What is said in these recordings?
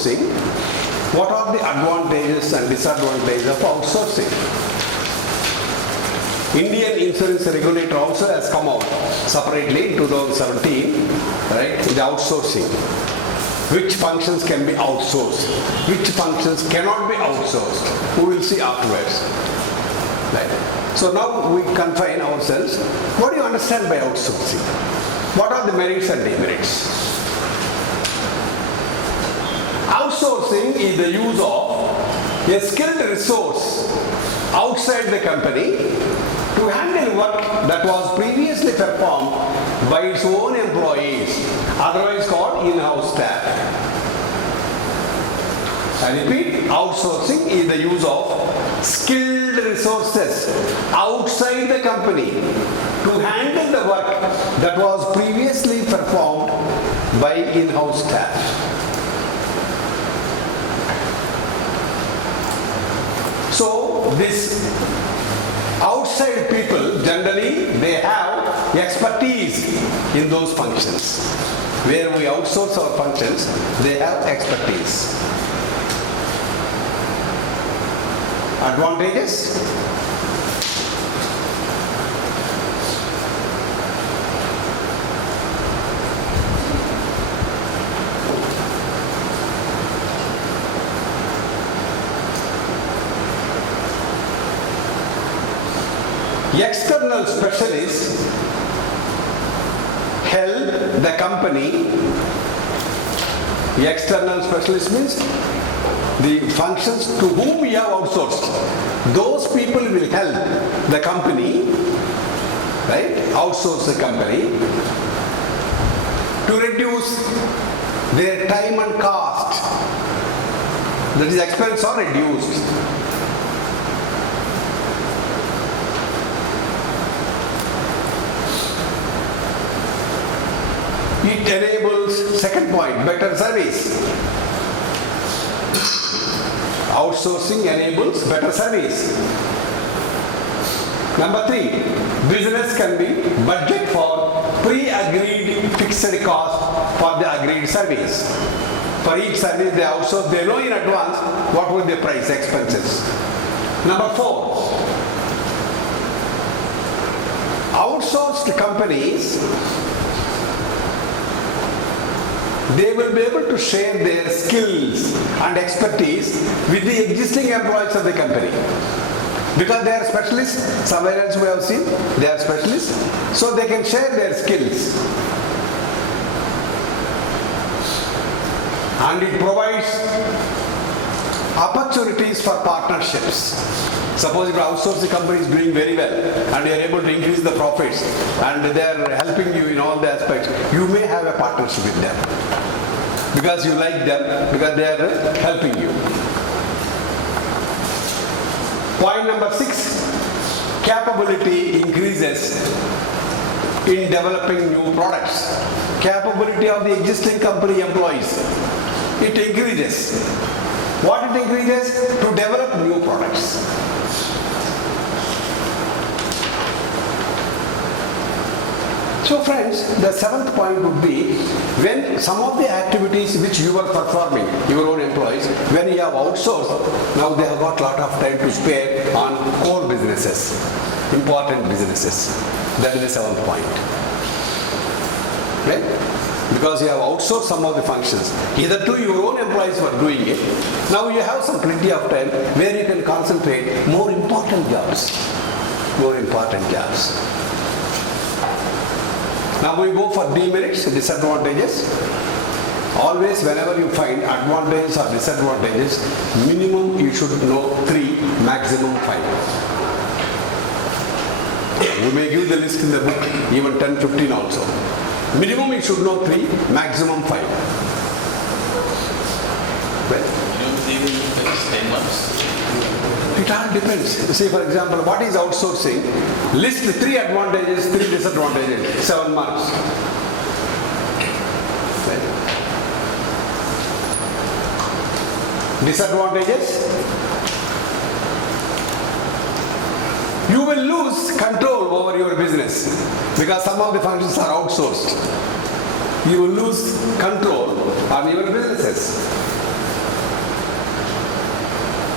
outsourcing, what are the advantages and disadvantages of outsourcing? Indian insurance regulator also has come out separately in 2017, right, the outsourcing. Which functions can be outsourced? Which functions cannot be outsourced? We will see afterwards. Right. So now we confine ourselves. What do you understand by outsourcing? What are the merits and demerits? Outsourcing is the use of a skilled resource outside the company to handle work that was previously performed by its own employees, otherwise called in-house staff. I repeat, outsourcing is the use of skilled resources outside the company to handle the work that was previously performed by in-house staff. So this outside people, generally they have expertise in those functions. Where we outsource our functions, they have expertise. Advantages? External specialists help the company. External specialist means the functions to whom we have outsourced. Those people will help the company, right? Outsource the company to reduce their time and cost. That is, expense are reduced. It enables, second point, better service. Outsourcing enables better service. Number 3, business can be budget for pre-agreed fixed cost for the agreed service. For each service they outsource, they know in advance what will be the price, expenses. Number 4, outsourced companies, they will be able to share their skills and expertise with the existing employees of the company. Because they are specialists, somewhere else we have seen, they are specialists, so they can share their skills. And it provides opportunities for partnerships. Suppose if outsourcing company is doing very well and you are able to increase the profits and they are helping you in all the aspects, you may have a partnership with them because you like them, because they are helping you. Point number 6, capability increases in developing new products. Capability of the existing company employees, it increases. What it increases? To develop new products. So friends, the 7th point would be, when some of the activities which you are performing, your own employees, when you have outsourced, now they have got a lot of time to spare on core businesses, important businesses. That is the 7th point. Right? Because you have outsourced some of the functions. Either to your own employees were doing it. Now you have some plenty of time where you can concentrate more important jobs. More important jobs. Now we go for demerits, disadvantages. Always whenever you find advantages or disadvantages, minimum you should know 3, maximum 5. We may give the list in the book, even 10, 15 also. Minimum you should know 3, maximum 5. Right? Even if it's 10 months. It all depends. See, for example, what is outsourcing? List 3 advantages, 3 disadvantages, 7 marks. Right? Disadvantages? You will lose control over your business because some of the functions are outsourced. You will lose control on your businesses.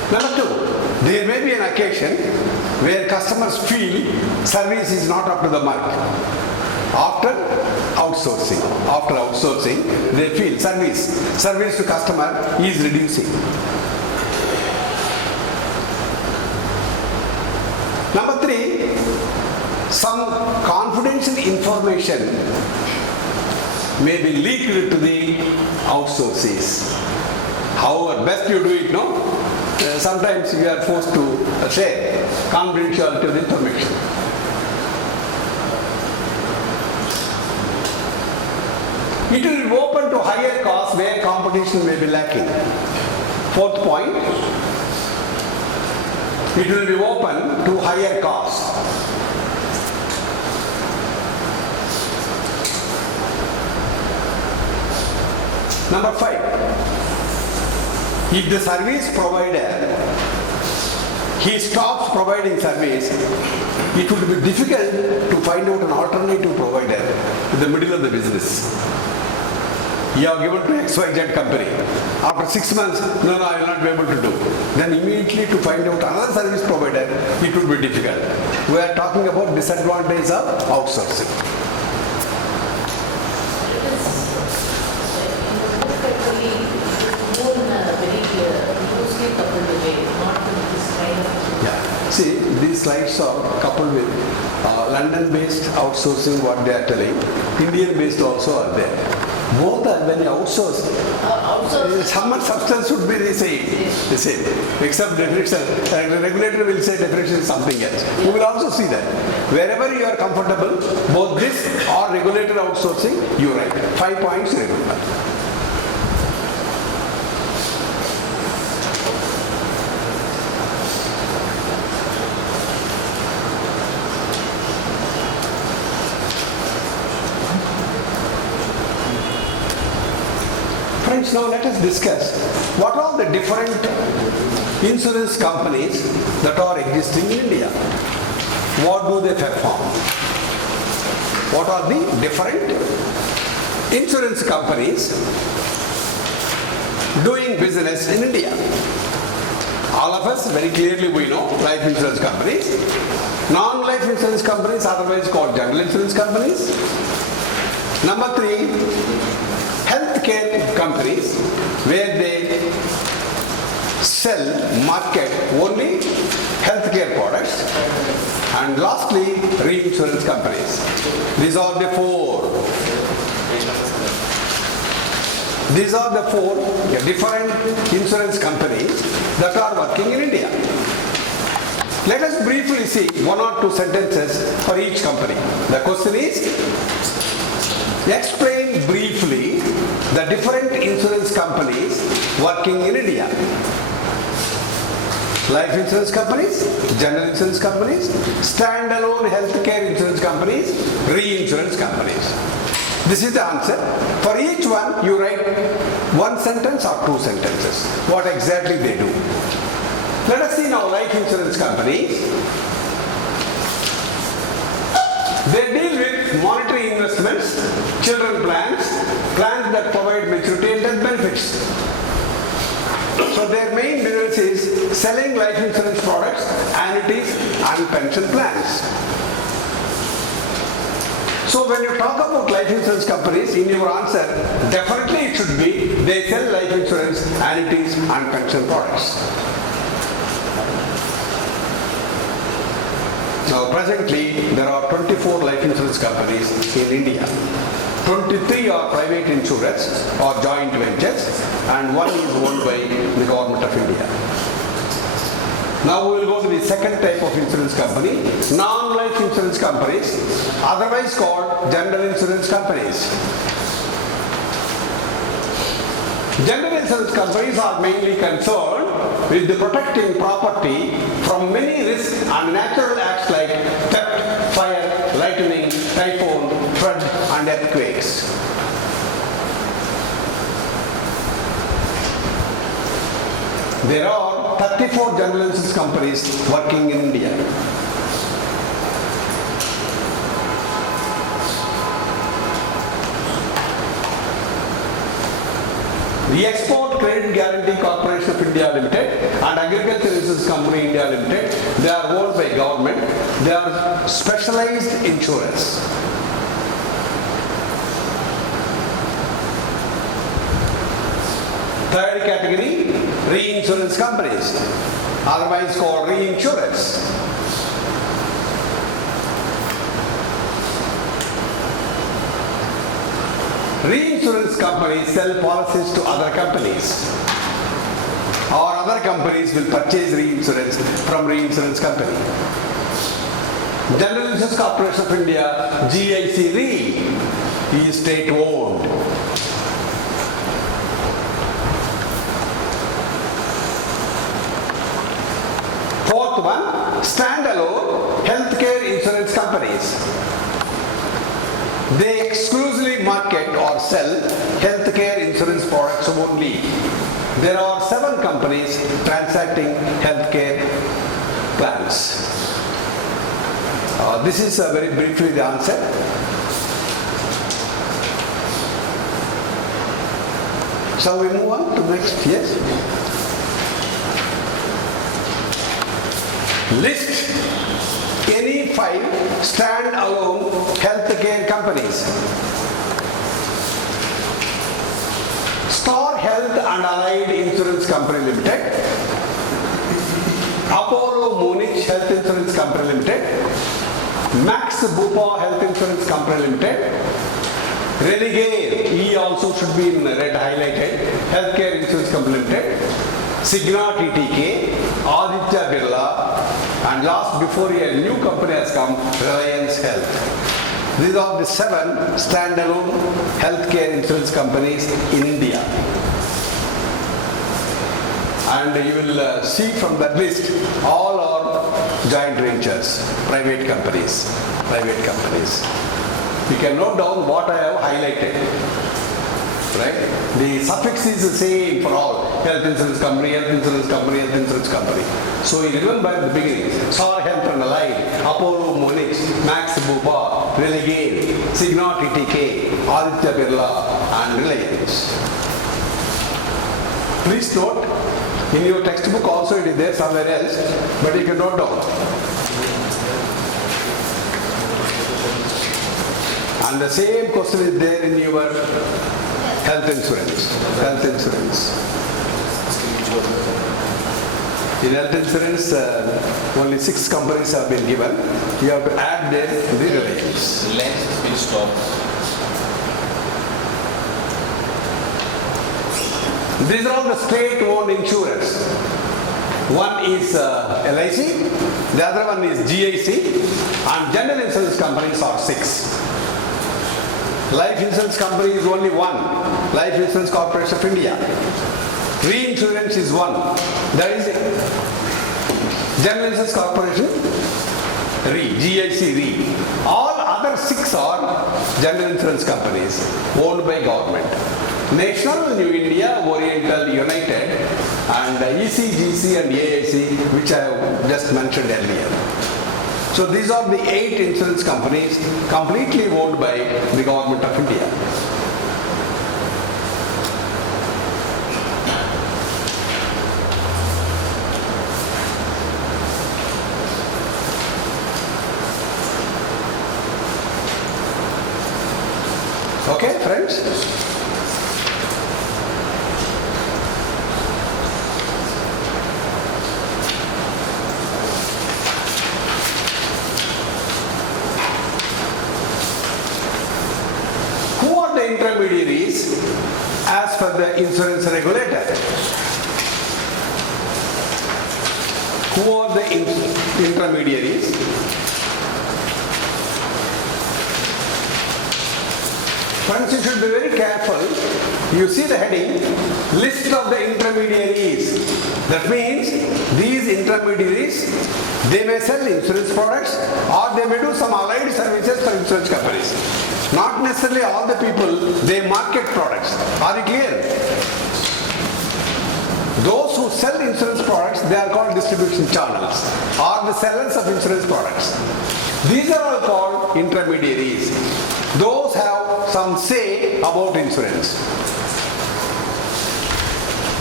Number two, there may be an occasion where customers feel service is not up to the mark. After outsourcing, they feel service to customer is reducing. Number three, some confidential information may be leaked to the outsourcees. However, best you do it, no? Sometimes you are forced to share confidentiality of the information. It will be open to higher costs where competition may be lacking. Fourth point, it will be open to higher costs. Number 5, if the service provider, he stops providing service, it would be difficult to find out an alternative provider in the middle of the business. You are given to XYZ company. After 6 months, no, I will not be able to do. Then immediately to find out another service provider, it would be difficult. We are talking about disadvantage of outsourcing. Yeah. See, these slides are coupled with London-based outsourcing, what they are telling. Indian-based also are there. Both are when you outsource, some substance should be the same. Except definition, the regulator will say definition is something else. You will also see that. Wherever you are comfortable, both this or regulator outsourcing, you write. 5 points, remember. Friends, now let us discuss what are the different insurance companies that are existing in India. What do they perform? What are the different insurance companies doing business in India? All of us very clearly we know life insurance companies, non-life insurance companies, otherwise called general insurance companies. Number 3, healthcare companies where they sell, market only healthcare products. And lastly, reinsurance companies. These are the four different insurance companies that are working in India. Let us briefly see 1 or 2 sentences for each company. The question is, explain briefly the different insurance companies working in India. Life insurance companies, general insurance companies, standalone healthcare insurance companies, reinsurance companies. This is the answer. For each one, you write 1 sentence or 2 sentences. What exactly they do. Let us see now life insurance companies. They deal with monetary investments, children plans, plans that provide maturity and death benefits. So their main business is selling life insurance products, annuities and pension plans. So when you talk about life insurance companies, in your answer, definitely it should be they sell life insurance, annuities and pension products. Now presently there are 24 life insurance companies in India. 23 are private insurers or joint ventures and 1 is owned by the government of India. Now we will go to the second type of insurance company, non-life insurance companies, otherwise called general insurance companies. General insurance companies are mainly concerned with the protecting property from many risks and natural acts like theft, fire, lightning, typhoon, flood and earthquakes. There are 34 general insurance companies working in India. The export Credit Guarantee Corporation of India Limited and Agriculture Insurance Company India Limited, they are owned by government. They are specialized insurance. Third category, reinsurance companies, otherwise called reinsurers. Reinsurance companies sell policies to other companies, or other companies will purchase reinsurance from reinsurance company. General Insurance Corporation of India, GIC Re, is state owned. Fourth one, standalone healthcare insurance companies. They exclusively market or sell healthcare insurance products only. There are 7 companies transacting healthcare plans. This is very briefly the answer. Shall we move on to the next? Yes. List any 5 stand-alone healthcare companies. Star Health and Allied Insurance Company Limited, Apollo Munich Health Insurance Company Limited, Max Bupa Health Insurance Company Limited, Religare, E also should be in red highlighted, Healthcare Insurance Company Limited, Cigna TTK, Aditya Birla, and last before a new company has come, Reliance Health. These are the 7 standalone healthcare insurance companies in India. And you will see from that list, all are joint ventures, private companies. You can note down what I have highlighted. Right? The suffix is the same for all. Health insurance company, health insurance company, health insurance company. So you remember at the beginning, Star Health and Allied, Apollo Munich, Max Bupa, Religare, Cigna TTK, Aditya Birla, and Reliance. Please note, in your textbook also it is there somewhere else, but you can note down. And the same question is there in your health insurance. In health insurance, only 6 companies have been given. You have to add there the Reliance. Reliance has been stopped. These are all the state-owned insurers. One is LIC, the other one is GIC, and general insurance companies are 6. Life insurance company is only 1, Life Insurance Corporation of India. Reinsurance is 1, that is General Insurance Corporation, GIC Re. All other 6 are general insurance companies owned by government. National, New India, Oriental, United, and ECGC and AIC, which I have just mentioned earlier. So these are the 8 insurance companies completely owned by the government of India. Okay, friends? Intermediaries as per the insurance regulator. Who are the intermediaries? Friends, you should be very careful. You see the heading, list of the intermediaries. That means these intermediaries, they may sell insurance products or they may do some allied services for insurance companies. Not necessarily all the people, they market products. Are you clear? Those who sell insurance products, they are called distribution channels or the sellers of insurance products. These are all called intermediaries. Those have some say about insurance.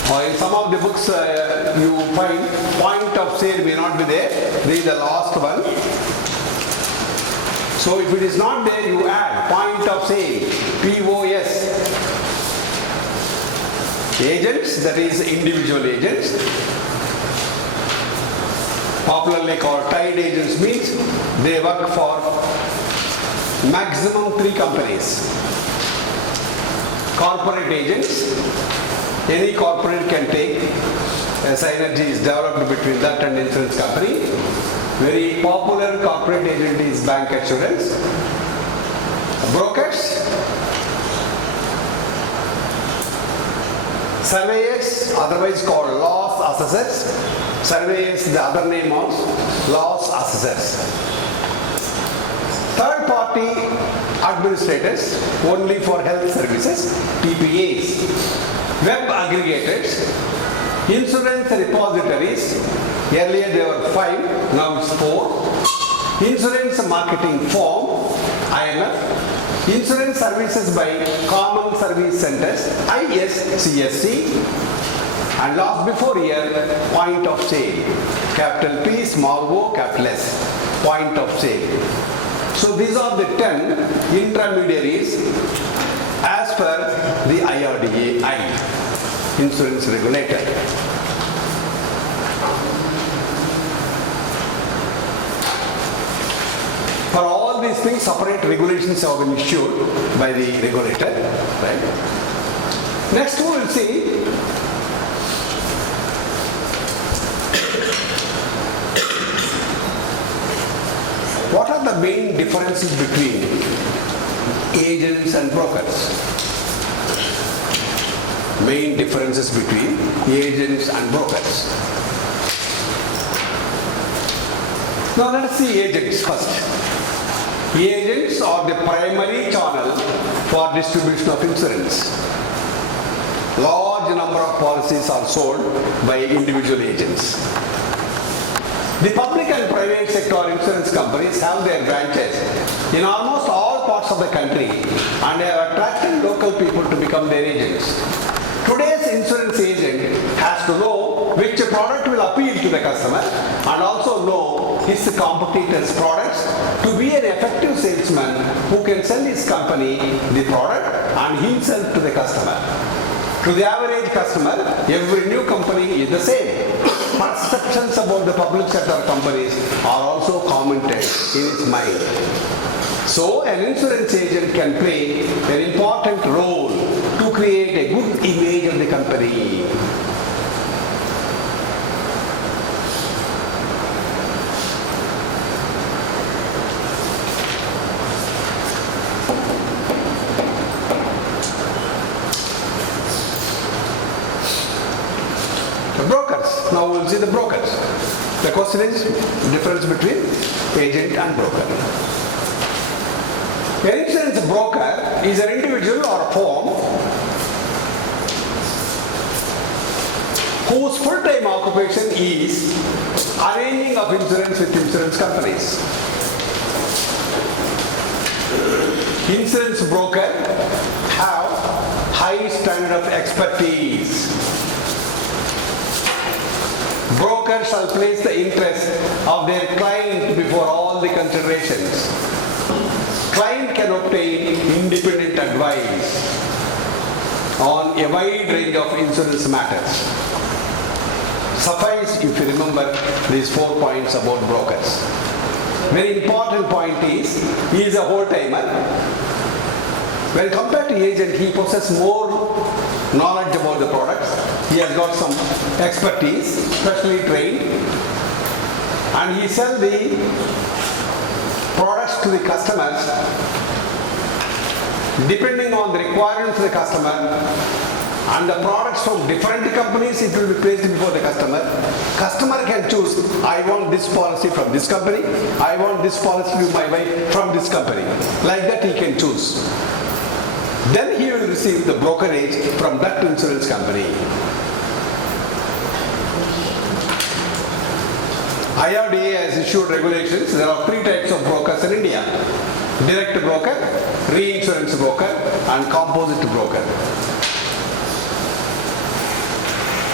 Or in some of the books you find point of sale may not be there. This is the last one. So if it is not there, you add point of sale, POS. Agents, that is individual agents, popularly called tied agents, means they work for maximum 3 companies. Corporate agents, any corporate can take, synergy is developed between that and insurance company. Very popular corporate agent is bank assurance. Brokers, surveyors, otherwise called loss assessors. Surveyors, the other name of loss assessors. Third party administrators, only for health services, TPAs. Web aggregators, insurance repositories, earlier there were 5, now it's 4. Insurance marketing firm, IMF. Insurance services by Common Service Centers, ISCSC. And last before here, point of sale. Capital P, small o, capital S. Point of sale. So these are the 10 intermediaries as per the IRDAI, insurance regulator. For all these things, separate regulations have been issued by the regulator. Right? Next we will see what are the main differences between agents and brokers. Main differences between agents and brokers. Now let us see agents first. Agents are the primary channel for distribution of insurance. Large number of policies are sold by individual agents. The public and private sector insurance companies have their branches in almost all parts of the country and they have attracted local people to become their agents. Today's insurance agent has to know which product will appeal to the customer and also know his competitors' products to be an effective salesman who can sell his company the product and himself to the customer. To the average customer, every new company is the same. Perceptions about the public sector companies are also commented in his mind. So, an insurance agent can play an important role to create a good image of the company. Brokers. Now we will see the brokers. The question is difference between agent and broker. An insurance broker is an individual or a firm whose full-time occupation is arranging of insurance with insurance companies. Insurance broker have high standard of expertise. Broker shall place the interest of their client before all the considerations. Client can obtain independent advice on a wide range of insurance matters. Suffice if you remember these 4 points about brokers. Very important point is, he is a whole-timer. When compared to agent, he possesses more knowledge about the products. He has got some expertise, specially trained, and he sells the products to the customers depending on the requirements of the customer, and the products from different companies it will be placed before the customer. Customer can choose, I want this policy from this company, I want this policy with my wife from this company. Like that he can choose. Then he will receive the brokerage from that insurance company. IRDA has issued regulations. There are 3 types of brokers in India: direct broker, reinsurance broker, and composite broker.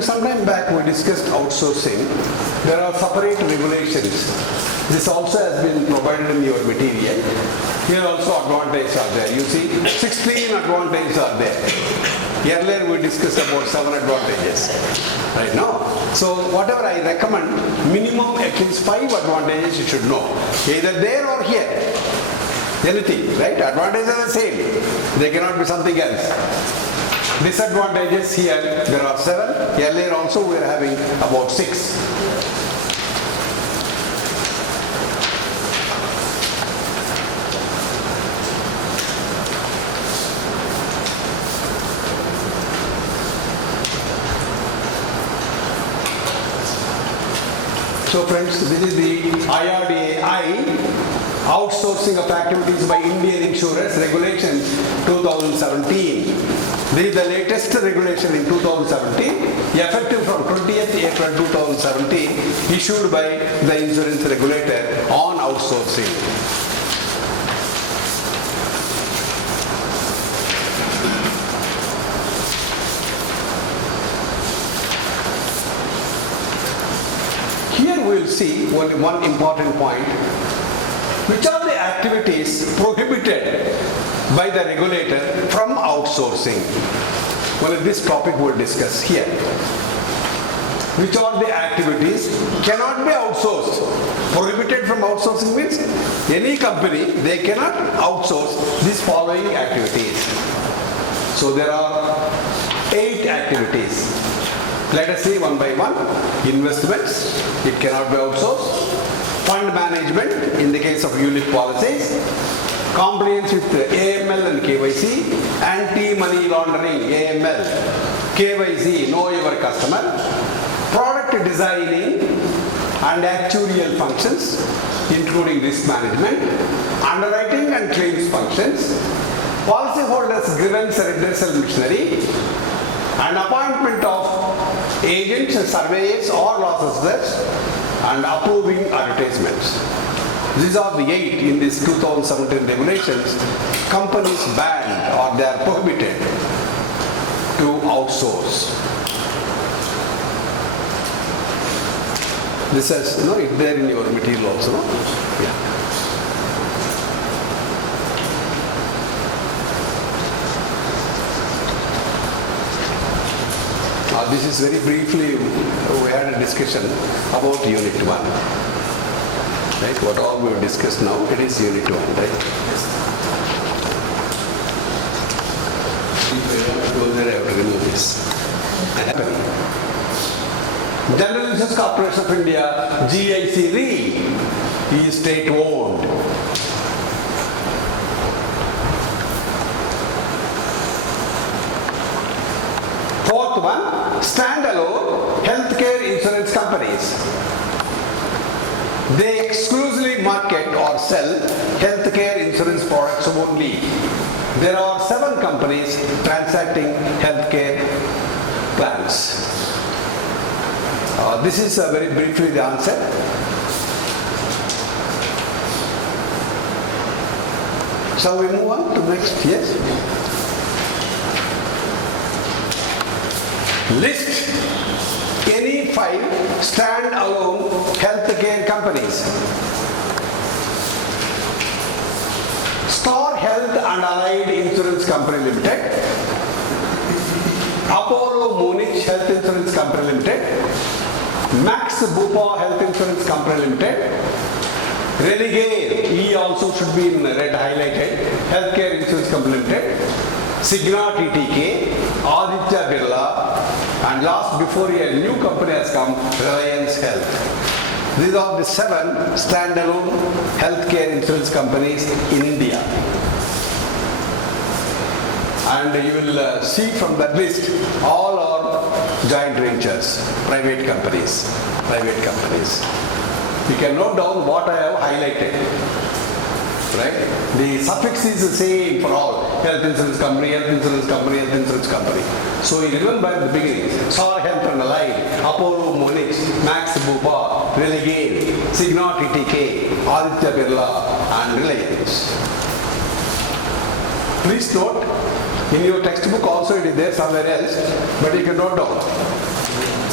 Friends, some time back we discussed outsourcing. There are separate regulations. This also has been provided in your material. Here also advantages are there. You see, 16 advantages are there. Earlier we discussed about 7 advantages. Right now. So whatever I recommend, minimum at least 5 advantages you should know. Either there or here. Anything, right? Advantages are the same. They cannot be something else. Disadvantages here, there are 7. Earlier also we are having about 6. So friends, this is the IRDAI, Outsourcing of Activities by Indian Insurers, Regulations 2017. This is the latest regulation in 2017, effective from 20th April 2017, issued by the insurance regulator on outsourcing. Here we will see only one important point. Which are the activities prohibited by the regulator from outsourcing? Well, this topic we'll discuss here. Which are the activities cannot be outsourced? Prohibited from outsourcing means any company, they cannot outsource these following activities. So there are 8 activities. Let us see one by one. Investments, it cannot be outsourced. Fund management in the case of unit policies. Compliance with AML and KYC. Anti-money laundering, AML. KYC, know your customer. Product designing and actuarial functions, including risk management. Underwriting and claims functions. Policyholders grievance redressal machinery. And appointment of agents, surveyors or loss assessors, and approving advertisements. These are the 8 in this 2017 regulations. Companies banned or they are prohibited to outsource. This is, it's there in your material also. No? Yeah. This is very briefly, we had a discussion about Unit 1. Right? What all we have discussed now, it is Unit 1, right? Yes. If I want to go there, I have to remove this. General Insurance Corporation of India, GIC Re, is state-owned. Fourth one, standalone healthcare insurance companies. They exclusively market or sell healthcare insurance products only. There are 7 companies transacting healthcare plans. This is very briefly the answer. Shall we move on to the next? Yes. List any 5 stand-alone healthcare companies. Star Health and Allied Insurance Company Limited, Apollo Munich Health Insurance Company Limited, Max Bupa Health Insurance Company Limited, Religare, E also should be in red highlighted, Healthcare Insurance Company Limited, Cigna TTK, Aditya Birla, and last before a new company has come, Reliance Health. These are the 7 standalone healthcare insurance companies in India. And you will see from that list, all are joint ventures, private companies. You can note down what I have highlighted. Right? The suffix is the same for all. Health insurance company, health insurance company, health insurance company. So you remember at the beginning, Star Health and Allied, Apollo Munich, Max Bupa, Religare, Cigna TTK, Aditya Birla, and Reliance. Please note, in your textbook also it is there somewhere else, but you can note down.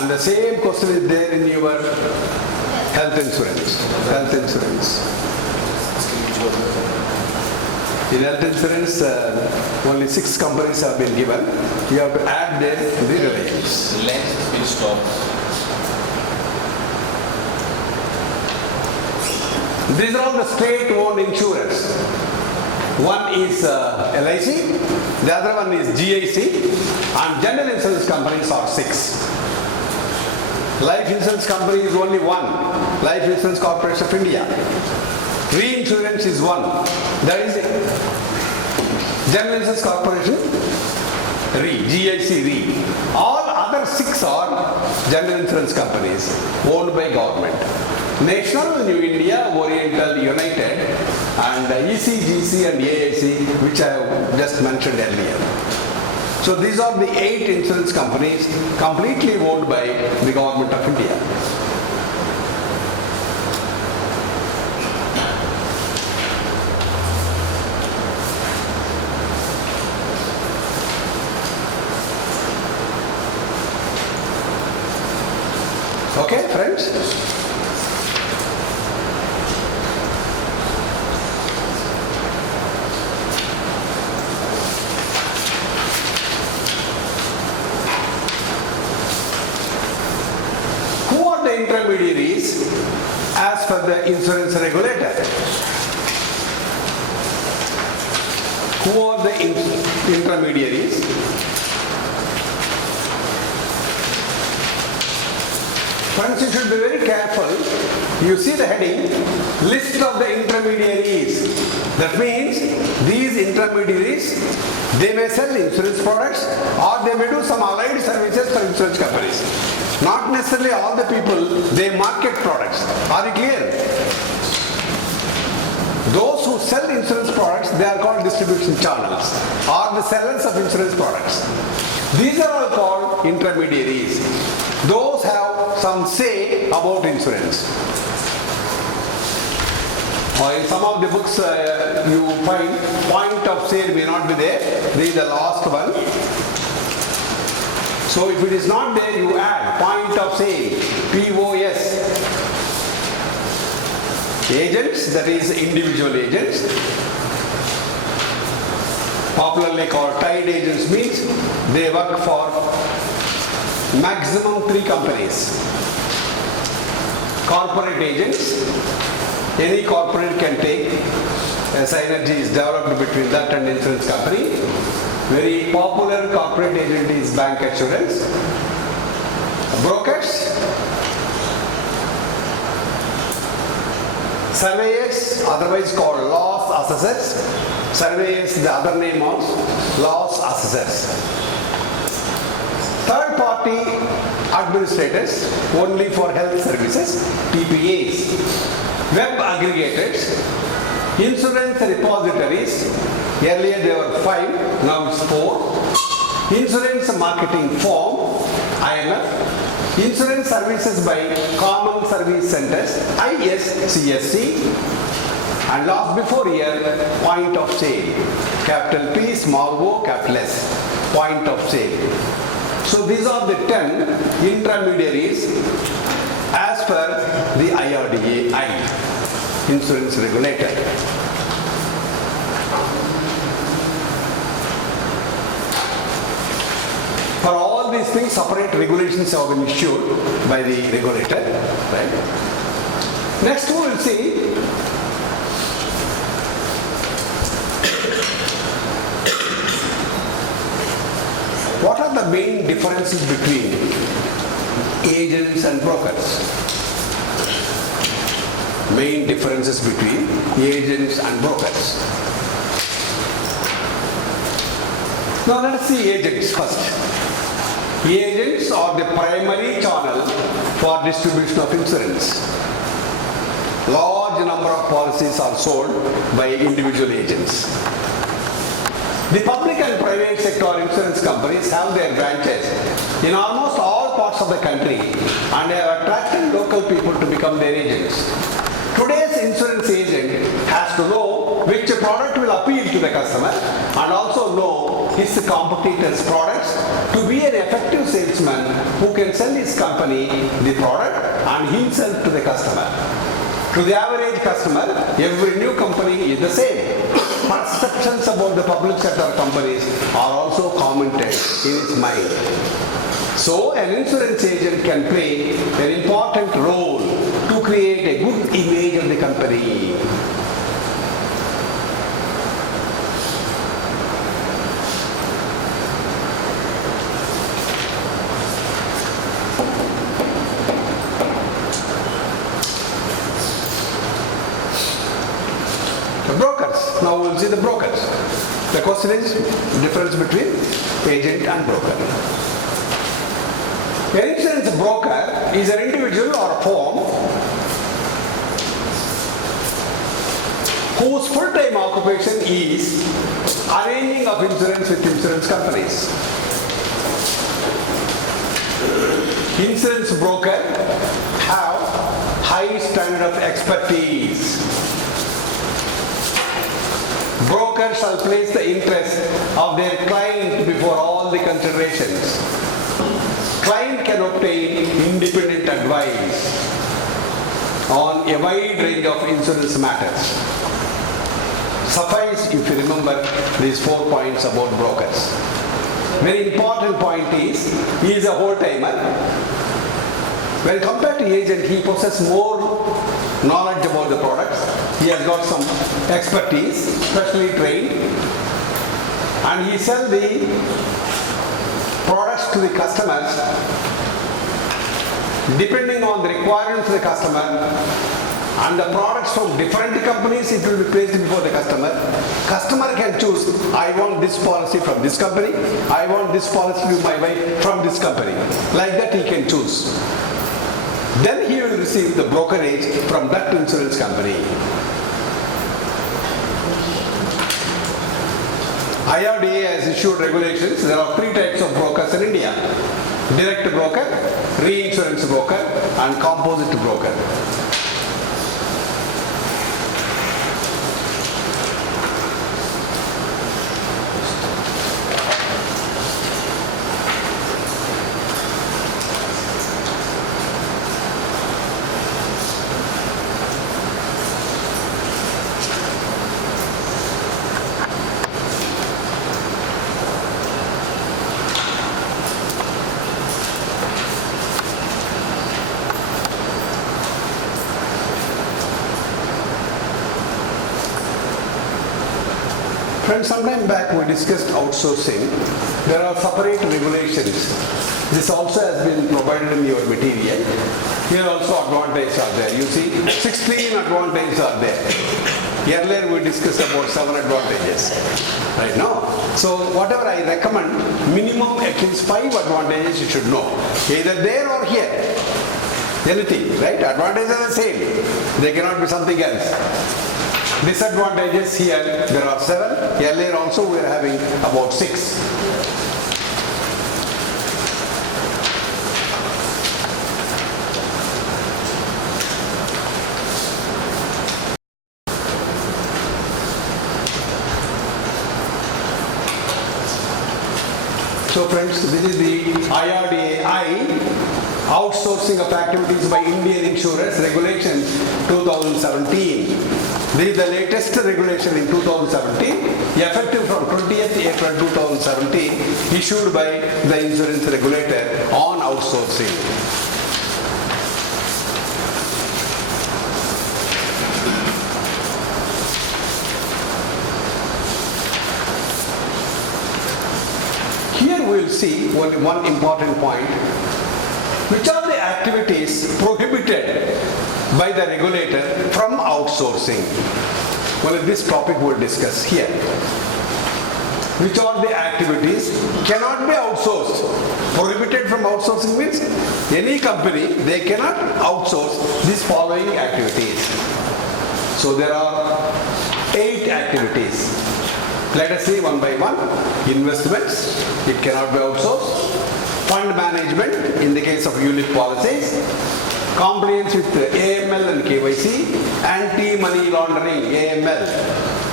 And the same question is there in your health insurance. Health insurance. In health insurance, only 6 companies have been given. You have to add them in the Reliance. Reliance has been stopped. These are all the state-owned insurers. One is LIC, the other one is GIC, and general insurance companies are 6. Life insurance company is only one, Life Insurance Corporation of India. Reinsurance is one, that is General Insurance Corporation, GIC Re. All other 6 are general insurance companies owned by government. National, New India, Oriental, United, and ECGC and AIC, which I have just mentioned earlier. So these are the 8 insurance companies completely owned by the government of India. Okay, friends? Intermediaries as per the insurance regulator. Who are the intermediaries? Friends, you should be very careful. You see the heading, list of the intermediaries. That means these intermediaries, they may sell insurance products or they may do some allied services for insurance companies. Not necessarily all the people, they market products. Are you clear? Those who sell insurance products, they are called distribution channels or the sellers of insurance products. These are all called intermediaries. Those have some say about insurance. In some of the books you find point of sale may not be there. This is the last one. So if it is not there, you add point of sale, POS. Agents, that is individual agents. Popularly called tied agents means they work for maximum 3 companies. Corporate agents, any corporate can take, synergy is developed between that and insurance company. Very popular corporate agent is bank assurance. Brokers, surveyors, otherwise called loss assessors. Surveyors, the other name of loss assessors. Third party administrators, only for health services, TPAs. Web aggregators, insurance repositories. Earlier there were 5, now it's 4. Insurance marketing firm, IMF. Insurance services by Common Service Centers, ISCSC. And last before here, point of sale. Capital P, small o, capital S. Point of sale. So these are the 10 intermediaries as per the IRDAI, insurance regulator. For all these things, separate regulations have been issued by the regulator. Right? Next we will see what are the main differences between agents and brokers. Main differences between agents and brokers. Now let us see agents first. Agents are the primary channel for distribution of insurance. Large number of policies are sold by individual agents. The public and private sector insurance companies have their branches in almost all parts of the country and they have attracted local people to become their agents. Today's insurance agent has to know which product will appeal to the customer and also know his competitors' products to be an effective salesman who can sell his company the product and himself to the customer. To the average customer, every new company is the same. Perceptions about the public sector companies are also commented in his mind. So, an insurance agent can play an important role to create a good image of the company. The brokers. Now we will see the brokers. The question is difference between agent and broker. An insurance broker is an individual or a firm whose full-time occupation is arranging of insurance with insurance companies. Insurance broker have high standard of expertise. Broker shall place the interest of their client before all the considerations. Client can obtain independent advice on a wide range of insurance matters. Suffice if you remember these 4 points about brokers. Very important point is, he is a whole-timer. When compared to agent, he possesses more knowledge about the products. He has got some expertise, specially trained, and he sells the products to the customers depending on the requirements of the customer, and the products from different companies it will be placed before the customer. Customer can choose, I want this policy from this company, I want this policy to my wife from this company. Like that he can choose. Then he will receive the brokerage from that insurance company. IRDA has issued regulations. There are 3 types of brokers in India: direct broker, reinsurance broker, and composite broker. Friends, some time back we discussed outsourcing. There are separate regulations. This also has been provided in your material. Here also advantages are there. You see, 16 advantages are there. Earlier we discussed about 7 advantages. Right now. So whatever I recommend, minimum at least 5 advantages you should know. Either there or here. Anything, right? Advantages are the same. They cannot be something else. Disadvantages here, there are 7. Earlier also we are having about 6. So friends, this is the IRDA outsourcing of activities by Indian insurers regulations 2017. This is the latest regulation in 2017, effective from 20th April 2017, issued by the insurance regulator on outsourcing. Here we will see one important point. Which are the activities prohibited by the regulator from outsourcing? Well, this topic we'll discuss here. Which are the activities cannot be outsourced? Prohibited from outsourcing means any company, they cannot outsource these following activities. So there are 8 activities. Let us see one by one. Investments, it cannot be outsourced. Fund management in the case of ULIP policies, compliance with AML and KYC, anti-money laundering AML,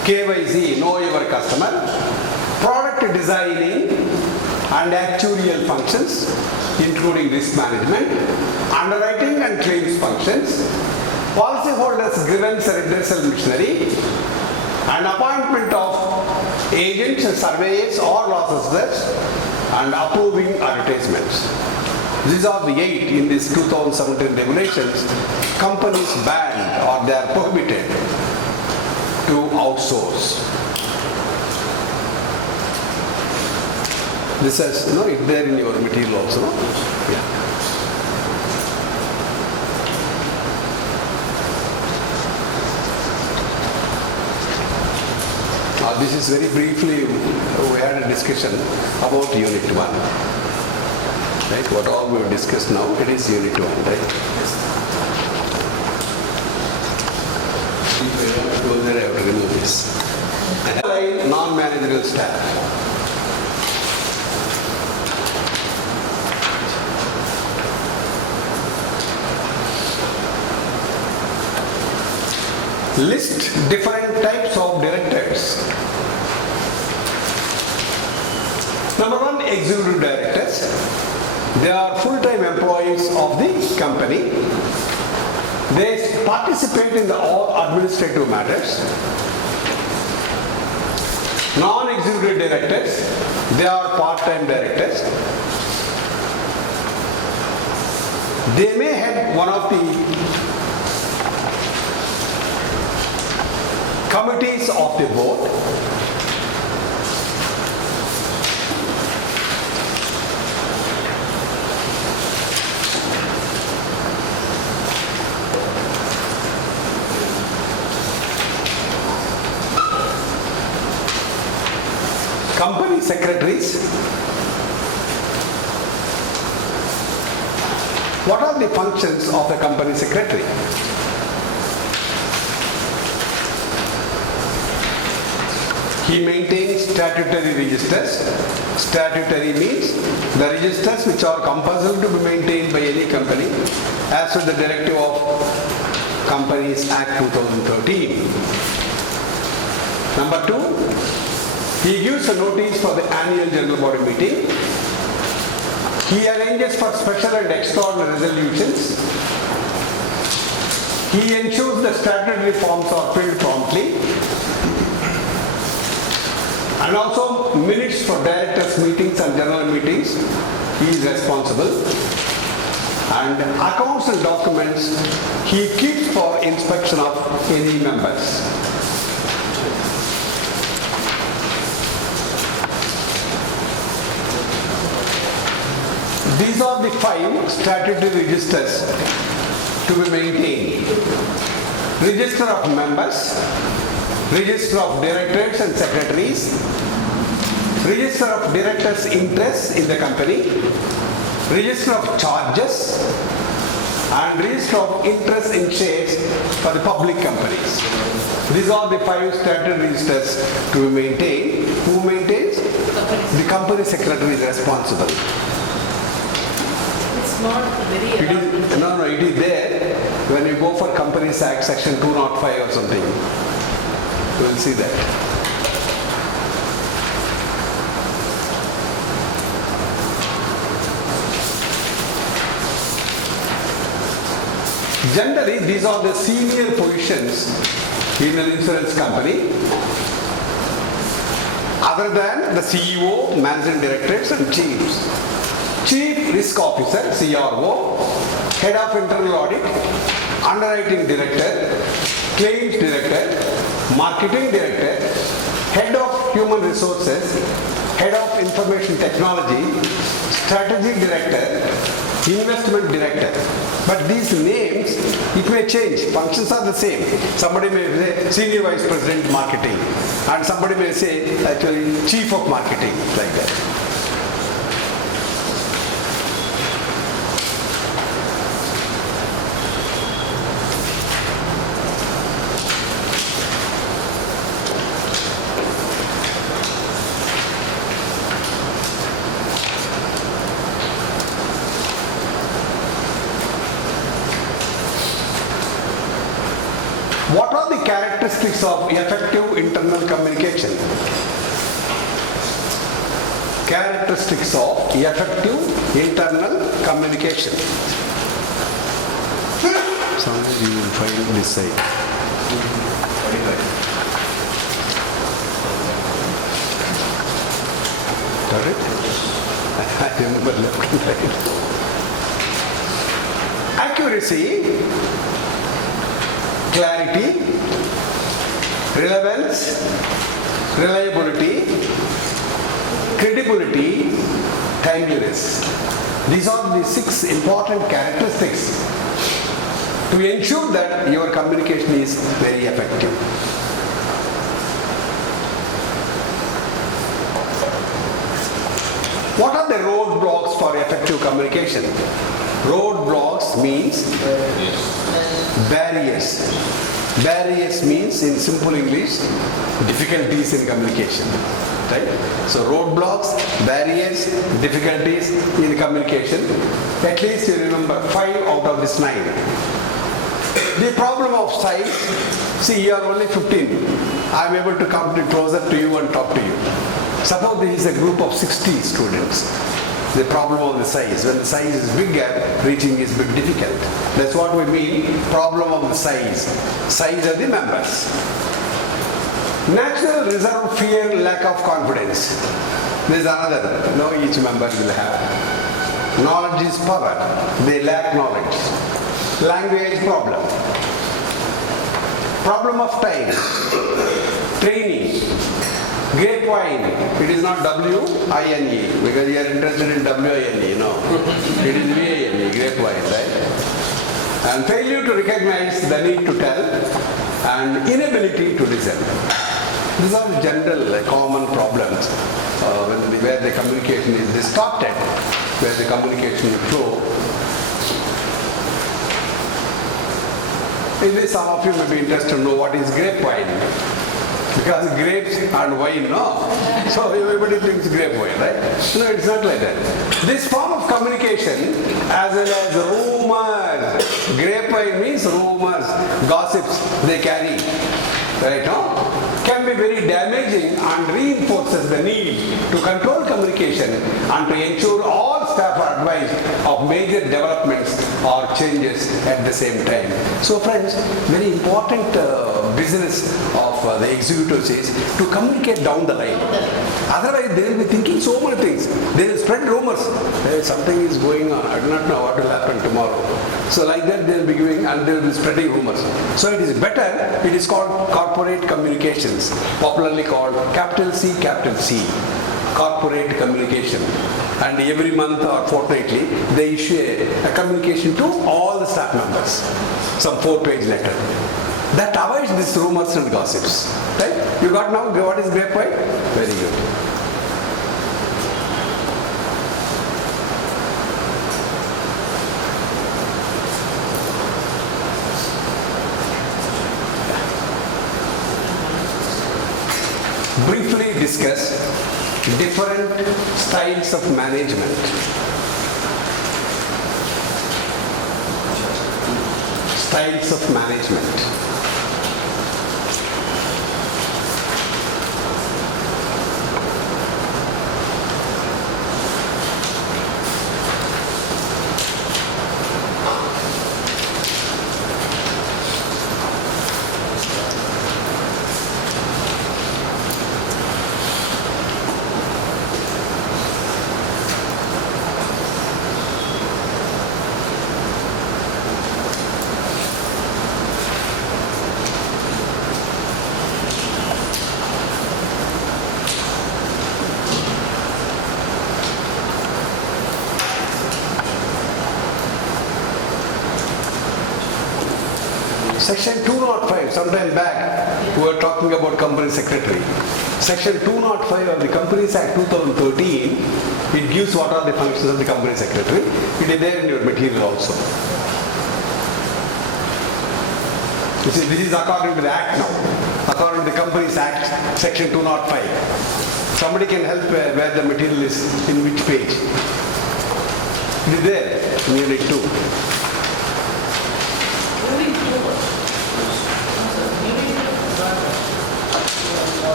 KYC, know your customer, product designing and actuarial functions, including risk management, underwriting and claims functions, policyholders grievance redressal machinery, and appointment of agents, surveyors or loss assessors, and approving advertisements. These are the 8 in this 2017 regulations. Companies banned or they are prohibited to outsource. This is, it's there in your material also. No? Yeah. This is very briefly, we had a discussion about Unit 1. Right? What all we have discussed now, it is Unit 1, right? Go there, I have to remove this. Non-managerial staff. List different types of directors. Number 1, executive directors. They are full-time employees of the company. They participate in all administrative matters. Non-executive directors, they are part-time directors. They may head one of the committees of the board. Company secretaries. What are the functions of the company secretary? He maintains statutory registers. Statutory means the registers which are compulsory to be maintained by any company as per the directive of Companies Act 2013. Number 2, he gives a notice for the annual general body meeting. He arranges for special and extraordinary resolutions. He ensures the statutory forms are filled promptly. And also minutes for directors' meetings and general meetings, he is responsible. And accounts and documents, he keeps for inspection of any members. These are the 5 statutory registers to be maintained. Register of members, register of directors and secretaries, register of directors' interests in the company, register of charges, and register of interest in shares for the public companies. These are the 5 statutory registers to be maintained. Who maintains? The company secretary is responsible. It's not very It is there. When you go for Companies Act section 205 or something, you will see that. Generally, these are the senior positions in an insurance company, other than the CEO, managing directors and chiefs. Chief Risk Officer, CRO, Head of Internal Audit, Underwriting Director, Claims Director, Marketing Director, Head of Human Resources, Head of Information Technology, Strategic Director, Investment Director. But these names, it may change. Functions are the same. Somebody may say Senior Vice President Marketing, and somebody may say actually Chief of Marketing, like that. What are the characteristics of effective internal communication? Characteristics of effective internal communication. Somewhere you will find this side. Got it? I remember left and right. Accuracy, clarity, relevance, reliability, credibility, timeliness. These are the 6 important characteristics to ensure that your communication is very effective. What are the roadblocks for effective communication? Roadblocks means barriers. Barriers means in simple English, difficulties in communication. Right? So roadblocks, barriers, difficulties in communication. At least you remember 5 out of this 9. The problem of size, see you are only 15. I am able to come closer to you and talk to you. Suppose there is a group of 60 students. The problem of the size. When the size is bigger, reaching is bit difficult. That's what we mean, problem of the size. Size of the members. Natural reserve, fear, lack of confidence. There is another. No, each member will have. Knowledge is power. They lack knowledge. Language problem. Problem of time. Training. Grapevine, it is not W-I-N-E, because you are interested in W-I-N-E, no. It is V-I-N-E, grapevine, right? And failure to recognize the need to tell and inability to listen. These are general, common problems where the communication is distorted, where the communication flow. In this, some of you may be interested to know what is grapevine. Because grapes and wine, no. So everybody thinks grape wine, right? No, it's not like that. This form of communication, as well as rumors, grape wine means rumors, gossips they carry, right? No? Can be very damaging and reinforces the need to control communication and to ensure all staff are advised of major developments or changes at the same time. So friends, very important business of the executives is to communicate down the line. Otherwise they will be thinking so many things. They will spread rumors. Hey, something is going on. I do not know what will happen tomorrow. So like that they will be giving and they will be spreading rumors. So it is better, it is called corporate communications, popularly called capital C, corporate communication. And every month or fortnightly they issue a communication to all the staff members, some 4-page letter. That avoids these rumors and gossips. Right? You got now what is grapevine? Very good. Briefly discuss different styles of management. Styles of management. Section 205, sometime back, we were talking about company secretary. Section 205 of the Companies Act 2013, it gives what are the functions of the company secretary. It is there in your material also. You see, this is according to the Act now. According to the Companies Act, Section 205. Somebody can help where the material is, in which page. It is there, in Unit 2.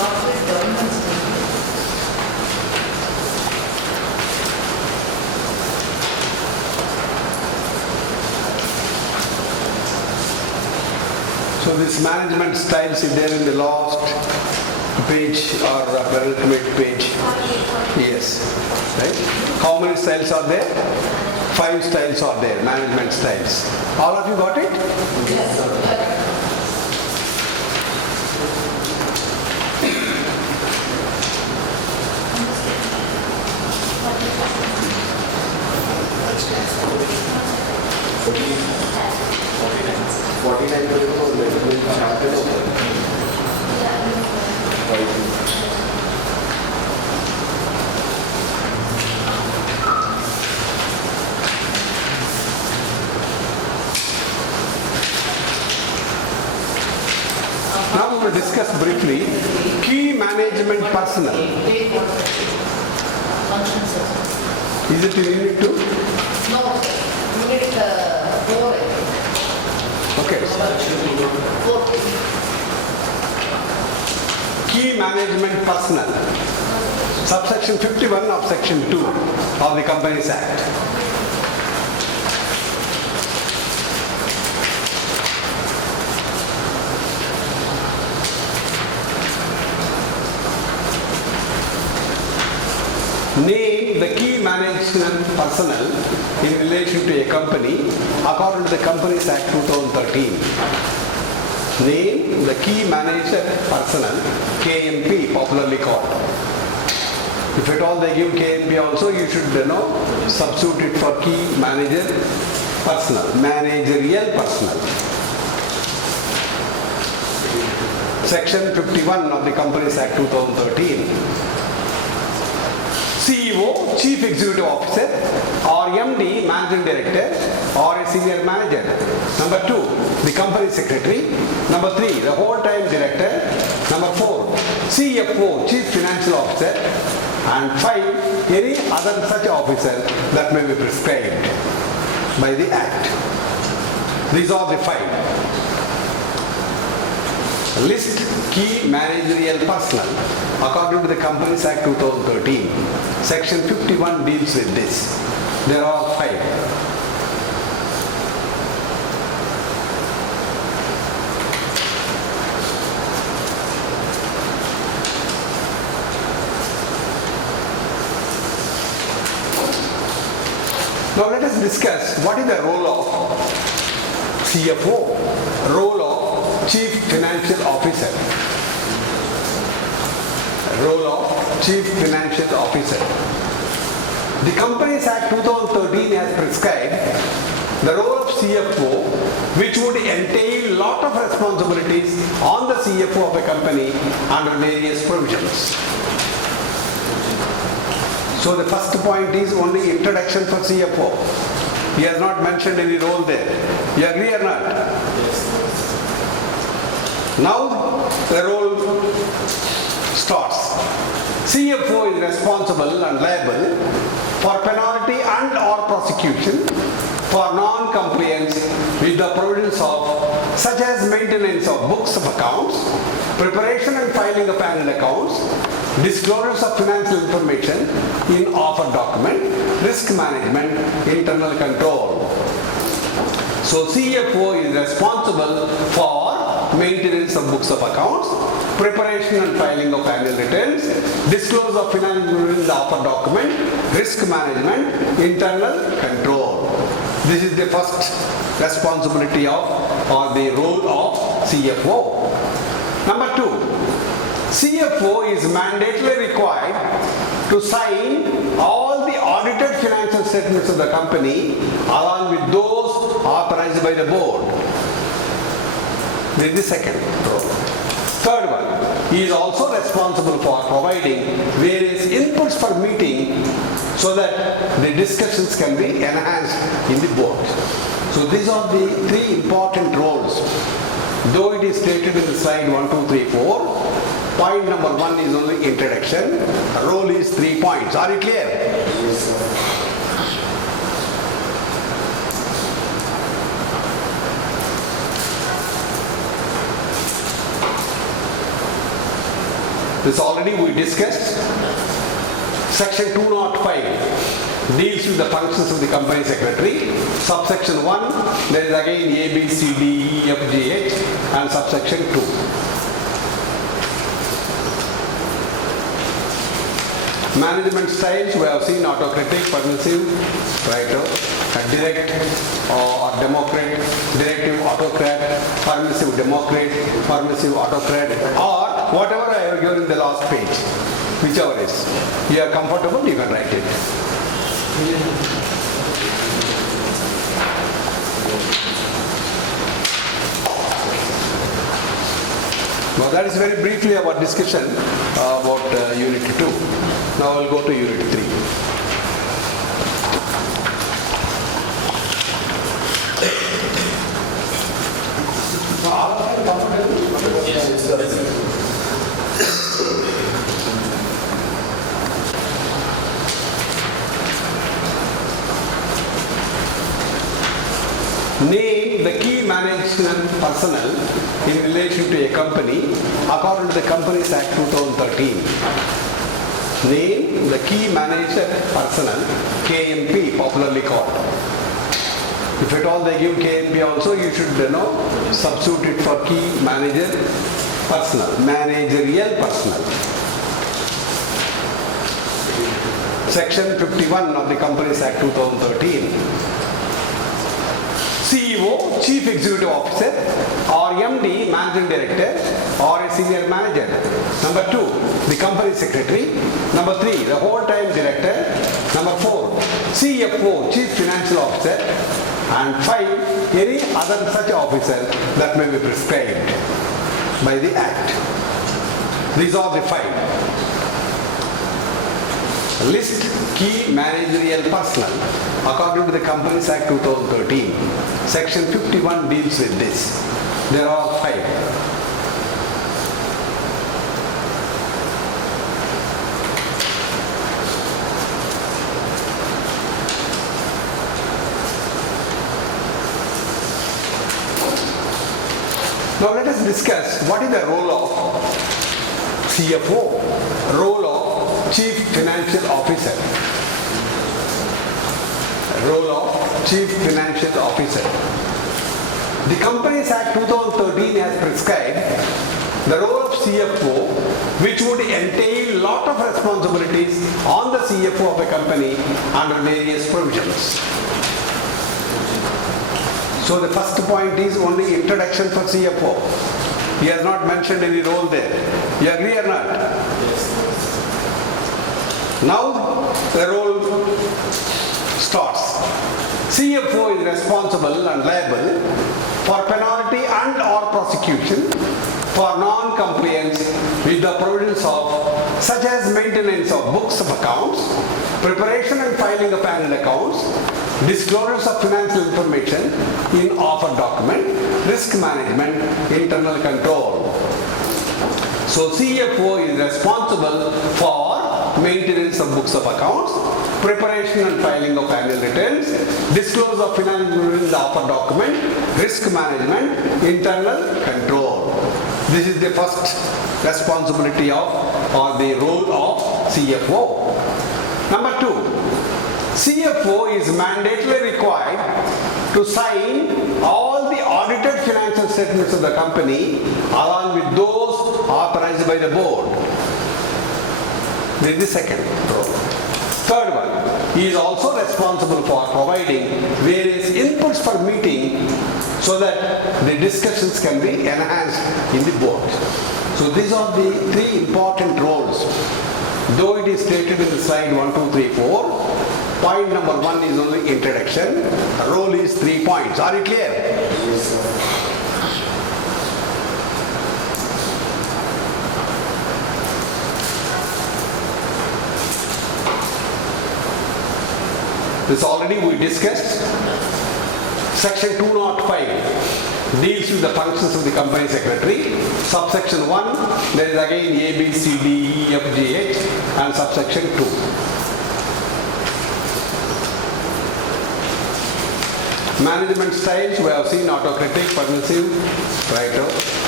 corporate governance. So this management styles is there in the last page or penultimate page. Yes. Right? How many styles are there? 5 styles are there, management styles. All of you got it? Now we will discuss briefly key management personnel. Functions. Is it in unit 2? No, unit 4. Okay. 4. Key management personnel. Subsection 51 of section 2 of the Companies Act. Name the key management personnel in relation to a company according to the Companies Act 2013. Name the key management personnel, KMP popularly called. If at all they give KMP also, you should substitute it for key manager personnel, managerial personnel. Section 51 of the Companies Act 2013. CEO, Chief Executive Officer, or MD, Managing Director, or a Senior Manager. Number 2, the Company Secretary. Number 3, the Whole-Time Director. Number 4, CFO, Chief Financial Officer. And 5, any other such officer that may be prescribed by the Act. These are the 5. List key managerial personnel according to the Companies Act 2013. Section 51 deals with this. There are 5. Now let us discuss what is the role of CFO, role of Chief Financial Officer. Role of Chief Financial Officer. The Companies Act 2013 has prescribed the role of CFO, which would entail lot of responsibilities on the CFO of a company under various provisions. So the first point is only introduction for CFO. He has not mentioned any role there. You agree or not? Now the role starts. CFO is responsible and liable for penalty and or prosecution for non-compliance with the provisions of such as maintenance of books of accounts, preparation and filing of annual accounts, disclosures of financial information in offer document, risk management, internal control. So CFO is responsible for maintenance of books of accounts, preparation and filing of annual returns, disclosure of financial information in the offer document, risk management, internal control. This is the first responsibility of or the role of CFO. Number 2, CFO is mandatorily required to sign all the audited financial statements of the company along with those authorized by the board. This is the second role. Third one, he is also responsible for providing various inputs for meeting so that the discussions can be enhanced in the board. So these are the 3 important roles. Though it is stated in the slide 1, 2, 3, 4, point number 1 is only introduction. Role is 3 points. Are you clear? Yes, sir. This already we discussed. Section 205 deals with the functions of the company secretary. Subsection 1, there is again A, B, C, D, E, F, G, H, and subsection 2. Management styles, we have seen autocratic, permissive, direct or democrat, directive autocrat, permissive democrat, permissive autocrat, or whatever I have given in the last page, whichever is. You are comfortable, you can write it. Now that is very briefly about discussion about Unit 2. Now I will go to Unit 3. Name the key management personnel in relation to a company according to the Companies Act 2013. Name the key management personnel, KMP popularly called. If at all they give KMP also, you should substitute it for key manager personnel, managerial personnel. Section 51 of the Companies Act 2013. CEO, Chief Executive Officer, or MD, Managing Director, or a Senior Manager. Number 2, the Company Secretary. Number 3, the Whole-Time Director. Number 4, CFO, Chief Financial Officer. And 5, any other such officer that may be prescribed by the Act. These are the 5. List key managerial personnel according to the Companies Act 2013. Section 51 deals with this. There are 5. Now let us discuss what is the role of CFO, role of Chief Financial Officer. Role of Chief Financial Officer. The Companies Act 2013 has prescribed the role of CFO, which would entail lot of responsibilities on the CFO of a company under various provisions. So the first point is only introduction for CFO. He has not mentioned any role there. You agree or not? Yes. Now the role starts. CFO is responsible and liable for penalty and or prosecution for non-compliance with the provisions of such as maintenance of books of accounts, preparation and filing of annual accounts, disclosures of financial information in offer document, risk management, internal control. So CFO is responsible for maintenance of books of accounts, preparation and filing of annual returns, disclosure of financial in the offer document, risk management, internal control. This is the first responsibility of or the role of CFO. Number 2, CFO is mandatorily required to sign all the audited financial statements of the company along with those authorized by the board. This is the second role. Third one, he is also responsible for providing various inputs for meeting so that the discussions can be enhanced in the board. So these are the 3 important roles. Though it is stated in the slide 1, 2, 3, 4, point number 1 is only introduction. The role is 3 points. Are you clear? Yes, sir. This already we discussed. Section 205 deals with the functions of the company secretary. Subsection 1, there is again A, B, C, D, E, F, G, H, and subsection 2. Management styles, we have seen autocratic, permissive,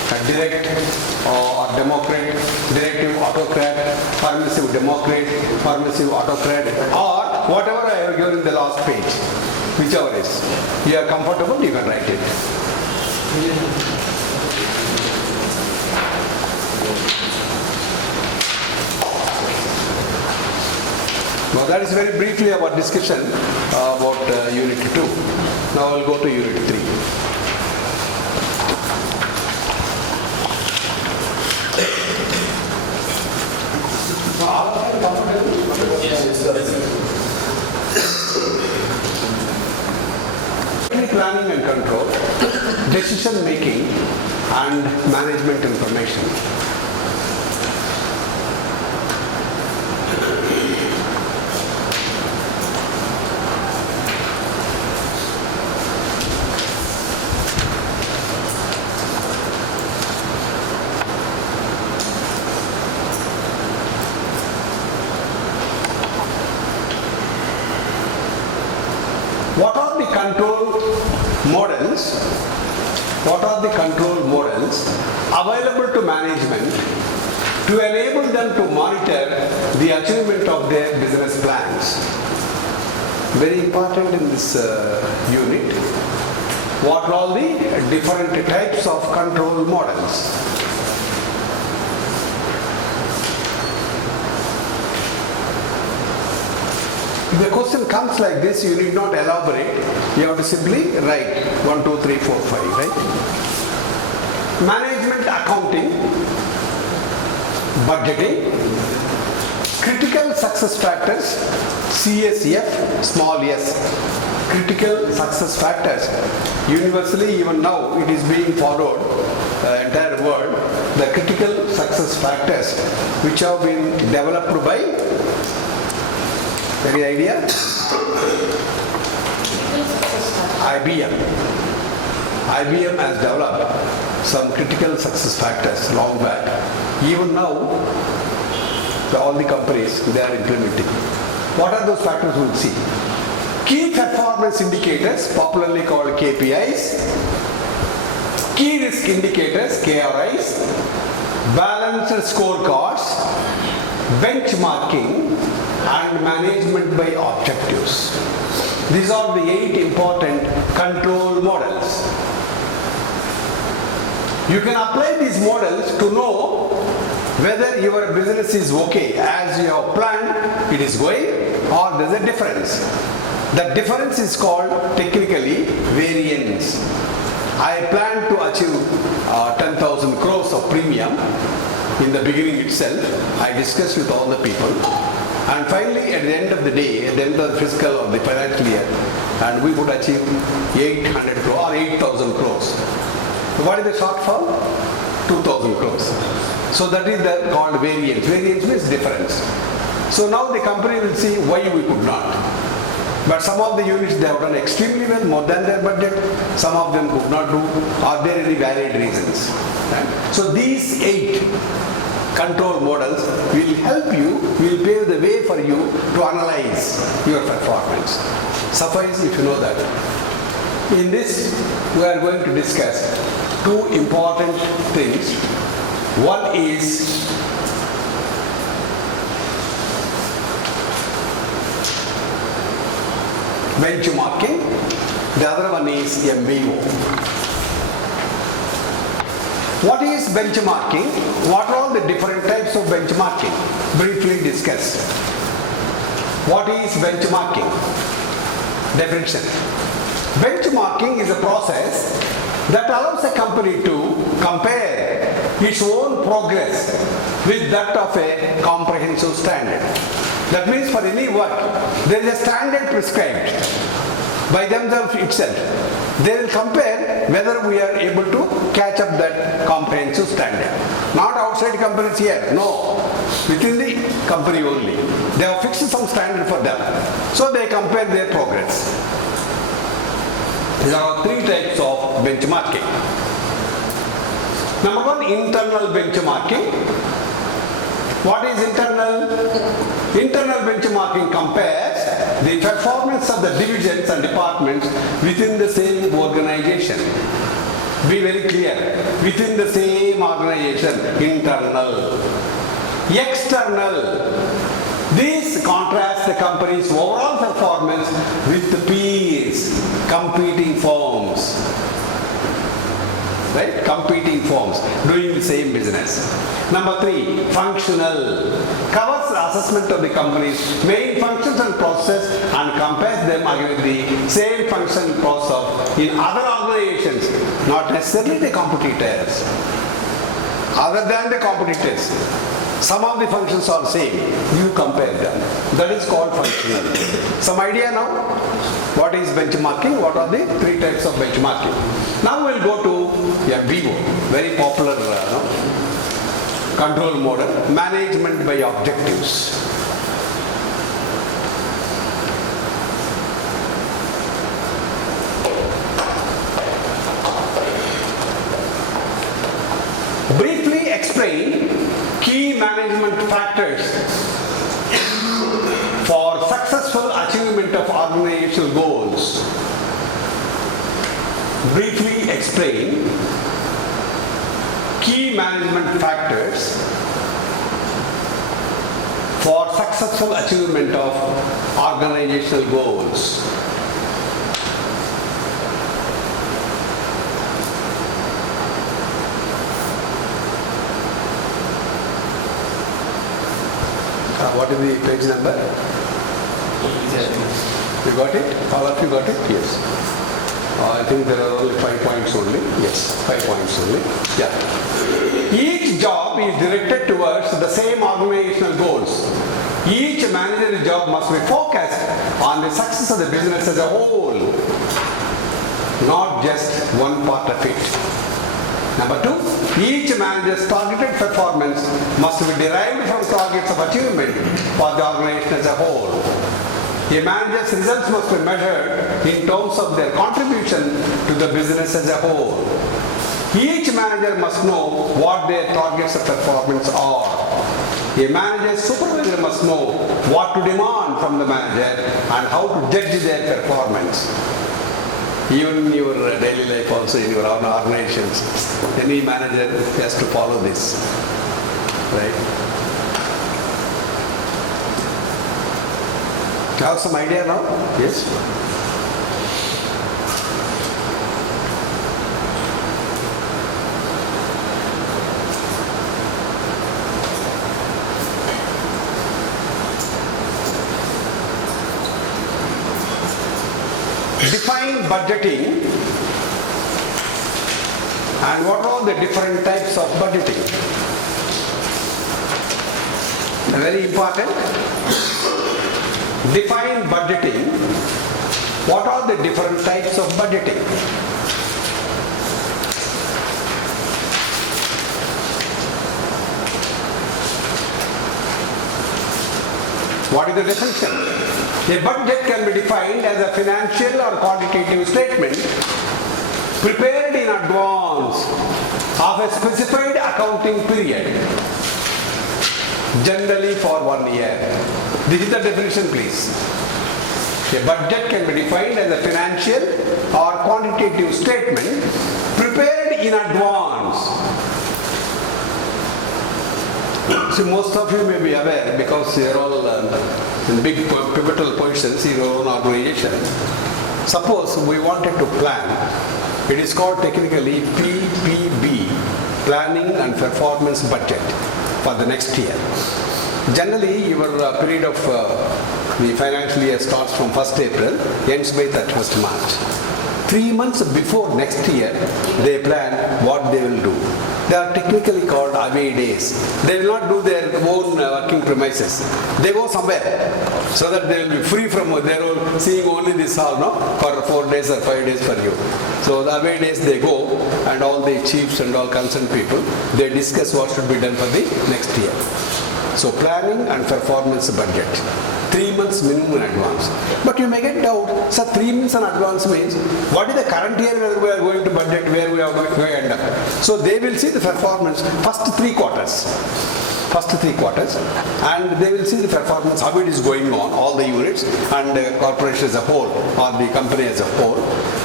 direct or democrat, directive autocrat, permissive democrat, permissive autocrat, or whatever I have given in the last page, whichever is. You are comfortable, you can write it. Now that is very briefly our discussion about Unit 2. Now I will go to Unit 3. Planning and control, decision making and management information. What are the control models? What are the control models available to management to enable them to monitor the achievement of their business plans? Very important in this unit. What are all the different types of control models? If the question comes like this, you need not elaborate. You have to simply write 1, 2, 3, 4, 5, right? Management accounting, budgeting, critical success factors, CSF, small s. Critical success factors. Universally, even now, it is being followed, the entire world. The critical success factors which have been developed by, any idea? IBM. IBM has developed some critical success factors long back. Even now, all the companies, they are implementing. What are those factors? We'll see. Key performance indicators, popularly called KPIs. Key risk indicators, KRIs. Balanced scorecards. Benchmarking and management by objectives. These are the 8 important control models. You can apply these models to know whether your business is okay as you have planned, it is going, or there is a difference. The difference is called technically variance. I plan to achieve 10,000 crores of premium in the beginning itself. I discussed with all the people. And finally, at the end of the day, at the end of the fiscal or the financial year, and we would achieve 800 crores or 8,000 crores. So what is the shortfall? 2,000 crores. So that is called variance. Variance means difference. So now the company will see why we could not. But some of the units, they have done extremely well, more than their budget. Some of them could not do. Are there any valid reasons? Right? So these 8 control models will help you, will pave the way for you to analyze your performance. Suffice if you know that. In this, we are going to discuss 2 important things. One is benchmarking, the other one is MBO. What is benchmarking? What are all the different types of benchmarking? Briefly discuss. What is benchmarking? Definition. Benchmarking is a process that allows a company to compare its own progress with that of a comprehensive standard. That means for any work, there is a standard prescribed by themselves itself. They will compare whether we are able to catch up that comprehensive standard. Not outside companies here, no. Within the company only. They have fixed some standard for them. So they compare their progress. There are 3 types of benchmarking. Number 1, internal benchmarking. What is internal? Internal benchmarking compares the performance of the divisions and departments within the same organization. Be very clear. Within the same organization, internal. External. This contrasts the company's overall performance with the peers, competing firms. Right? Competing firms doing the same business. Number 3, functional. Covers the assessment of the company's main functions and processes and compares them against the same function and process in other organizations, not necessarily the competitors. Other than the competitors. Some of the functions are same. You compare them. That is called functional. Some idea now? What is benchmarking? What are the 3 types of benchmarking? Now we'll go to BO, very popular control model, management by objectives. Briefly explain key management factors for successful achievement of organizational goals. Briefly explain key management factors for successful achievement of organizational goals. What is the page number? You got it? All of you got it? Yes. I think there are only 5 points only. Yes, 5 points only. Yeah. Each job is directed towards the same organizational goals. Each manager's job must be focused on the success of the business as a whole, not just one part of it. Number 2, each manager's targeted performance must be derived from targets of achievement for the organization as a whole. A manager's results must be measured in terms of their contribution to the business as a whole. Each manager must know what their targets of performance are. A manager's supervisor must know what to demand from the manager and how to judge their performance. Even in your daily life also, in your own organizations, any manager has to follow this, right? Have some idea now? Yes? Define budgeting and what are the different types of budgeting. Very important. Define budgeting. What are the different types of budgeting? What is the definition? A budget can be defined as a financial or quantitative statement prepared in advance of a specified accounting period, generally for 1 year. This is the definition, please. A budget can be defined as a financial or quantitative statement prepared in advance. See, most of you may be aware because you are all in big pivotal positions in your own organization. Suppose we wanted to plan. It is called technically PPB, Planning and Performance Budget, for the next year. Generally, your period of the financial year starts from 1st April, ends by 31st March. 3 months before next year, they plan what they will do. They are technically called away days. They will not do their own working premises. They go somewhere so that they will be free from their own, seeing only this hall, no? For 4 days or 5 days for you. So the away days they go, and all the chiefs and all concerned people, they discuss what should be done for the next year. So planning and performance budget. 3 months minimum in advance. But you may get doubt, so 3 months in advance means, what is the current year where we are going to budget, where we are going to end up? So they will see the performance first 3 quarters. First 3 quarters, and they will see the performance, how it is going on, all the units and the corporation as a whole, or the company as a whole.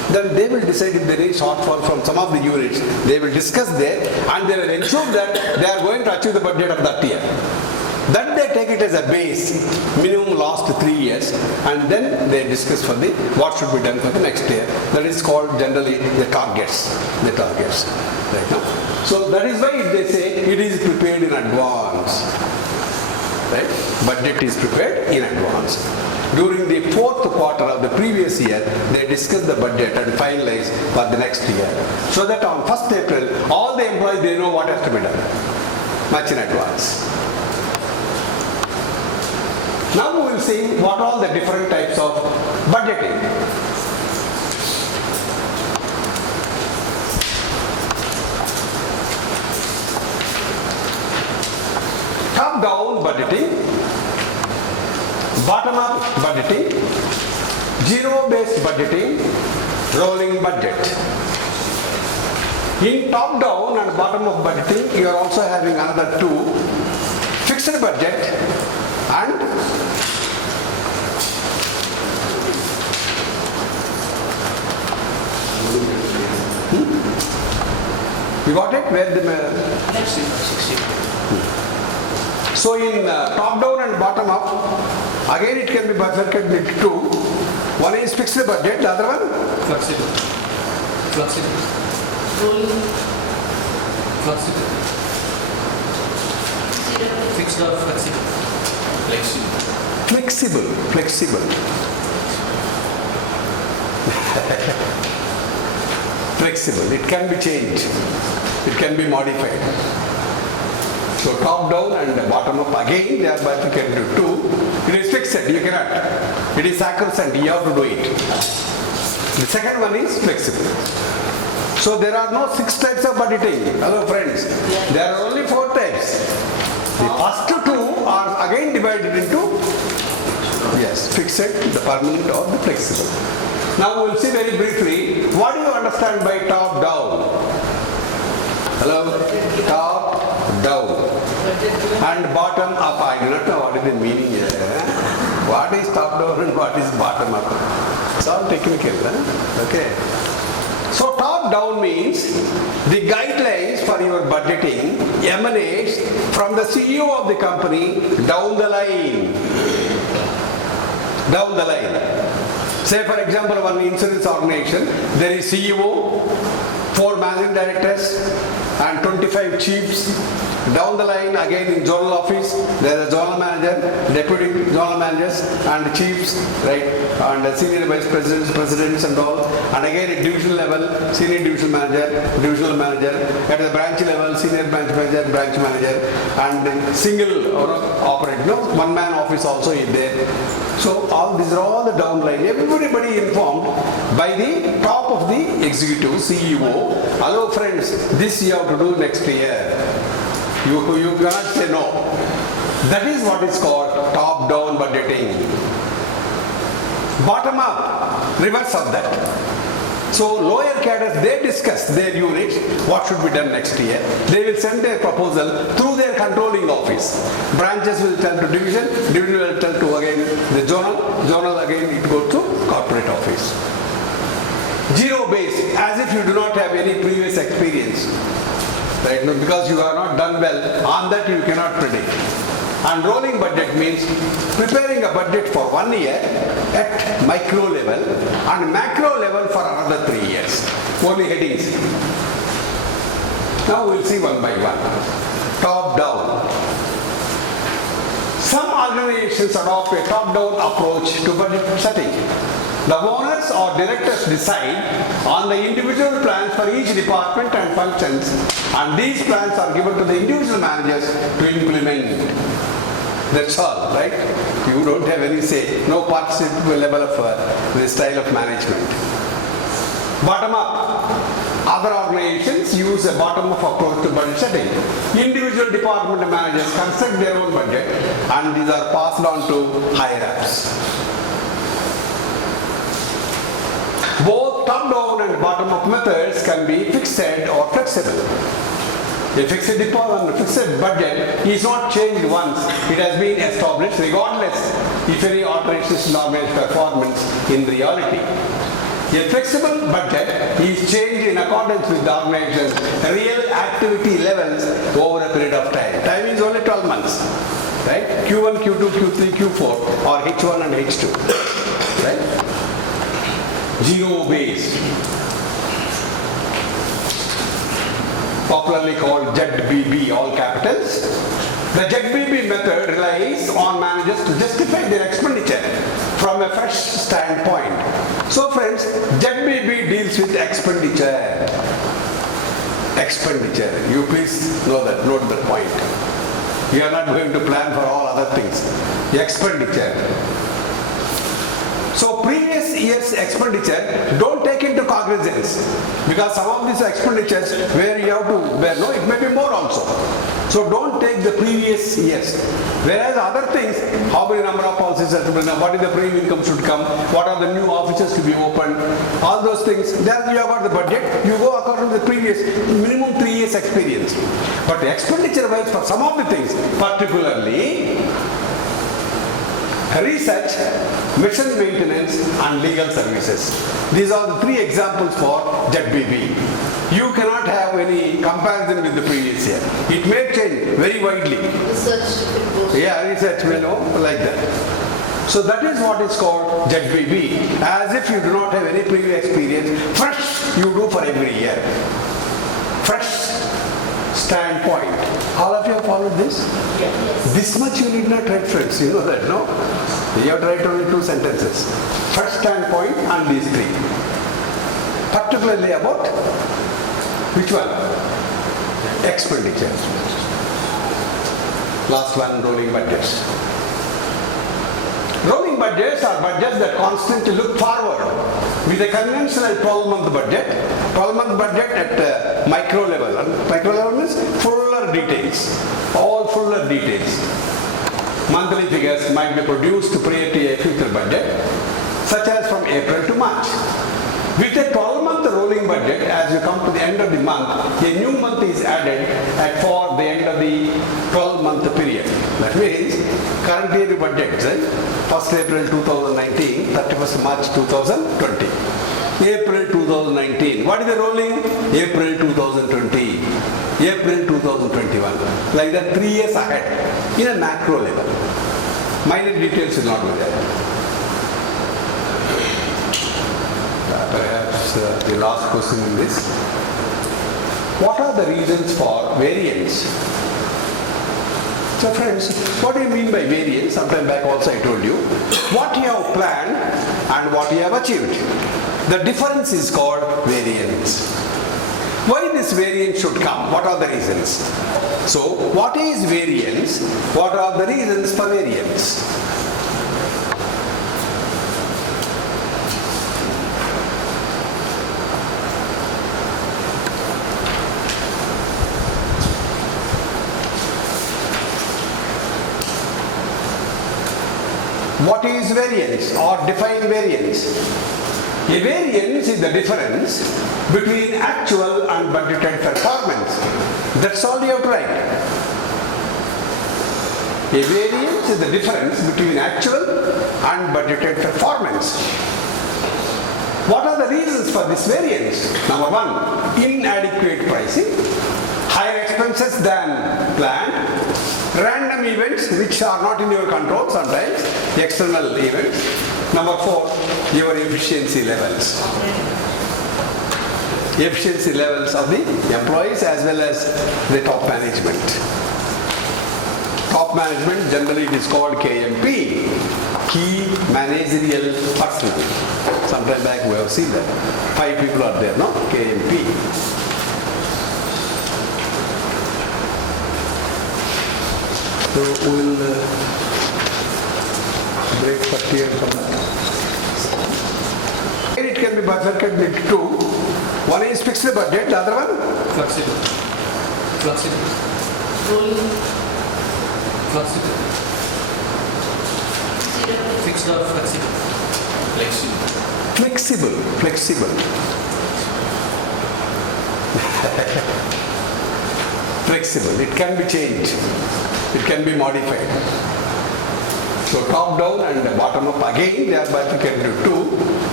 then they will decide if there is shortfall from some of the units. They will discuss there and they will ensure that they are going to achieve the budget of that year. Then they take it as a base, minimum last 3 years, and then they discuss for the what should be done for the next year. That is called generally the targets. Right now. So that is why they say it is prepared in advance. Right? Budget is prepared in advance. During the 4th quarter of the previous year, they discuss the budget and finalize for the next year. So that on 1st April, all the employees, they know what has to be done. Much in advance. Now we will see what are all the different types of budgeting. Top-down budgeting, bottom-up budgeting, zero-based budgeting, rolling budget. In top-down and bottom-up budgeting, you are also having another two, fixed budget and you got it? Where the so in top down and bottom up, again it can be bifurcated into two. One is fixed budget, the other one Flexible. Rolling. Fixed or flexible? flexible. Flexible. It can be changed. It can be modified. So top down and bottom up, again they are bifurcated into two. It is fixed, you cannot. It is sacrosanct, you have to do it. The second one is flexible. So there are no 6 types of budgeting. Hello friends. There are only 4 types. The first 2 are again divided into fixed, the permanent or the flexible. Now we will see very briefly, what do you understand by top down? Hello? Top down. And bottom up. I do not know what is the meaning here. What is top down and what is bottom up? It's all technical. Okay. So top down means the guidelines for your budgeting emanates from the CEO of the company down the line. Down the line. Say for example, one insurance organization, there is CEO, 4 managing directors and 25 chiefs. Down the line, again in zonal office, there is a zonal manager, deputy zonal managers and chiefs, right? And senior vice presidents, presidents and all. And again at divisional level, senior division manager, divisional manager. At the branch level, senior branch manager, branch manager. And single operate, one man office also is there. So all these are all the downline. Everybody informed by the top of the executive CEO. Hello friends, this you have to do next year. You cannot say no. That is what is called top-down budgeting. Bottom-up, reverse of that. So lower cadres, they discuss their units, what should be done next year. They will send their proposal through their controlling office. Branches will tell to division, division will tell to again the zonal again it goes to corporate office. Zero base, as if you do not have any previous experience. Right? Because you are not done well, on that you cannot predict. And rolling budget means preparing a budget for 1 year at micro level and macro level for another 3 years. Only headings. Now we will see one by one. Top down. Some organizations adopt a top-down approach to budget setting. The owners or directors decide on the individual plans for each department and functions, and these plans are given to the individual managers to implement. That's all, right? You don't have any say, no partnership level of the style of management. Bottom up. Other organizations use a bottom-up approach to budget setting. Individual department managers construct their own budget, and these are passed on to higher-ups. Both top-down and bottom-up methods can be fixed or flexible. A fixed department, fixed budget is not changed once. It has been established regardless if any alterations in organized performance in reality. A flexible budget is changed in accordance with the organization's real activity levels over a period of time. Time is only 12 months, right? Q1, Q2, Q3, Q4 or H1 and H2, right? Zero based, popularly called ZBB, all capitals. The ZBB method relies on managers to justify their expenditure from a fresh standpoint. So friends, ZBB deals with expenditure. Expenditure. You please know that, note that point. You are not going to plan for all other things. Expenditure. So previous year's expenditure, don't take into cognizance, because some of these expenditures where you have to, no, it may be more also. So don't take the previous years. Whereas other things, how many number of policies are to be, what is the premium income should come, what are the new offices to be opened, all those things. Then you have got the budget, you go according to the previous, minimum 3 years experience. But the expenditure wise for some of the things, particularly research, mission maintenance and legal services. These are the 3 examples for ZBB. You cannot have any comparison with the previous year. It may change very widely. Research, if it goes. Yeah, research may know like that. So that is what is called ZBB. As if you do not have any previous experience, fresh you do for every year. Fresh standpoint. All of you have followed this? Yes. This much you need not write, friends. You know that, no? You have to write only 2 sentences. First standpoint and these 3. Particularly about which one? Expenditure. Last one, rolling budgets. Rolling budgets are budgets that constantly look forward. With a conventional 12-month budget, 12-month budget at micro level. Micro level means fuller details. All fuller details. Monthly figures might be produced prior to a future budget, such as from April to March. With a 12-month rolling budget, as you come to the end of the month, a new month is added for the end of the 12-month period. That means, current year budget, right? 1st April 2019, 31st March 2020. April 2019. What is the rolling? April 2020. April 2021. Like that, 3 years ahead in a macro level. Minor details will not be there. Perhaps the last question in this. What are the reasons for variance? So friends, what do you mean by variance? Sometime back also I told you. What you have planned and what you have achieved. The difference is called variance. Why this variance should come? What are the reasons? So, what is variance? What are the reasons for variance? What is variance or define variance? A variance is the difference between actual and budgeted performance. That's all you have to write. A variance is the difference between actual and budgeted performance. What are the reasons for this variance? Number 1, inadequate pricing, higher expenses than planned, random events which are not in your control sometimes, external events. Number 4, your efficiency levels. Efficiency levels of the employees as well as the top management. Top management, generally it is called KMP, Key Managerial Personnel. Sometime back we have seen that. 5 people are there, no? KMP. So we will break for tea and come back. It can be bifurcated into 2. One is fixed budget, the other one? Flexible. Flexible. Rolling. Flexible. Fixed or flexible? Flexible. Flexible. Flexible. It can be changed. It can be modified. So top down and bottom up, again they are bifurcated into 2.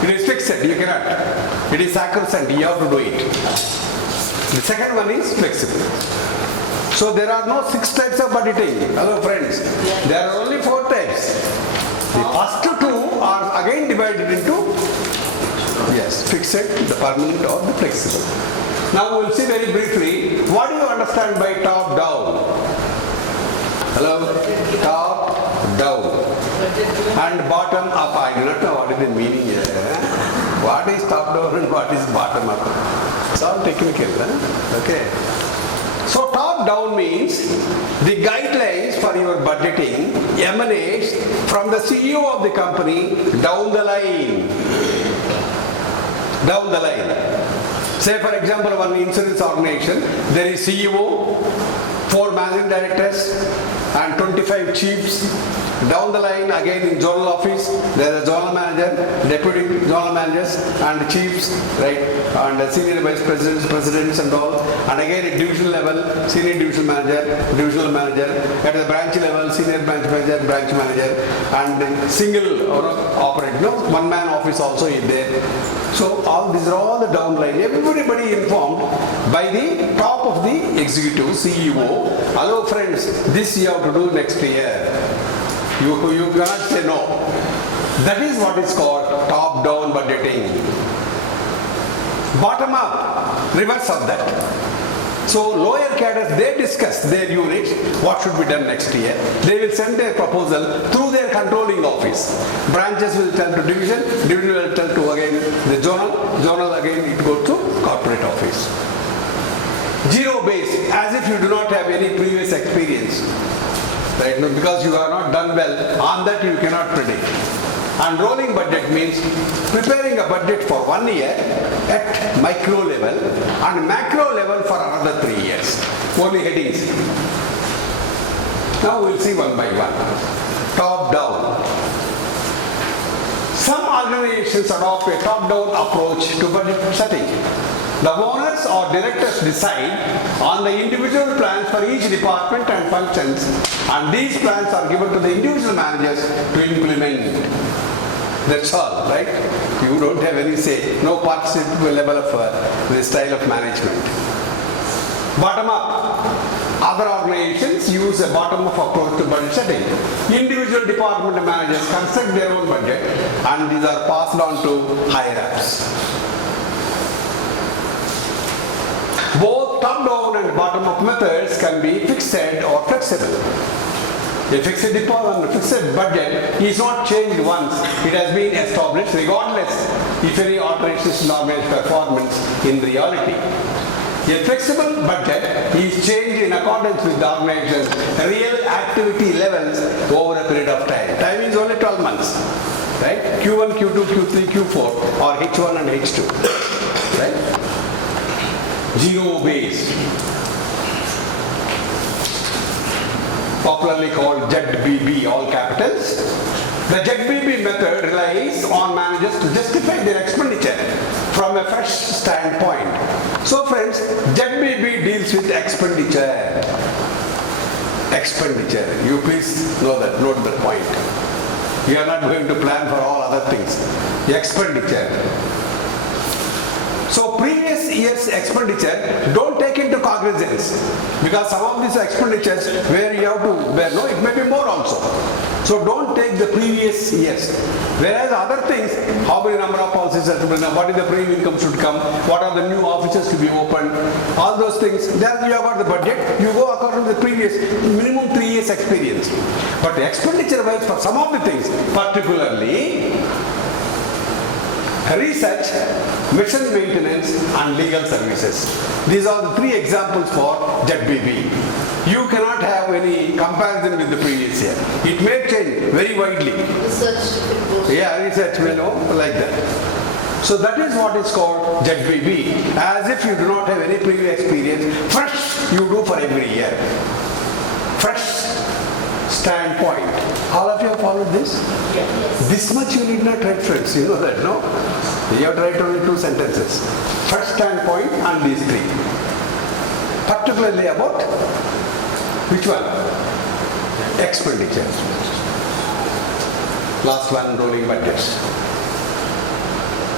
It is fixed, you cannot. It is sacrosanct, you have to do it. The second one is flexible. So there are no 6 types of budgeting. Hello friends. There are only 4 types. The first 2 are again divided into, yes, fixed, the permanent or the flexible. Now we will see very briefly, what do you understand by top down? Hello? Top down. And bottom up. I do not know what is the meaning here. What is top down and what is bottom up? It's all technical. Okay. So top down means the guidelines for your budgeting emanates from the CEO of the company down the line. Down the line. Say for example, one insurance organization, there is CEO, 4 managing directors and 25 chiefs. Down the line, again in zonal office, there is a zonal manager, deputy zonal managers and chiefs, right? And senior vice presidents, presidents and all. And again at divisional level, senior divisional manager, divisional manager. At the branch level, senior branch manager, branch manager. And single operator, no, one man office also is there. So all these are all the downline. Everybody informed by the top of the executive CEO. Hello friends, this you have to do next year. You cannot say no. That is what is called top-down budgeting. Bottom-up, reverse of that. So lower cadres, they discuss their units, what should be done next year. They will send their proposal through their controlling office. Branches will tell to division, division will tell to again the zonal again it goes to corporate office. Zero base, as if you do not have any previous experience. Right? No, because you are not done well, on that you cannot predict. And rolling budget means preparing a budget for 1 year at micro level and macro level for another 3 years. Only headings. Now we will see one by one. Top down. Some organizations adopt a top-down approach to budget setting. The owners or directors decide on the individual plans for each department and functions, and these plans are given to the individual managers to implement. That's all, right? You don't have any say, no partnership level of the style of management. Bottom up. Other organizations use a bottom-up approach to budget setting. Individual department managers construct their own budget, and these are passed on to higher-ups. Both top-down and bottom-up methods can be fixed or flexible. A fixed department, fixed budget is not changed once. It has been established regardless if any alterations in organized performance in reality. A flexible budget is changed in accordance with the organization's real activity levels over a period of time. Time is only 12 months. Right? Q1, Q2, Q3, Q4 or H1 and H2. Right? Zero base, popularly called ZBB, all capitals. The ZBB method relies on managers to justify their expenditure from a fresh standpoint. So friends, ZBB deals with expenditure. Expenditure. You please know that, note the point. You are not going to plan for all other things. Expenditure. So previous year's expenditure don't take into cognizance, because some of these expenditures where you have to bear, no, it may be more also. So don't take the previous years. Whereas other things, how many number of policies have to be, what is the premium income should come, what are the new offices to be opened, all those things. Then you have got the budget, you go according to the previous minimum 3 years experience. But the expenditure wise for some of the things, particularly research, mission maintenance and legal services. These are the 3 examples for ZBB. You cannot have any comparison with the previous year. It may change very widely. Research, it goes. Yeah, research may know like that. So that is what is called ZBB. As if you do not have any previous experience, fresh you do for every year. Fresh standpoint. All of you have followed this? Yes. This much you need not write, friends. You know that, no? You have to write only 2 sentences. First standpoint and these 3. Particularly about which one? Expenditure. Last one, rolling budgets.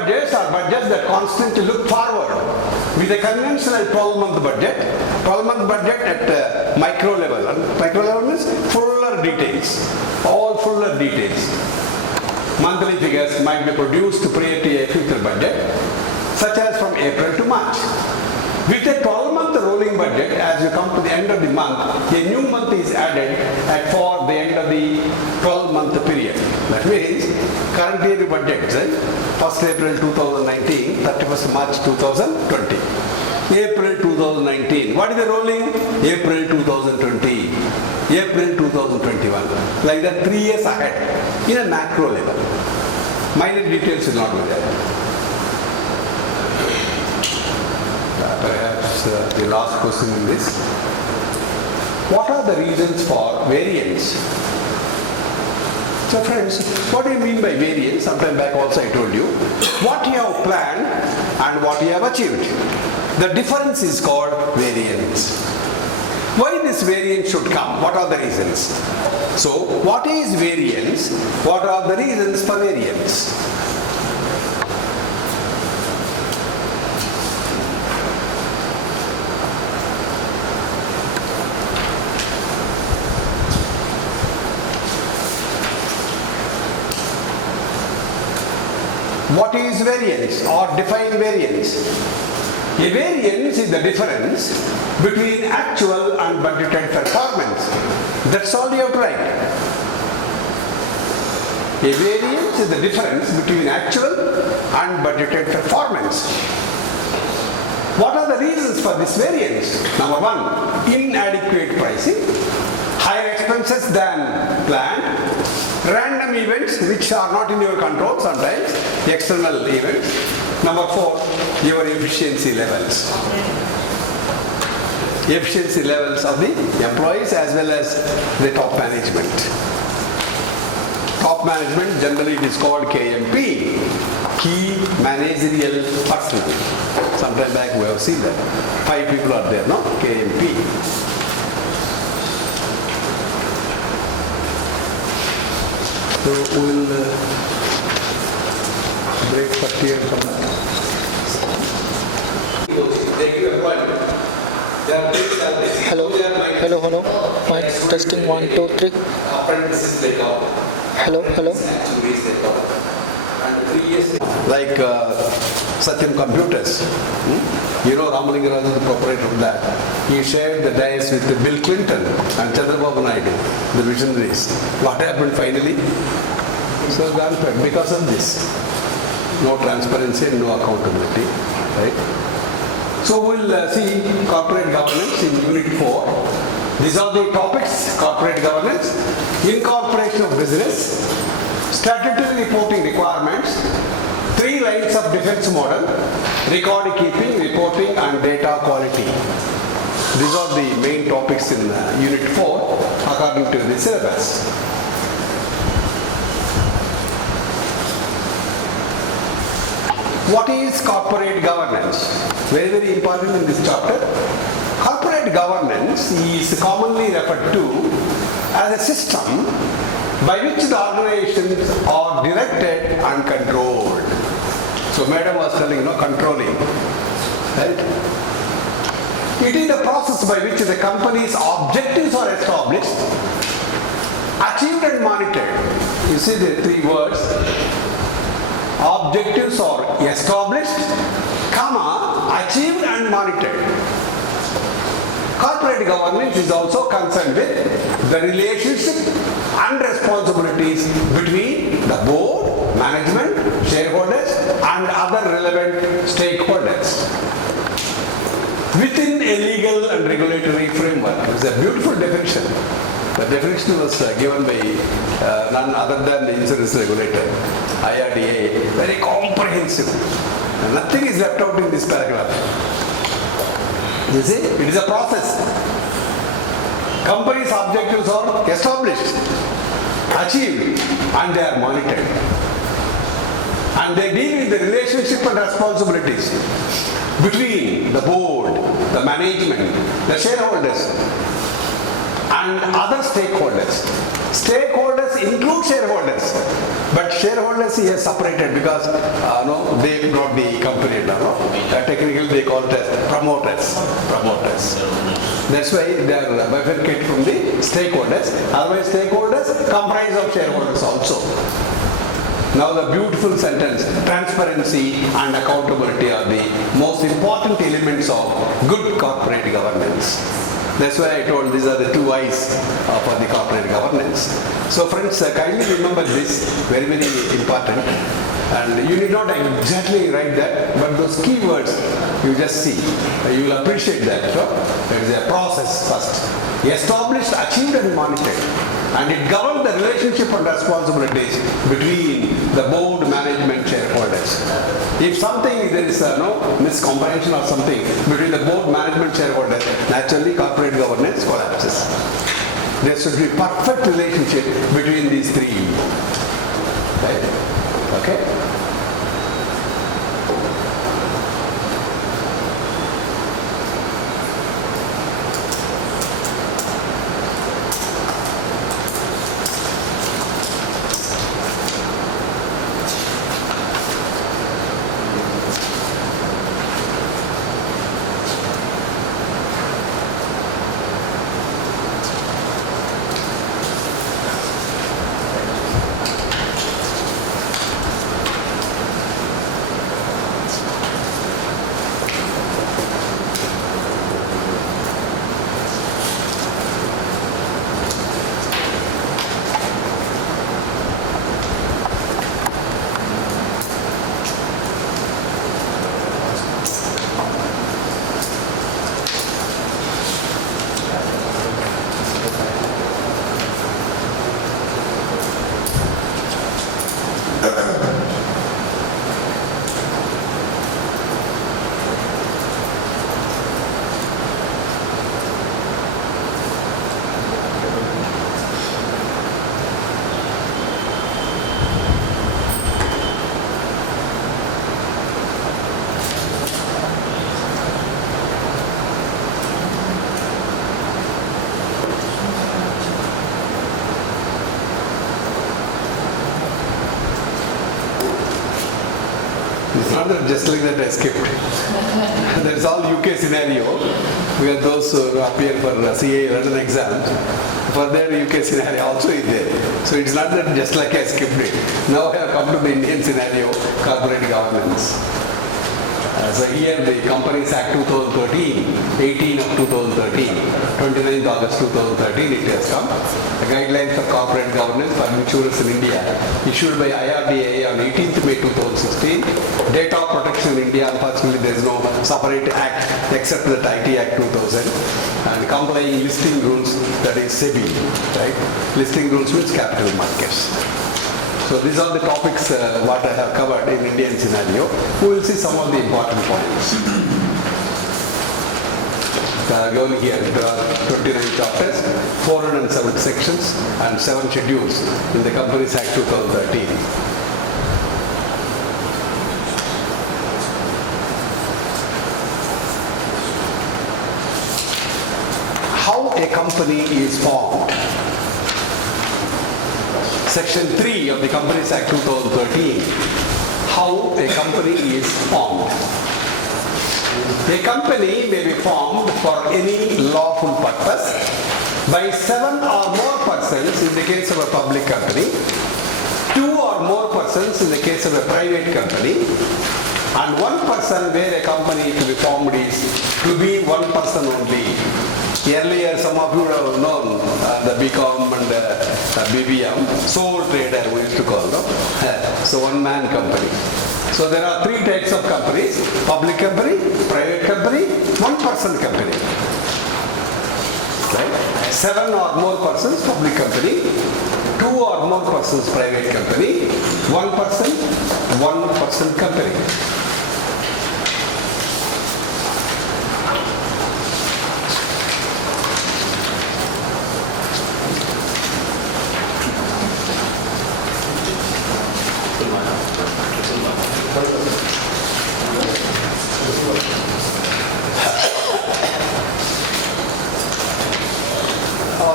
budgets are budgets that constantly look forward. With a conventional 12-month budget, 12-month budget at micro level. And micro level means fuller details, all fuller details. Monthly figures might be produced prior to a future budget, such as from April to March. With a 12-month rolling budget, as you come to the end of the month, a new month is added for the end of the 12-month period. That means current year budget, right? 1st April 2019, 31st March 2020. April 2019. What is the rolling? April 2020. April 2021. Like that 3 years ahead in a macro level. Minor details will not be there. Perhaps the last question in this. What are the reasons for variance? So friends, what do you mean by variance? Sometime back also I told you. What you have planned and what you have achieved. The difference is called variance. Why this variance should come? What are the reasons? So, what is variance? What are the reasons for variance? What is variance or define variance? A variance is the difference between actual and budgeted performance. That's all you have to write. A variance is the difference between actual and budgeted performance. What are the reasons for this variance? Number one, inadequate pricing, higher expenses than planned, random events which are not in your control sometimes, external events. Number four, your efficiency levels. Efficiency levels of the employees as well as the top management. Top management, generally it is called KMP, Key Managerial Personnel. Sometime back we have seen that. 5 people are there, no? KMP. So we will break for tea and come back. Hello. Mic testing 1, 2, 3. Hello. Like Satyam Computers. You know Ramalingarajan is the proprietor of that. He shared the dais with Bill Clinton and Chandrababu Naidu, the visionaries. What happened finally? So gone back because of this. No transparency and no accountability. Right? So we'll see corporate governance in Unit 4. These are the topics: corporate governance, incorporation of business, statutory reporting requirements, 3 lines of defense model, record keeping, reporting and data quality. These are the main topics in Unit 4 according to the syllabus. What is corporate governance? Very, very important in this chapter. Corporate governance is commonly referred to as a system by which the organizations are directed and controlled. So Madam was telling, controlling. Right? It is the process by which the company's objectives are established, achieved and monitored. You see the 3 words. Objectives are established, achieved and monitored. Corporate governance is also concerned with the relationship and responsibilities between the board, management, shareholders and other relevant stakeholders within a legal and regulatory framework. It's a beautiful definition. The definition was given by none other than the insurance regulator, IRDA, very comprehensive. Nothing is left out in this paragraph. You see, it is a process. Company's objectives are established, achieved, and they are monitored. And they deal with the relationship and responsibilities between the board, the management, the shareholders, and other stakeholders. Stakeholders include shareholders, but shareholders he has separated because no, they brought the company down. No? Technically they call it as promoters. That's why they are bifurcated from the stakeholders. Otherwise stakeholders comprise of shareholders also. Now the beautiful sentence, transparency and accountability are the most important elements of good corporate governance. That's why I told these are the two I's for the corporate governance. So friends, kindly remember this, very, very important. And you need not exactly write that, but those keywords you just see. You will appreciate that. So, there is a process first. Established, achieved and monitored. And it governs the relationship and responsibilities between the board, management, shareholders. If something, there is no miscomprehension or something between the board, management, shareholders, naturally corporate governance collapses. There should be perfect relationship between these three. Right? Okay? It's not that just like that I skipped. That's all UK scenario. We are those who appear for CA London exams. For their UK scenario also is there. So it's not that just like I skipped it. Now I have come to the Indian scenario, corporate governance. So here the Companies Act 2013, 18 of 2013, 29th August 2013 it has come. The guidelines for corporate governance for insurance in India issued by IRDAI on 18th May 2016. Data protection in India, unfortunately there is no separate act except the IT Act 2000. And complying listing rules, that is SEBI, right? Listing rules means capital markets. So these are the topics what I have covered in Indian scenario. We will see some of the important points. Going here, there are 29 chapters, 407 sections and 7 schedules in the Companies Act 2013. How a company is formed. Section 3 of the Companies Act 2013, how a company is formed. A company may be formed for any lawful purpose by 7 or more persons in the case of a public company, 2 or more persons in the case of a private company, and 1 person where a company to be formed is to be 1 person only. Earlier, some of you have known the BCom and BBM, sole trader we used to call them. So one-man company. So there are 3 types of companies: public company, private company, 1-person company. Right? 7 or more persons, public company; 2 or more persons, private company; 1 person, 1-person company.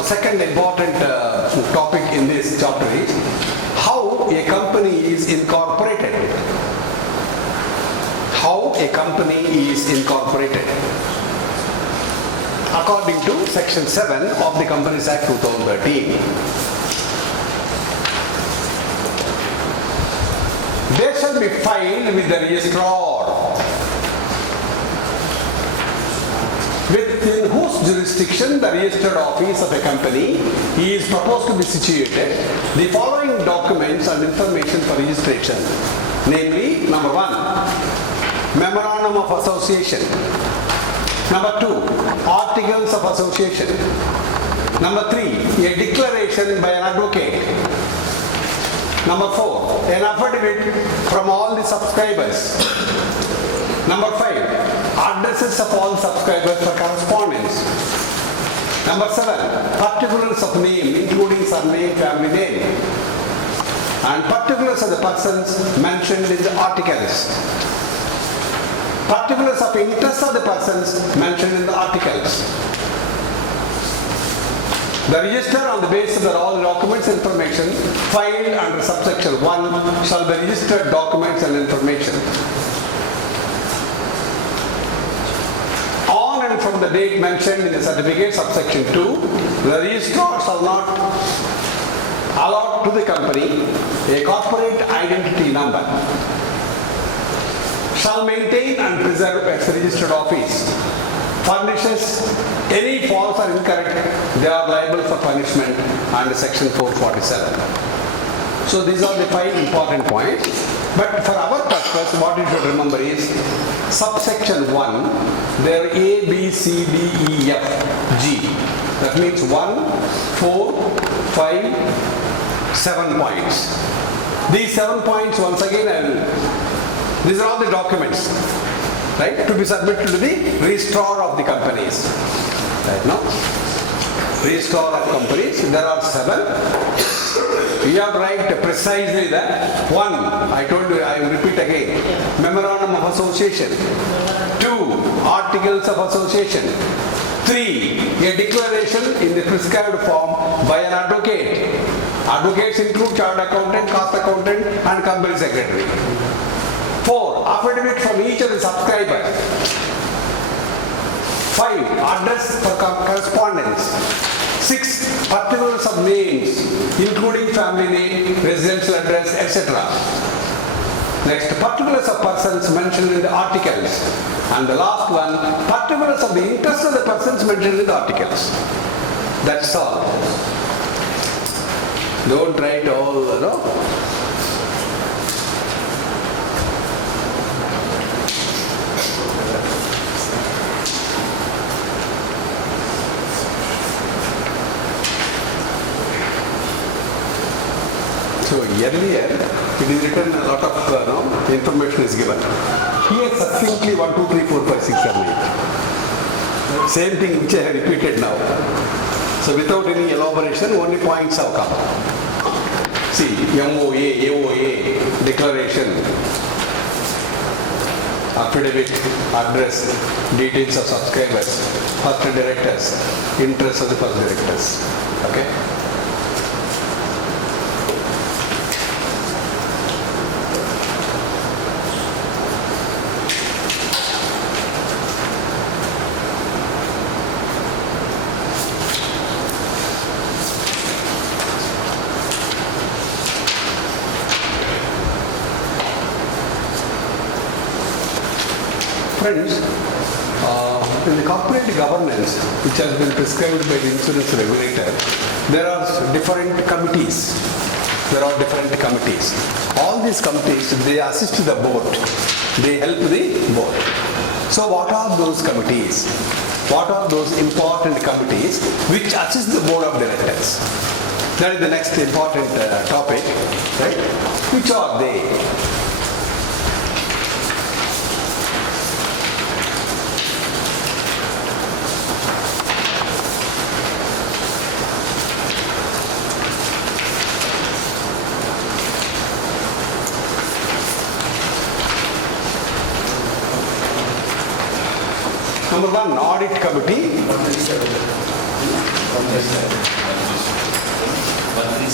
second important topic in this chapter is how a company is incorporated. How a company is incorporated. According to Section 7 of the Companies Act 2013, they shall be filed with the registrar, within whose jurisdiction the registered office of a company is proposed to be situated, the following documents and information for registration. Namely, number 1, Memorandum of Association. Number 2, Articles of Association. Number 3, a declaration by an advocate. Number 4, an affidavit from all the subscribers. Number 5, addresses of all subscribers for correspondence. Number 7, particulars of name, including surname, family name, and particulars of the persons mentioned in the articles. Particulars of interest of the persons mentioned in the articles. The register, on the basis of all documents and information filed under subsection 1, shall be registered documents and information. On and from the date mentioned in the certificate, subsection 2, the registrar shall not allot to the company a corporate identity number, shall maintain and preserve its registered office, furnishes any false or incorrect, they are liable for punishment under section 447. So these are the 5 important points. But for our purpose, what you should remember is subsection 1, there are A, B, C, D, E, F, G. That means 1, 4, 5, 7 points. These 7 points, once again, these are all the documents, right, to be submitted to the registrar of the companies. Right now, registrar of companies, there are 7. You have to write precisely that. 1, I told you, I will repeat again. Memorandum of Association. 2, Articles of Association. 3, a declaration in the prescribed form by an advocate. Advocates include chartered accountant, cost accountant, and company secretary. 4, affidavit from each of the subscribers. 5, address for correspondence. 6, particulars of names, including family name, residential address, etc. Next, particulars of persons mentioned in the articles. And the last one, particulars of the interest of the persons mentioned in the articles. That's all. Don't write all, So earlier, it is written a lot of information is given. Here succinctly 1, 2, 3, 4, 5, 6, 7, 8. Same thing which I have repeated now. So without any elaboration, only points have come. See, MOA, AOA, declaration, affidavit, address, details of subscribers, first directors, interest of the first directors. Okay? Friends, in the corporate governance, which has been prescribed by the insurance regulator, there are different committees. All these committees, they assist the board. They help the board. So what are those committees? What are those important committees which assist the board of directors? That is the next important topic, right? Which are they? Number 1, audit committee.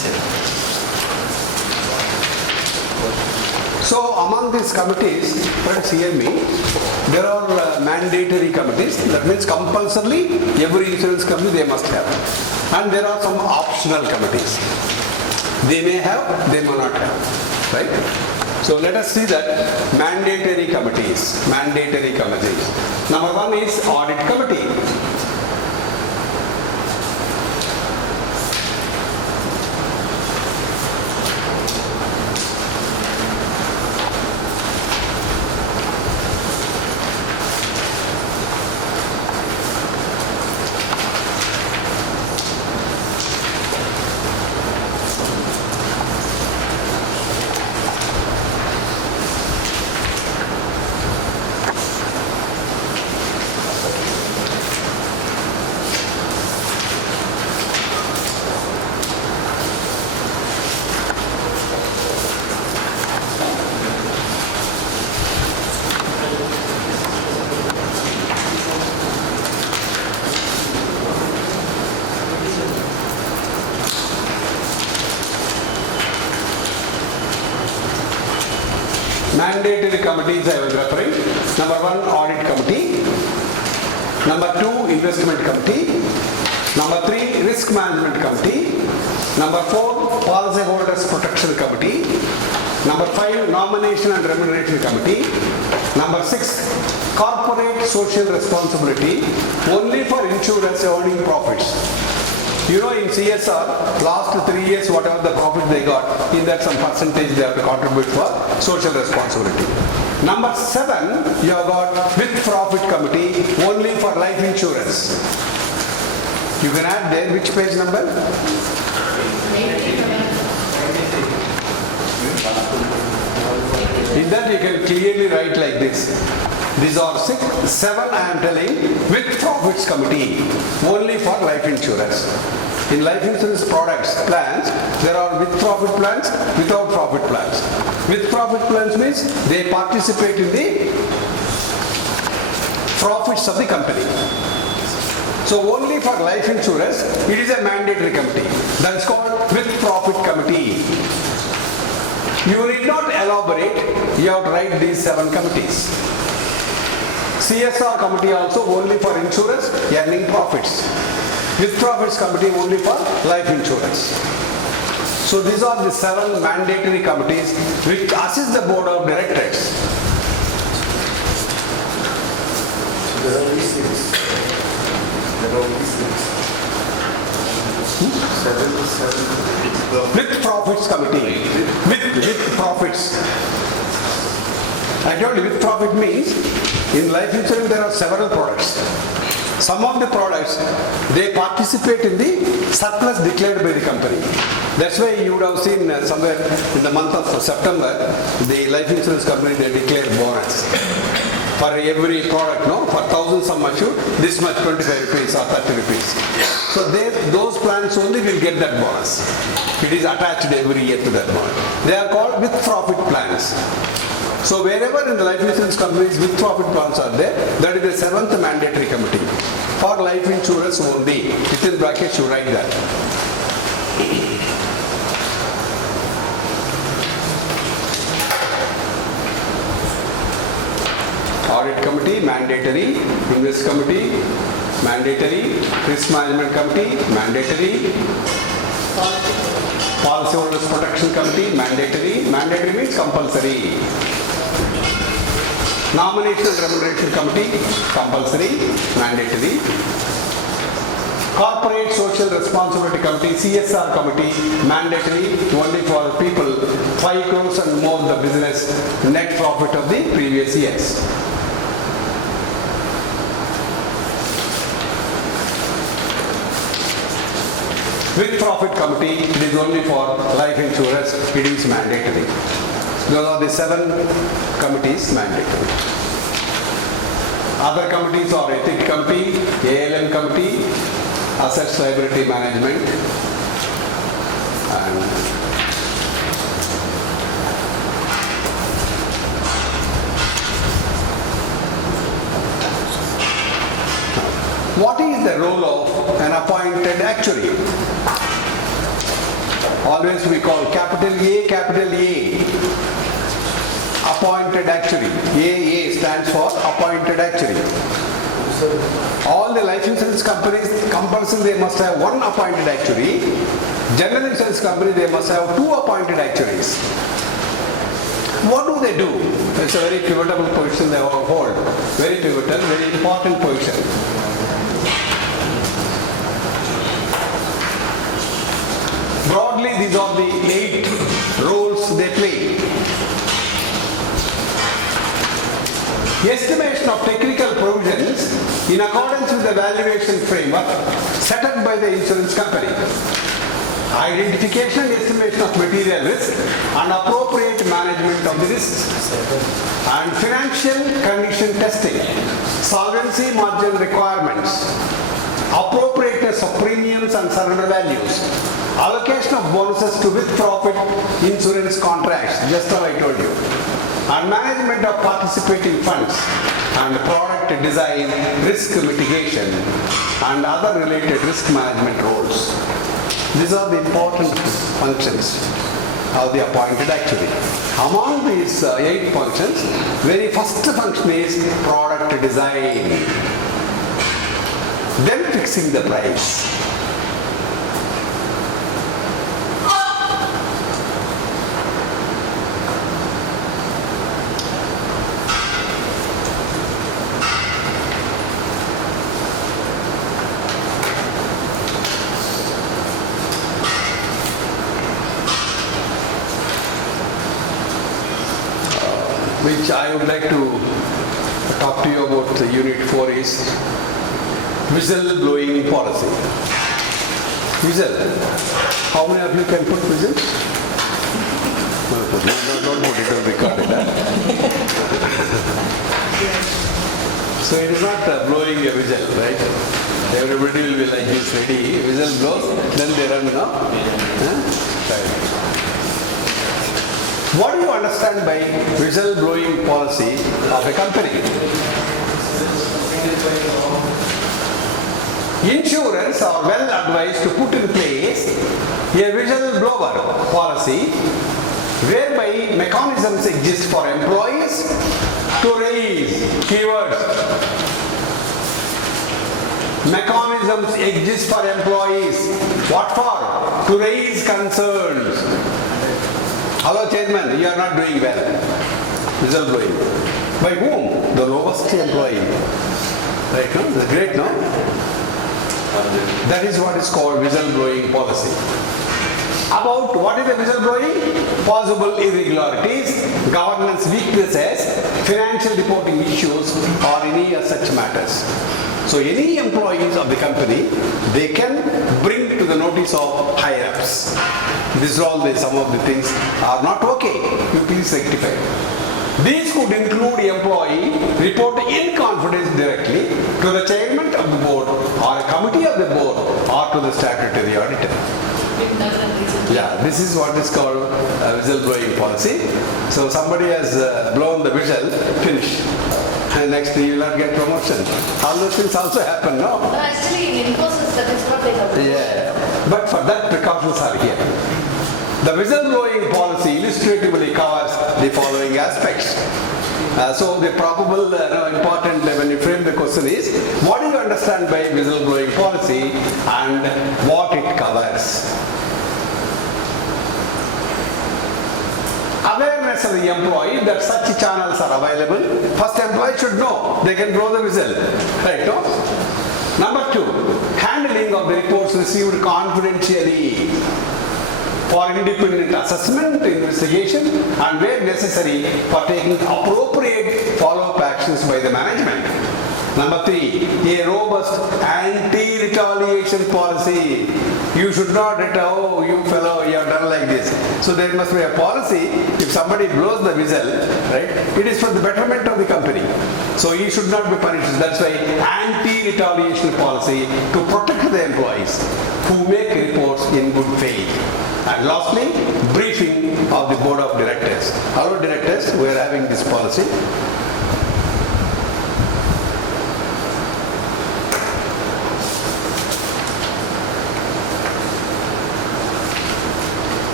So among these committees, friends hear me, there are mandatory committees, that means compulsorily every insurance company they must have. And there are some optional committees. They may have, they may not have, right? So let us see that mandatory committees, Number one is audit committee. Mandatory committees I was referring. Number one, audit committee. Number two, investment committee. Number three, risk management committee. Number four, policyholders protection committee. Number five, nomination and remuneration committee. Number six, corporate social responsibility, only for insurance earning profits. You know, in CSR, last 3 years, whatever the profit they got, in that some percentage they have to contribute for social responsibility. Number seven, you have got with profit committee, only for life insurance. You can add there, which page number? In that you can clearly write like this. These are six, seven I am telling, with profits committee, only for life insurance. In life insurance products, plans, there are with profit plans, without profit plans. With profit plans means they participate in the profits of the company. So only for life insurance, it is a mandatory committee. That is called with profit committee. You need not elaborate, you have to write these 7 committees. CSR committee also only for insurance, earning profits. With profits committee only for life insurance. So these are the 7 mandatory committees which assist the board of directors. There are only 6. There are only 6. 7. With profits committee. With profits. I told you with profit means in life insurance there are several products. Some of the products they participate in the surplus declared by the company. That's why you would have seen somewhere in the month of September the life insurance company they declare bonus. For every product, no, for 1,000 sum assured, this much 25 rupees or 30 rupees. So those plans only will get that bonus. It is attached every year to that bonus. They are called with profit plans. So wherever in the life insurance companies with profit plans are there, that is the 7th mandatory committee. For life insurance only, within brackets you write that. Audit committee, mandatory. Invest committee, mandatory. Risk management committee, mandatory. Policyholders protection committee, mandatory. Mandatory means compulsory. Nomination and remuneration committee, compulsory, mandatory. Corporate social responsibility committee, CSR committee, mandatory, only for the people 5 crores and more the business net profit of the previous years. With profit committee, it is only for life insurance, it is mandatory. Those are the 7 committees mandatory. Other committees are ethics committee, ALM committee, assets liability management, and what is the role of an appointed actuary? always we call capital A, appointed actuary. A stands for appointed actuary. All the life insurance companies, compulsory they must have one appointed actuary. General insurance company, they must have two appointed actuaries. What do they do? It's a very pivotal position they hold. Very pivotal, very important position. Broadly, these are the 8 roles they play. Estimation of technical provisions in accordance with the valuation framework set up by the insurance company. Identification and estimation of material risk and appropriate management of the risks. And financial condition testing, solvency margin requirements, appropriateness of premiums and surrender values, allocation of bonuses to with-profit insurance contracts, just how I told you, and management of participating funds, and product design, risk mitigation, and other related risk management roles. These are the important functions of the appointed actuary. Among these 8 functions, very first function is product design, then fixing the price. Which I would like to talk to you about. Unit 4 is whistle-blowing policy. Whistle. How many of you can put whistle? No, don't put it, don't record it. So it is not blowing a whistle, right? Everybody will be like this, ready, whistle blows, then they run now. Right. What do you understand by whistle-blowing policy of a company? Insurers are well advised to put in place a whistle-blower policy whereby mechanisms exist for employees to raise keywords. Mechanisms exist for employees. What for? To raise concerns. Hello chairman, you are not doing well. Whistleblowing. By whom? The lowest employee. Right, no? The great, no? That is what is called whistleblowing policy. About what is the whistleblowing? Possible irregularities, governance weaknesses, financial reporting issues, or any such matters. So any employees of the company, they can bring to the notice of higher-ups. These are all some of the things are not okay. You please rectify. These could include employee reporting in confidence directly to the chairman of the board or a committee of the board or to the statutory auditor. Yeah, this is what is called whistleblowing policy. So somebody has blown the whistle, finish. And next you will not get promotion. All those things also happen, no? No, actually in Infosys that is what they have. Yeah, but for that precautions are here. The whistleblowing policy illustratively covers the following aspects. So the probable important when you frame the question is, what do you understand by whistleblowing policy and what it covers? Awareness of the employee that such channels are available. First employee should know they can blow the whistle. Right, no? Number 2, handling of the reports received confidentially for independent assessment, investigation, and where necessary for taking appropriate follow-up actions by the management. Number 3, a robust anti-retaliation policy. You should not oh, you fellow, you have done like this. So there must be a policy. If somebody blows the whistle, right, it is for the betterment of the company. So he should not be punished. That's why anti-retaliation policy to protect the employees who make reports in good faith. And lastly, briefing of the board of directors. Hello directors, we are having this policy.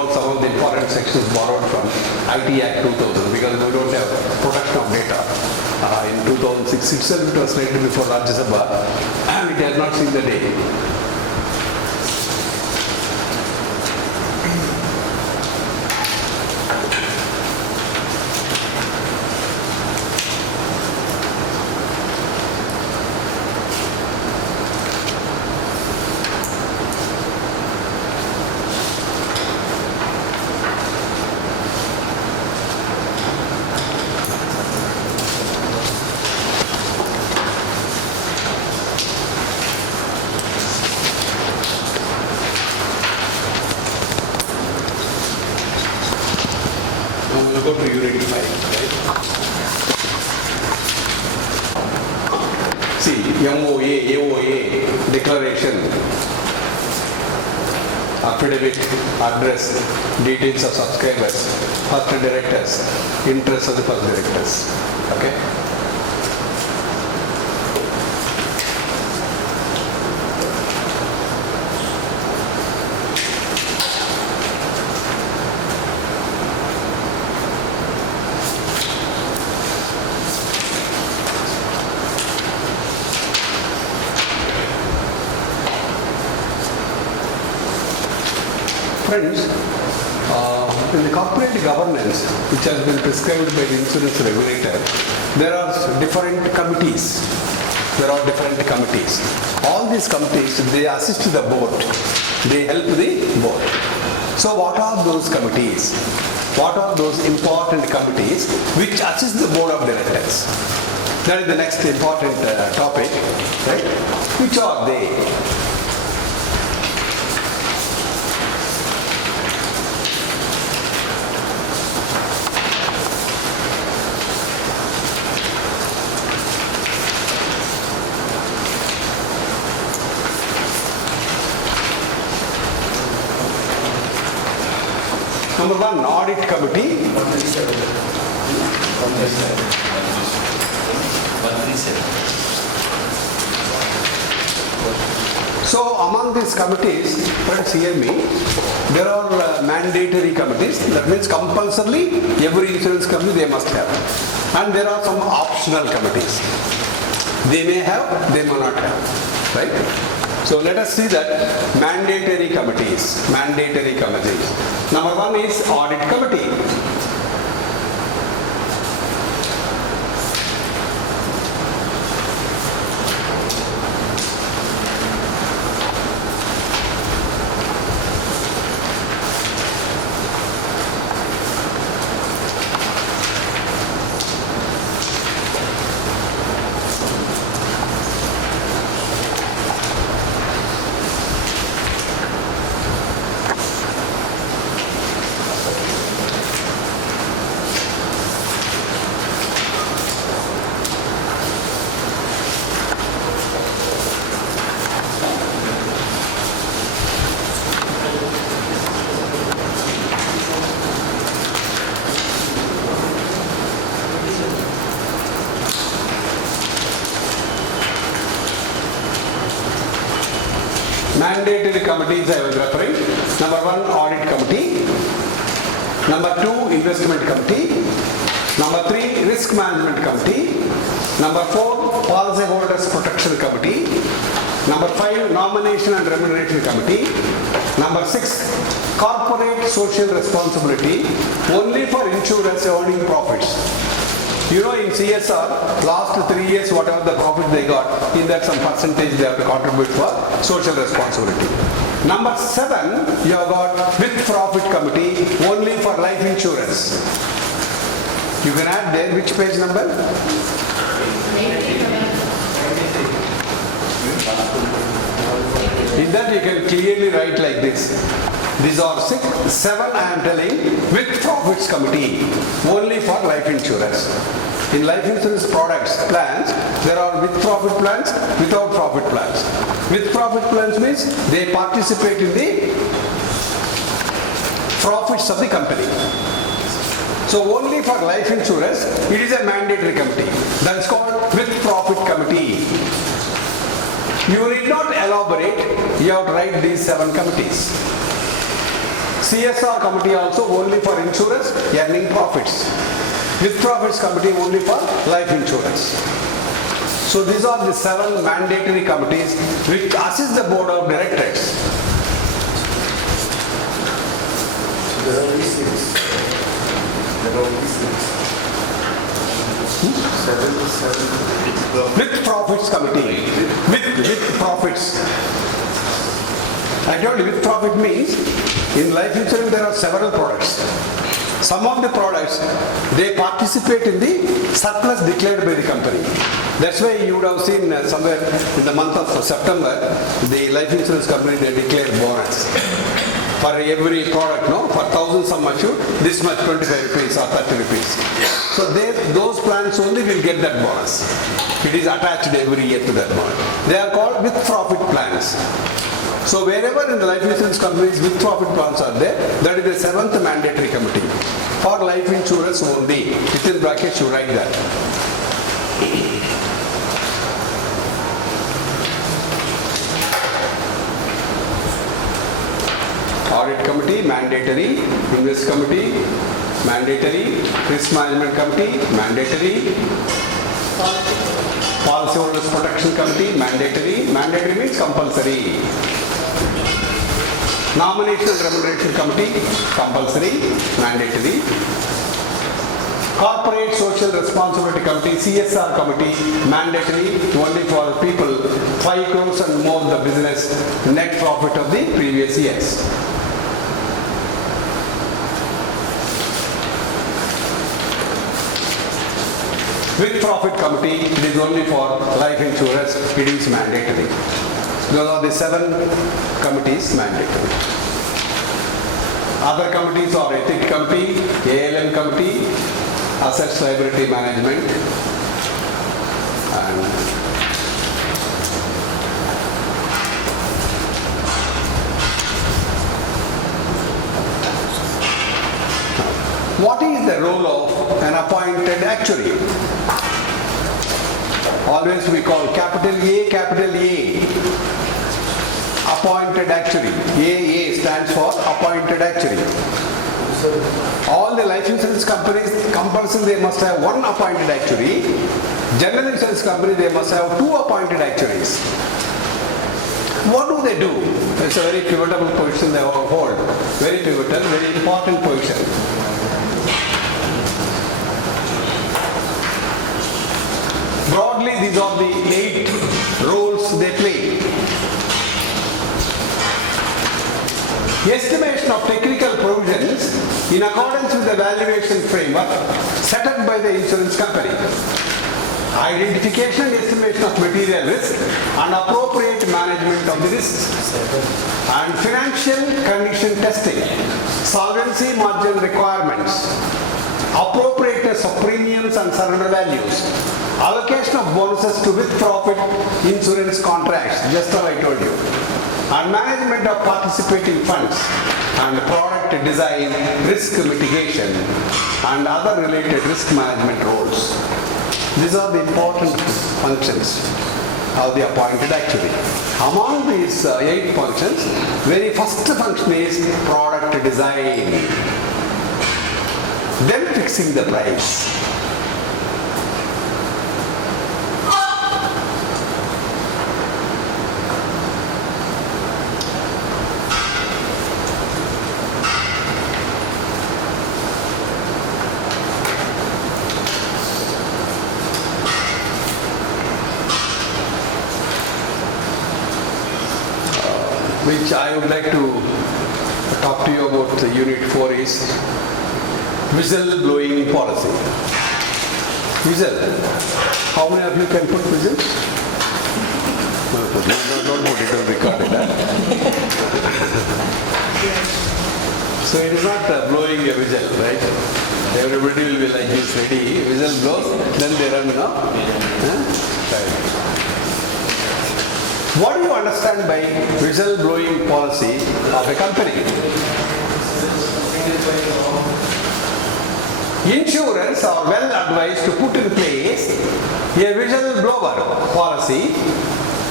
some of the important sections borrowed from IT Act 2000 because we don't have protection of data. In 2006 itself, it was slated before Rajya Sabha and it has not seen the day. Now we'll go to unit 5. Right? See, MOA, AOA, declaration, affidavit, address, details of subscribers, first directors, interest of the first directors. Okay? Friends, in the corporate governance, which has been prescribed by the insurance regulator, there are different committees. All these committees, they assist the board. They help the board. So what are those committees? What are those important committees which assist the board of directors? That is the next important topic, right? Which are they? Number one, audit committee. 137. So among these committees, friends hear me, there are mandatory committees. That means compulsorily every insurance company they must have. And there are some optional committees. They may have, they may not have. Right? So let us see that mandatory committees. Number one is audit committee. Mandatory committees I was referring. Number one, audit committee. Number two, investment committee. Number three, risk management committee. Number four, policyholders protection committee. Number five, nomination and remuneration committee. Number six, corporate social responsibility, only for insurers earning profits. You know, in CSR, last 3 years, whatever the profit they got, in that some percentage they have to contribute for social responsibility. Number seven, you have got with profit committee, only for life insurance. You can add there, which page number? In that you can clearly write like this. These are six. Seven I am telling, with profits committee, only for life insurance. In life insurance products, plans, there are with profit plans, without profit plans. With profit plans means they participate in the profits of the company. So only for life insurance, it is a mandatory committee. That is called with profit committee. You need not elaborate, you have to write these 7 committees. CSR committee also only for insurance earning profits. With profits committee only for life insurance. So these are the 7 mandatory committees which assist the board of directors. There are only 6. There are only 6. 7. With profits committee. With profits. I told you with profit means in life insurance there are several products. Some of the products they participate in the surplus declared by the company. That's why you would have seen somewhere in the month of September the life insurance company they declare bonus. For every product, no, for 1,000 sum assured, this much 25 rupees or 30 rupees. So those plans only will get that bonus. It is attached every year to that bonus. They are called with profit plans. So wherever in the life insurance companies with profit plans are there, that is the 7th mandatory committee. For life insurance only, within brackets you write that. Audit committee, mandatory. Invest committee, mandatory. Risk management committee, mandatory. Policyholders protection committee, mandatory. Mandatory means compulsory. Nomination and remuneration committee, compulsory, mandatory. Corporate social responsibility committee, CSR committee, mandatory, only for people 5 crores and more the business net profit of the previous years. With profit committee, it is only for life insurance, it is mandatory. Those are the 7 committees mandatory. Other committees are ethics committee, ALM committee, assets liability management, and what is the role of an appointed actuary? Always we call capital A, appointed actuary. AA stands for appointed actuary. All the life insurance companies, compulsory they must have 1 appointed actuary. General insurance company they must have 2 appointed actuaries. What do they do? It's a very pivotal position they hold. Very pivotal, very important position. Broadly, these are the 8 roles they play. Estimation of technical provisions in accordance with the valuation framework set up by the insurance company. Identification and estimation of material risk and appropriate management of the risks. And financial condition testing, solvency margin requirements, appropriateness of premiums and surrender values, allocation of bonuses to with-profit insurance contracts, just how I told you, and management of participating funds, and product design, risk mitigation, and other related risk management roles. These are the important functions of the appointed actuary. Among these 8 functions, very first function is product design, then fixing the price. Which I would like to talk to you about Unit 4 is whistle-blowing policy. Whistle. How many of you can put whistles? No, don't put it, don't record it. So it is not blowing a whistle, right? Everybody will be like this, ready, whistle blows, then they run now. Right. What do you understand by whistle-blowing policy of a company? Insurers are well advised to put in place a whistle-blower policy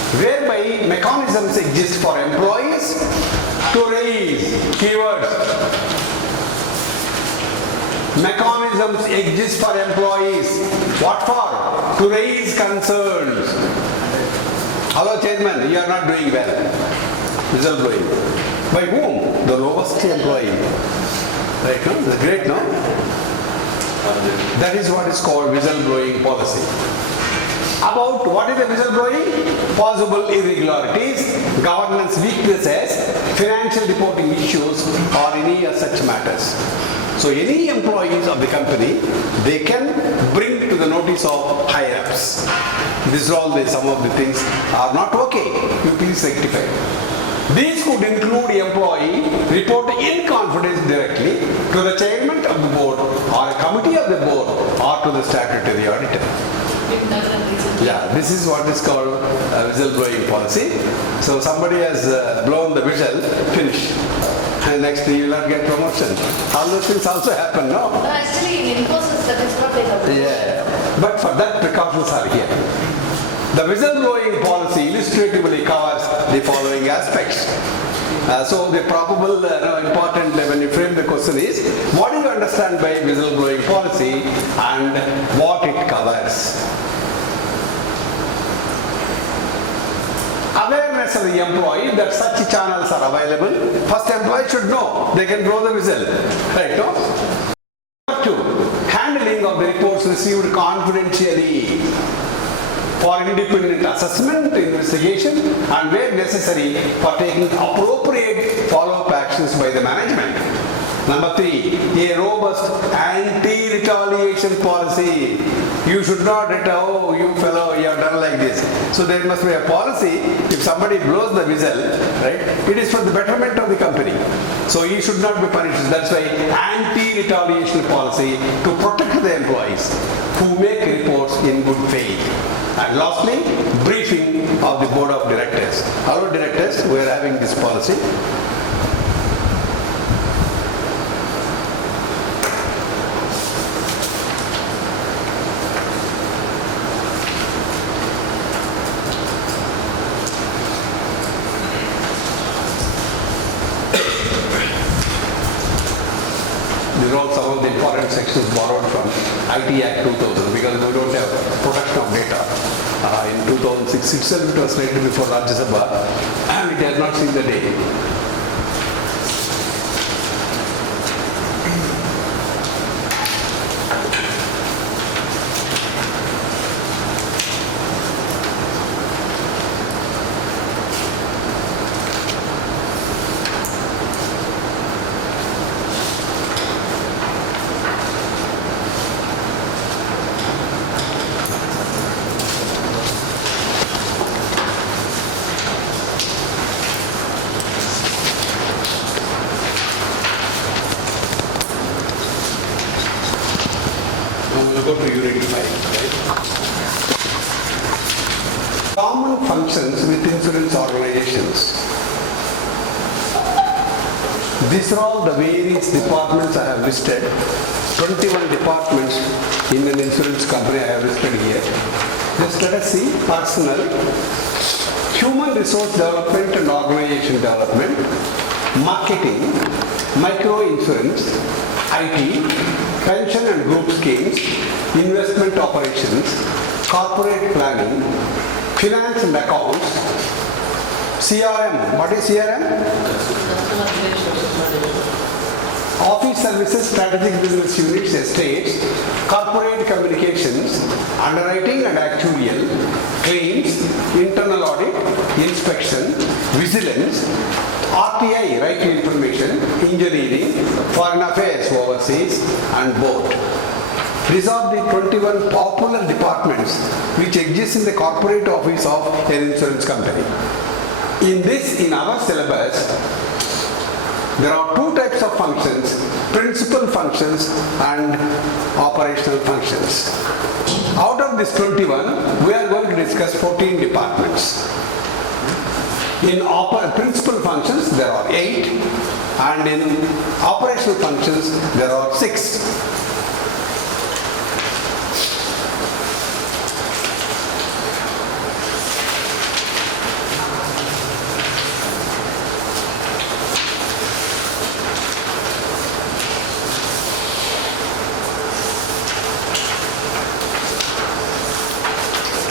whereby mechanisms exist for employees to raise keywords. Mechanisms exist for employees. What for? To raise concerns. Hello, Chairman, you are not doing well. Whistleblowing. By whom? The lowest employee. Right, no? That's great, no? That is what is called whistleblowing policy. About what is the whistleblowing? Possible irregularities, governance weaknesses, financial reporting issues, or any such matters. So any employees of the company, they can bring to the notice of higher ups. These are all some of the things are not okay. You please rectify. These could include employee reporting in confidence directly to the chairman of the board or a committee of the board or to the statutory auditor. Yeah, this is what is called whistleblowing policy. So somebody has blown the whistle, finish. And next you will not get promotion. All those things also happen, no? No, actually in Infosys that is what they have. Yeah, but for that precautions are here. The whistleblowing policy illustratively covers the following aspects. So the probable important when you frame the question is, what do you understand by whistleblowing policy and what it covers? Awareness of the employee that such channels are available. First, employee should know they can blow the whistle. Right, no? Number 2, handling of the reports received confidentially for independent assessment, investigation, and where necessary for taking appropriate follow-up actions by the management. Number 3, a robust anti-retaliation policy. You should not oh, you fellow, you have done like this. So there must be a policy. If somebody blows the whistle, right, it is for the betterment of the company. So he should not be punished. That's why anti-retaliation policy to protect the employees who make reports in good faith. And lastly, briefing of the board of directors. Hello directors, we are having this policy. These are all some of the important sections borrowed from IT Act 2000 because we don't have protection of data. In 2006 itself it was slated before Rajya Sabha and it has not seen the day. Go to Unit 5. Right? Common functions with insurance organizations. These are all the various departments I have listed. 21 departments in an insurance company I have listed here. Just let us see. Personnel, human resource development and organization development, marketing, micro insurance, IT, pension and group schemes, investment operations, corporate planning, finance and accounts, CRM. What is CRM? Office services, strategic business units, estates, corporate communications, underwriting and actuarial, claims, internal audit, inspection, vigilance, RTI, right to information, engineering, foreign affairs overseas, and board. These are the 21 popular departments which exist in the corporate office of an insurance company. In our syllabus, there are two types of functions, principal functions and operational functions. Out of this 21, we are going to discuss 14 departments. In principal functions, there are 8, and in operational functions, there are 6.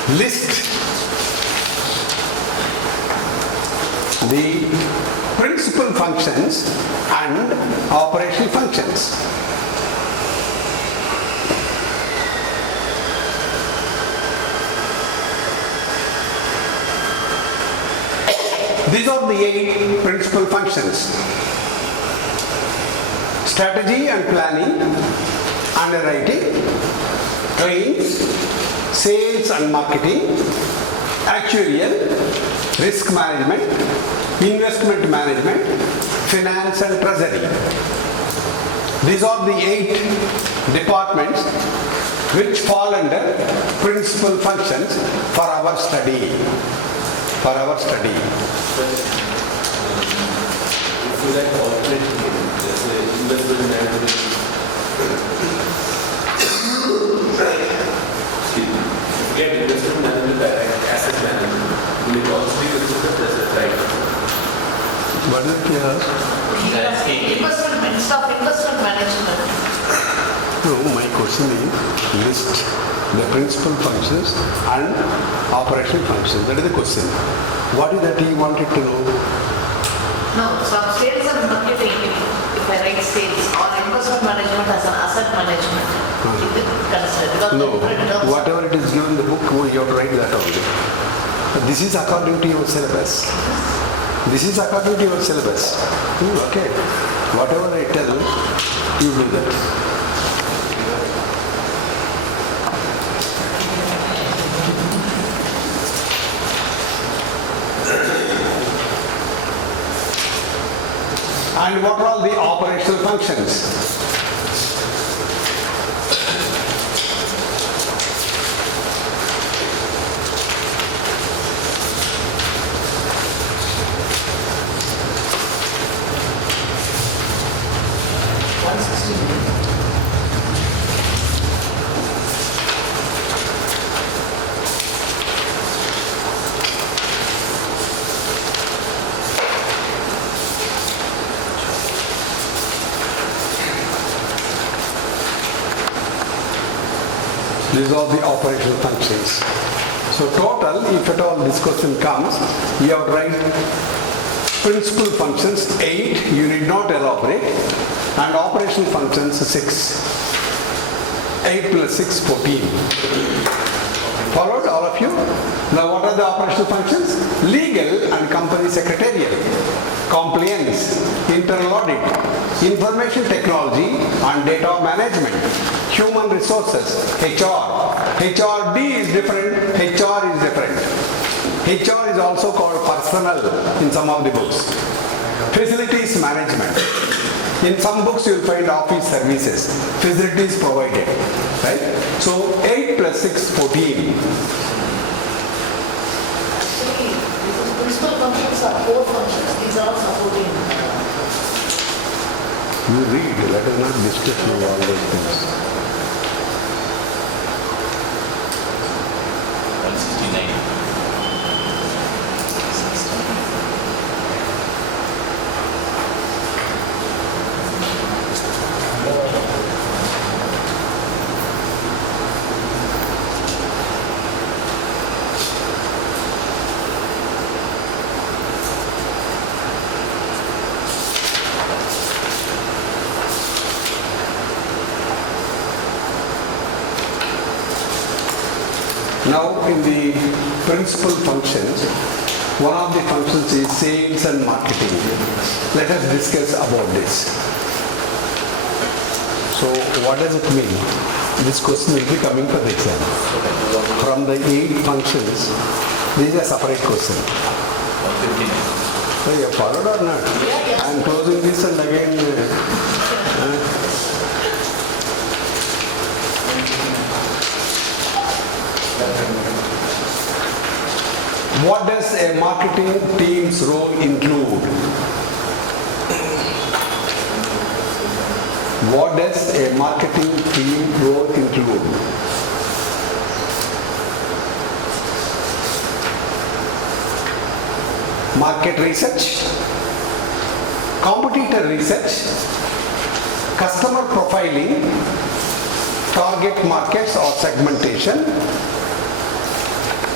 list the principal functions and operational functions. These are the 8 principal functions: strategy and planning, underwriting, claims, sales and marketing, actuarial, risk management, investment management, finance and treasury. These are the 8 departments which fall under principal functions for our study. For our study. If you like alternate, there's an investment management. See, if you get investment management and asset management, will it also be considered as a right? What is it here? Investment management. No, my question is list the principal functions and operational functions. That is the question. What is that he wanted to know? No, from sales and marketing, if I write sales or investment management as an asset management, it is considered. Because No, the different terms- whatever it is given in the book, you have to write that only. This is according to your syllabus. This is according to your syllabus. Okay. Whatever I tell, you do that. And what are all the operational functions? These are the operational functions. So total, if at all this question comes, you have to write principal functions 8, you need not elaborate, and operational functions 6. 8 plus 6, 14. Followed, all of you? Now what are the operational functions? Legal and company secretarial, compliance, internal audit, information technology and data management, human resources, HR. HRD is different, HR is different. HR is also called personnel in some of the books. Facilities management. In some books you will find office services, facilities provided, right? So 8 plus 6, 14. Actually, these principal functions are 4 functions. These are all supporting. You read, let us not discuss you all those things. 169. Now in the principal functions, one of the functions is sales and marketing. Let us discuss about this. So what does it mean? This question will be coming for the exam. From the 8 functions, this is a separate question. 159. So you have followed or not? Yeah. I am closing this and again. What does a marketing team's role include? What does a marketing team role include? Market research, competitor research, customer profiling, target markets or segmentation,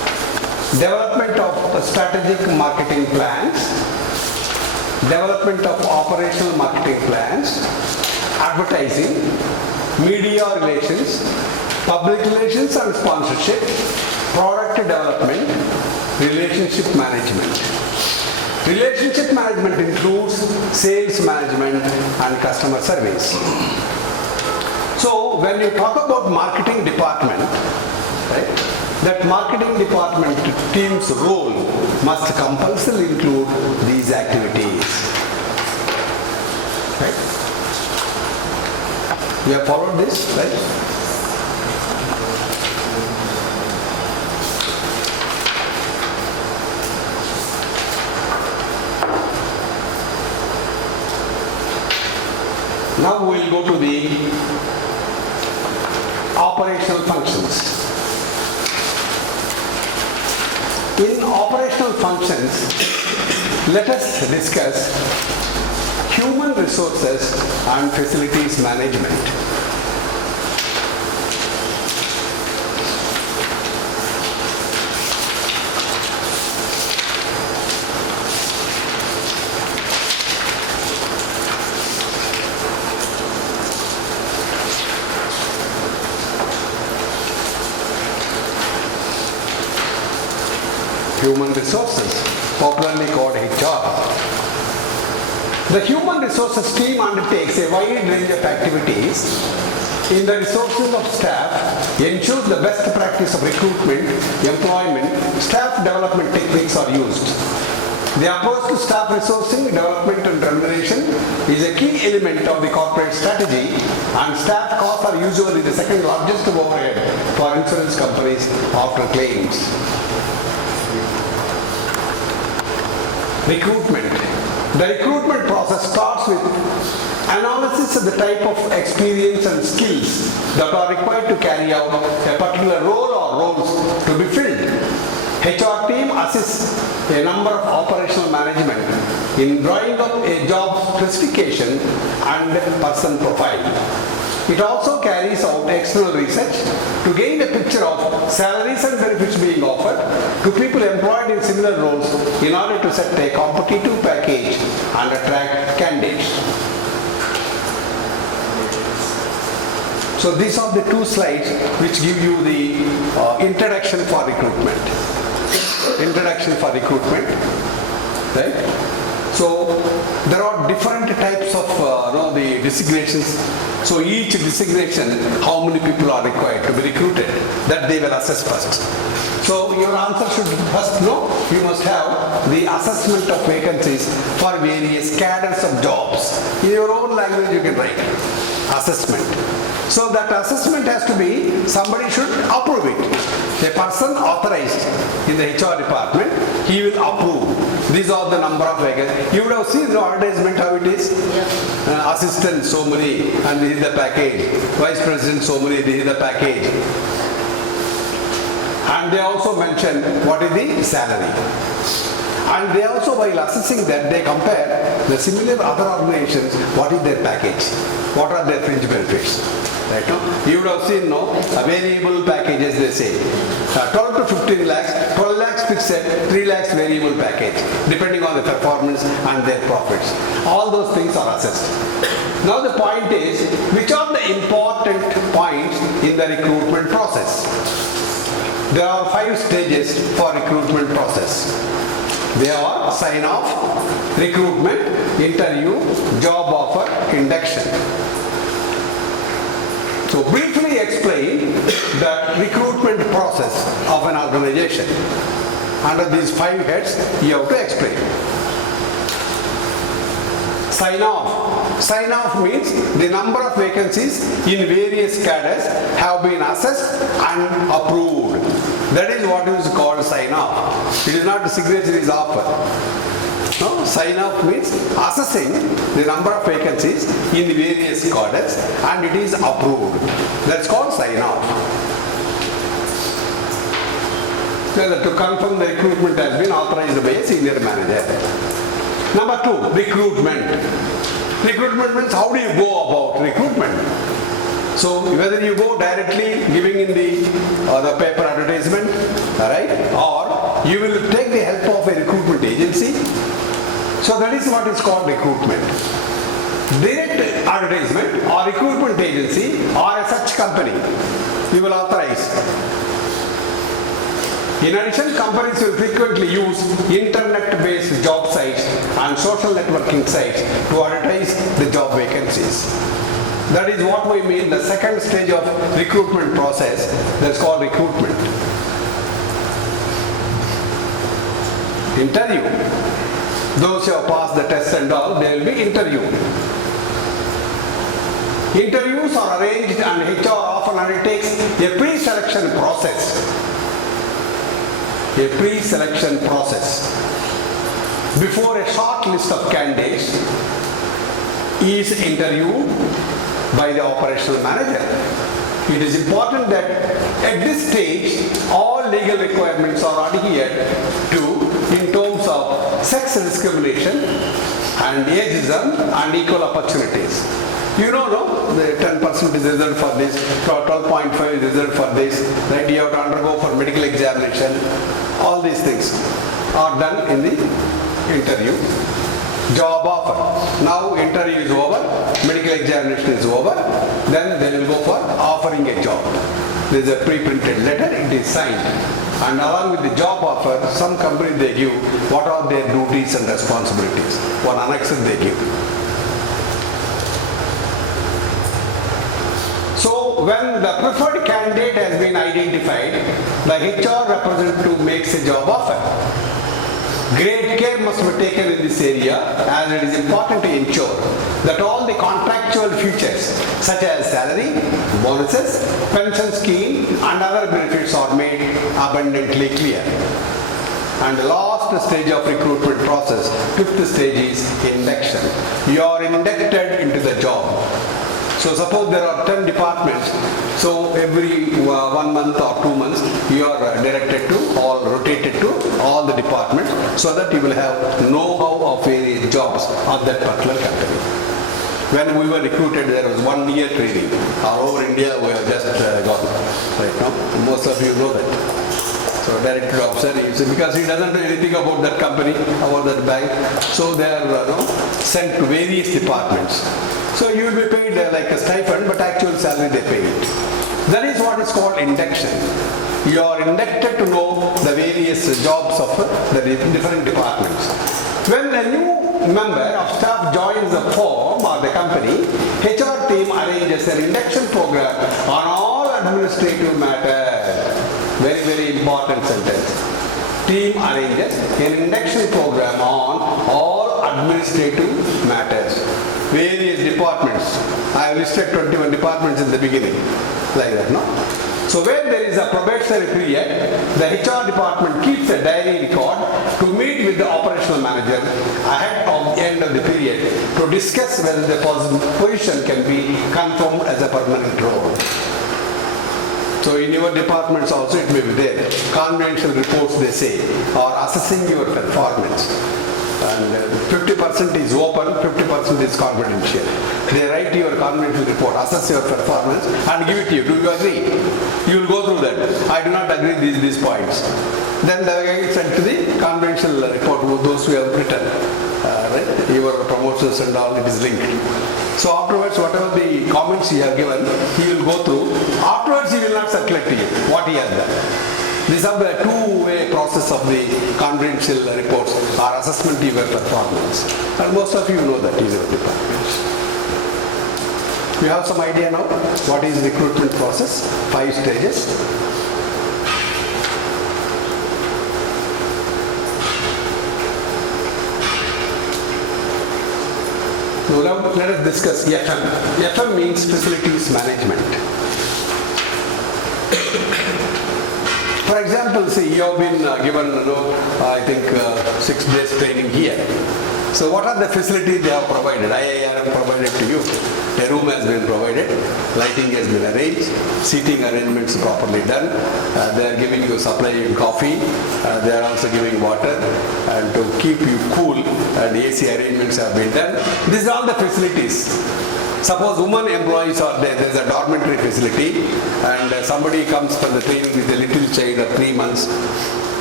development of strategic marketing plans, development of operational marketing plans, advertising, media relations, public relations and sponsorship, product development, relationship management. Relationship management includes sales management and customer service. So when you talk about marketing department, right, that marketing department team's role must compulsorily include these activities. Right? You have followed this, right? Now we will go to the operational functions. In operational functions, let us discuss human resources and facilities management. Human resources, popularly called HR. The human resources team undertakes a wide range of activities in the resources of staff, ensures the best practice of recruitment, employment, staff development techniques are used. The approach to staff resourcing, development and remuneration is a key element of the corporate strategy, and staff costs are usually the second largest overhead for insurance companies after claims. Recruitment. The recruitment process starts with analysis of the type of experience and skills that are required to carry out a particular role or roles to be filled. HR team assists a number of operational management in drawing up a job specification and person profile. It also carries out external research to gain a picture of salaries and benefits being offered to people employed in similar roles in order to set a competitive package and attract candidates. So these are the two slides which give you the introduction for recruitment. Introduction for recruitment, right? So there are different types of the designations. So each designation, how many people are required to be recruited, that they will assess first. So your answer should first know, you must have the assessment of vacancies for various cadres of jobs. In your own language you can write assessment. So that assessment has to be, somebody should approve it. A person authorized in the HR department, he will approve. These are the number of vacancies. You would have seen the advertisement how it is. Yeah. Assistant so many and this is the package. Vice President so many, this is the package. And they also mention what is the salary. And they also, while assessing that, they compare the similar other organizations, what is their package, what are their fringe benefits. Right? No? You would have seen variable packages, they say. 12 to 15 lakhs, 12 lakhs fixed, 3 lakhs variable package, depending on the performance and their profits. All those things are assessed. Now the point is, which are the important points in the recruitment process? There are 5 stages for recruitment process. They are sign off, recruitment, interview, job offer, induction. So briefly explain the recruitment process of an organization. Under these 5 heads, you have to explain. Sign off. Sign off means the number of vacancies in various cadres have been assessed and approved. That is what is called sign off. It is not the signature is offered. No, sign off means assessing the number of vacancies in various cadres and it is approved. That's called sign off. To confirm the recruitment has been authorized by a senior manager. Number 2, recruitment. Recruitment means how do you go about recruitment? So whether you go directly giving in the paper advertisement, right, or you will take the help of a recruitment agency. So that is what is called recruitment. Direct advertisement or recruitment agency or a such company you will authorize. In addition, companies will frequently use internet-based job sites and social networking sites to advertise the job vacancies. That is what we mean the second stage of recruitment process, that's called recruitment. Interview. Those who have passed the test and all, they will be interviewed. Interviews are arranged and HR often undertakes a pre-selection process. A pre-selection process. Before a short list of candidates is interviewed by the operational manager. It is important that at this stage all legal requirements are adhered to in terms of sex discrimination and ageism and equal opportunities. You know, no? The 10% is reserved for this, 12.5 is reserved for this, right? You have to undergo for medical examination. All these things are done in the interview. Job offer. Now interview is over, medical examination is over, then they will go for offering a job. There is a pre-printed letter, it is signed. And along with the job offer, some company they give what are their duties and responsibilities. One annex they give. So when the preferred candidate has been identified, the HR representative makes a job offer. Great care must be taken in this area as it is important to ensure that all the contractual features such as salary, bonuses, pension scheme and other benefits are made abundantly clear. And the last stage of recruitment process, fifth stage is induction. You are inducted into the job. So suppose there are 10 departments, so every 1 month or 2 months you are directed to or rotated to all the departments so that you will have know-how of various jobs of that particular company. When we were recruited, there was 1 year training. All over India we have just gone right now. Most of you know that. So director officer, because he doesn't know anything about that company, about that bank, so they are sent to various departments. So you will be paid like a stipend, but actual salary they pay it. That is what is called induction. You are inducted to know the various jobs of the different departments. When a new member of staff joins the firm or the company, HR team arranges an induction program on all administrative matters. Very, very important sentence. Team arranges an induction program on all administrative matters. Various departments. I have listed 21 departments in the beginning. Like that, no? So when there is a probationary period, the HR department keeps a diary record to meet with the operational manager ahead of the end of the period to discuss whether the position can be confirmed as a permanent role. So in your departments also it may be there. Confidential reports they say are assessing your performance. And 50% is open, 50% is confidential. They write your confidential report, assess your performance and give it to you. Do you agree? You will go through that. I do not agree these points. Then they get sent to the confidential report with those who have written. Right? Your promotions and all, it is linked. So afterwards, whatever the comments he have given, he will go through. Afterwards, he will not circulate to you what he has done. These are the two-way process of the confidential reports or assessment of your performance. And most of you know that is your department. You have some idea now what is recruitment process? 5 stages. So now let us discuss FM. FM means facilities management. For example, see, you have been given, I think 6 days training here. So what are the facilities they have provided? IIR have provided to you. A room has been provided, lighting has been arranged, seating arrangements properly done. They are giving you supply coffee. They are also giving water, and to keep you cool, and AC arrangements have been done. These are all the facilities. Suppose women employees are there, there is a dormitory facility, and somebody comes for the training with a little child of 3 months,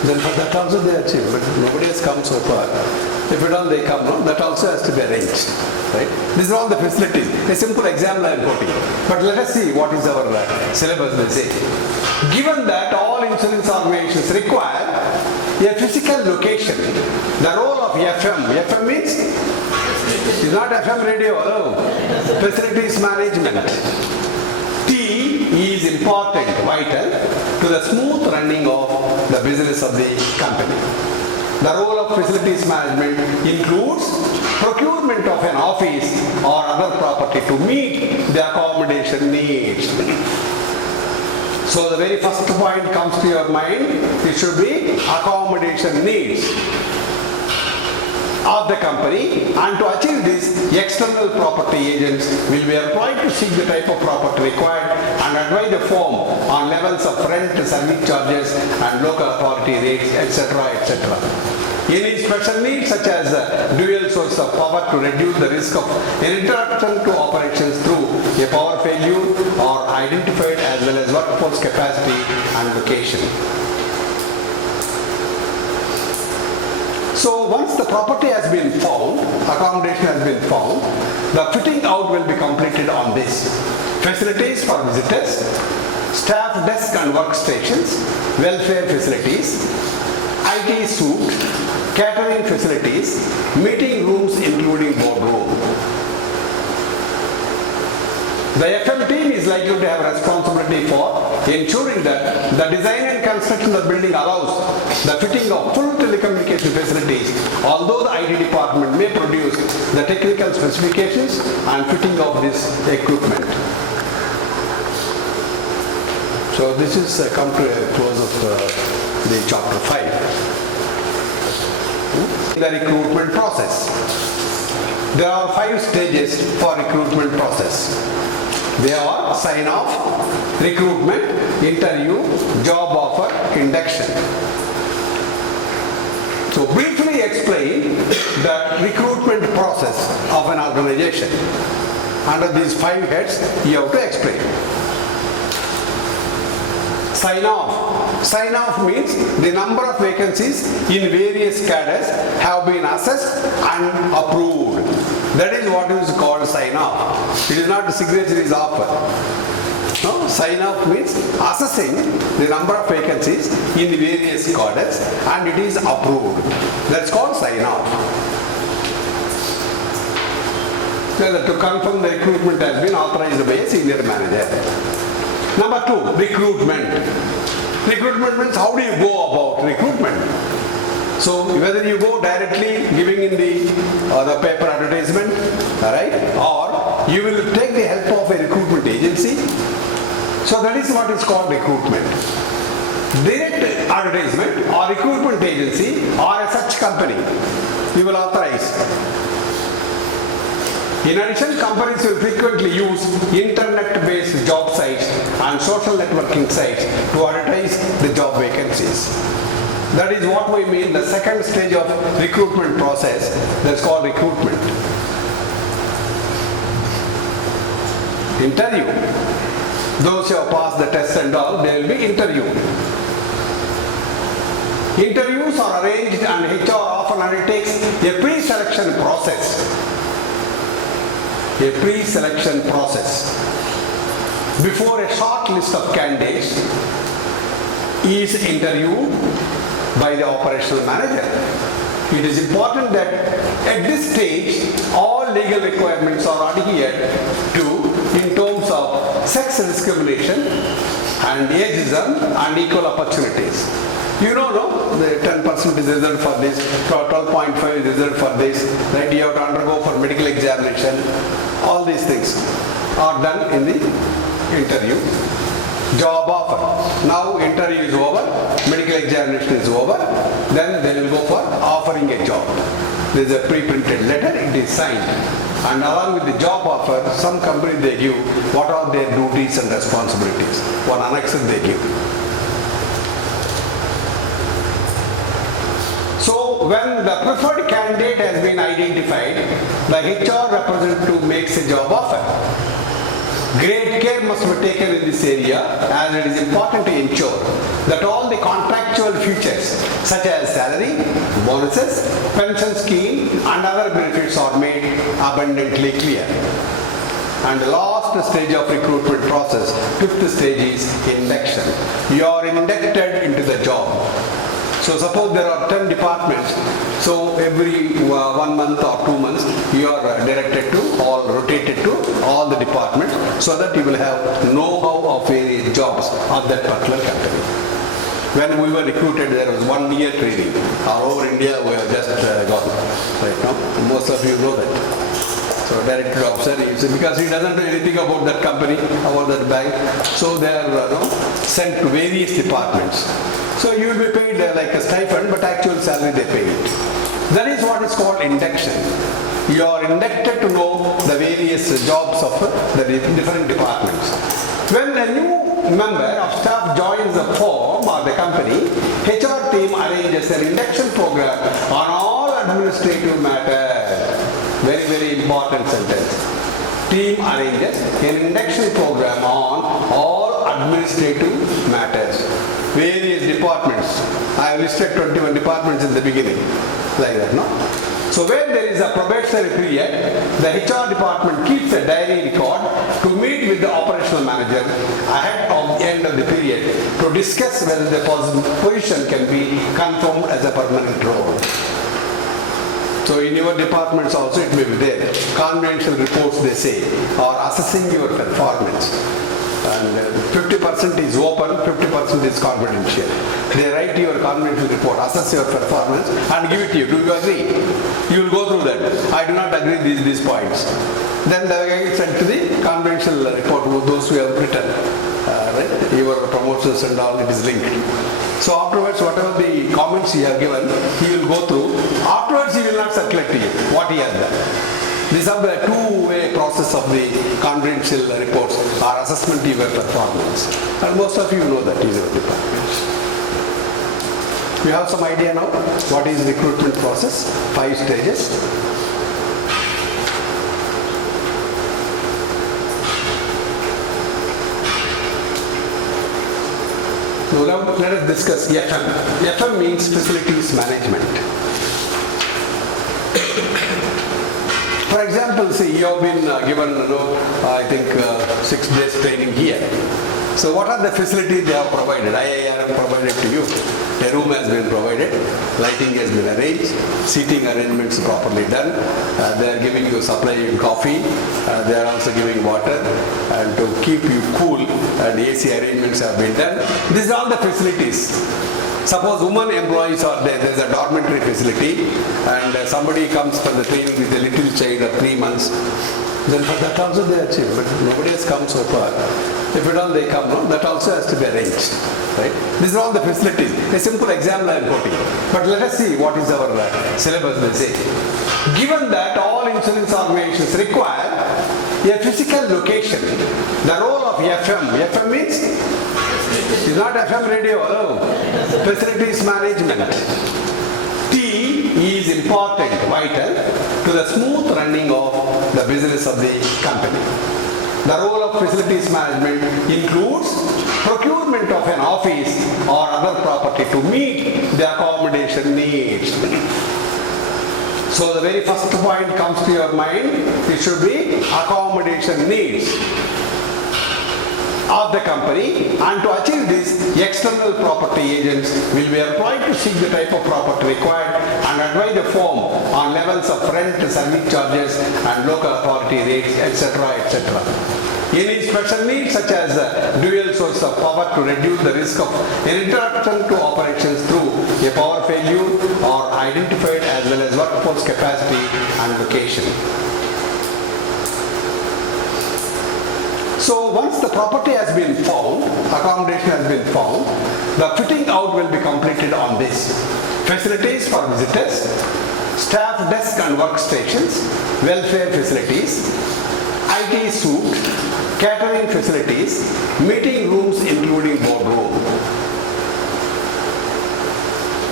Then that also they achieve, but nobody has come so far. If at all they come, no, that also has to be arranged. Right? These are all the facilities. A simple example I am quoting. But let us see what is our syllabus they say. Given that all insurance organizations require a physical location, the role of FM means it's not FM radio, hello. Facilities management. T is important, vital to the smooth running of the business of the company. The role of facilities management includes procurement of an office or other property to meet the accommodation needs. So the very first point comes to your mind, it should be accommodation needs of the company, and to achieve this, external property agents will be employed to seek the type of property required and advise the firm on levels of rent, service charges and local authority rates, etc., etc. Any special needs such as dual source of power to reduce the risk of an interruption to operations through a power failure are identified, as well as workforce capacity and location. So once the property has been found, accommodation has been found, the fitting out will be completed on this. Facilities for visitors, staff desk and workstations, welfare facilities, IT suite, catering facilities, meeting rooms including boardroom. The FM team is likely to have responsibility for ensuring that the design and construction of the building allows the fitting of full telecommunication facilities, although the IT department may produce the technical specifications and fitting of this equipment. So this is come to a close of the chapter 5. The recruitment process. There are 5 stages for recruitment process. They are sign off, recruitment, interview, job offer, induction. So briefly explain the recruitment process of an organization. Under these 5 heads, you have to explain. Sign off. Sign off means the number of vacancies in various cadres have been assessed and approved. That is what is called sign off. It is not the signature is offer. No, sign off means assessing the number of vacancies in the various cadres and it is approved. That's called sign off. So to confirm the recruitment has been authorized by a senior manager. Number 2, recruitment. Recruitment means how do you go about recruitment? So whether you go directly giving in the paper advertisement, alright, or you will take the help of a recruitment agency. So that is what is called recruitment. Direct advertisement or recruitment agency or a such company you will authorize. In addition, companies will frequently use internet-based job sites and social networking sites to advertise the job vacancies. That is what we mean the second stage of recruitment process. That's called recruitment. Interview. Those who have passed the test and all, they will be interviewed. Interviews are arranged and HR often undertakes a pre-selection process. A pre-selection process. Before a short list of candidates is interviewed by the operational manager. It is important that at this stage all legal requirements are adhered to in terms of sex discrimination and ageism and equal opportunities. You know, no? The 10% is reserved for this, 12.5 is reserved for this, right? You have to undergo for medical examination. All these things are done in the interview. Job offer. Now interview is over, medical examination is over, then they will go for offering a job. There is a pre-printed letter, it is signed. And along with the job offer, some company they give what are their duties and responsibilities. One annex they give. So when the preferred candidate has been identified, the HR representative makes a job offer. Great care must be taken in this area as it is important to ensure that all the contractual features such as salary, bonuses, pension scheme and other benefits are made abundantly clear. And the last stage of recruitment process, fifth stage is induction. You are inducted into the job. So suppose there are 10 departments, so every 1 month or 2 months you are directed to or rotated to all the departments so that you will have know-how of various jobs of that particular company. When we were recruited, there was 1 year training. All over India, we have just gone. Right now, most of you know that. So director officer, because he doesn't know anything about that company, about that bank, so they are sent to various departments. So you will be paid like a stipend, but actual salary they pay it. That is what is called induction. You are inducted to know the various jobs of the different departments. When a new member of staff joins the firm or the company, HR team arranges an induction program on all administrative matters. Very, very important sentence. Team arranges an induction program on all administrative matters. Various departments. I have listed 21 departments in the beginning. Like that, no? So when there is a probationary period, the HR department keeps a diary record to meet with the operational manager ahead of the end of the period to discuss whether the position can be confirmed as a permanent role. So in your departments also it may be there. Confidential reports they say, or assessing your performance. And 50% is open, 50% is confidential. They write your confidential report, assess your performance and give it to you. Do you agree? You will go through that. I do not agree these points. Then the guy is sent to the confidential report, those who have written. Right? Your promotions and all, it is linked. So afterwards, whatever the comments he have given, he will go through. Afterwards, he will not circulate to you what he has done. These are the two-way process of the confidential reports or assessment of your performance. And most of you know that in your departments. You have some idea now what is recruitment process? 5 stages. Now let us discuss FM. FM means facilities management. For example, say you have been given, I think 6 days training here. So what are the facilities they have provided? IIR have provided to you. A room has been provided, lighting has been arranged, seating arrangements properly done. They are giving you supply in coffee. They are also giving water, and to keep you cool, and AC arrangements have been done. These are all the facilities. Suppose women employees are there, there is a dormitory facility, and somebody comes for the training with a little child of 3 months, then for that also they achieve, but nobody has come so far. If at all they come, no, that also has to be arranged. Right? These are all the facilities. A simple example I am quoting. But let us see what is our syllabus they say. Given that all insurance organizations require a physical location, the role of FM means it's not FM radio, hello. Facilities management. T is important, vital to the smooth running of the business of the company. The role of facilities management includes procurement of an office or other property to meet the accommodation needs. So the very first point comes to your mind, it should be accommodation needs of the company, and to achieve this, external property agents will be employed to seek the type of property required and advise the firm on levels of rent, service charges and local authority rates, etc. etc. Any special needs such as dual source of power to reduce the risk of interruption to operations through a power failure are identified, as well as workforce capacity and location. So once the property has been found, accommodation has been found, the fitting out will be completed on this. Facilities for visitors, staff desk and workstations, welfare facilities, IT suite, catering facilities, meeting rooms including boardroom.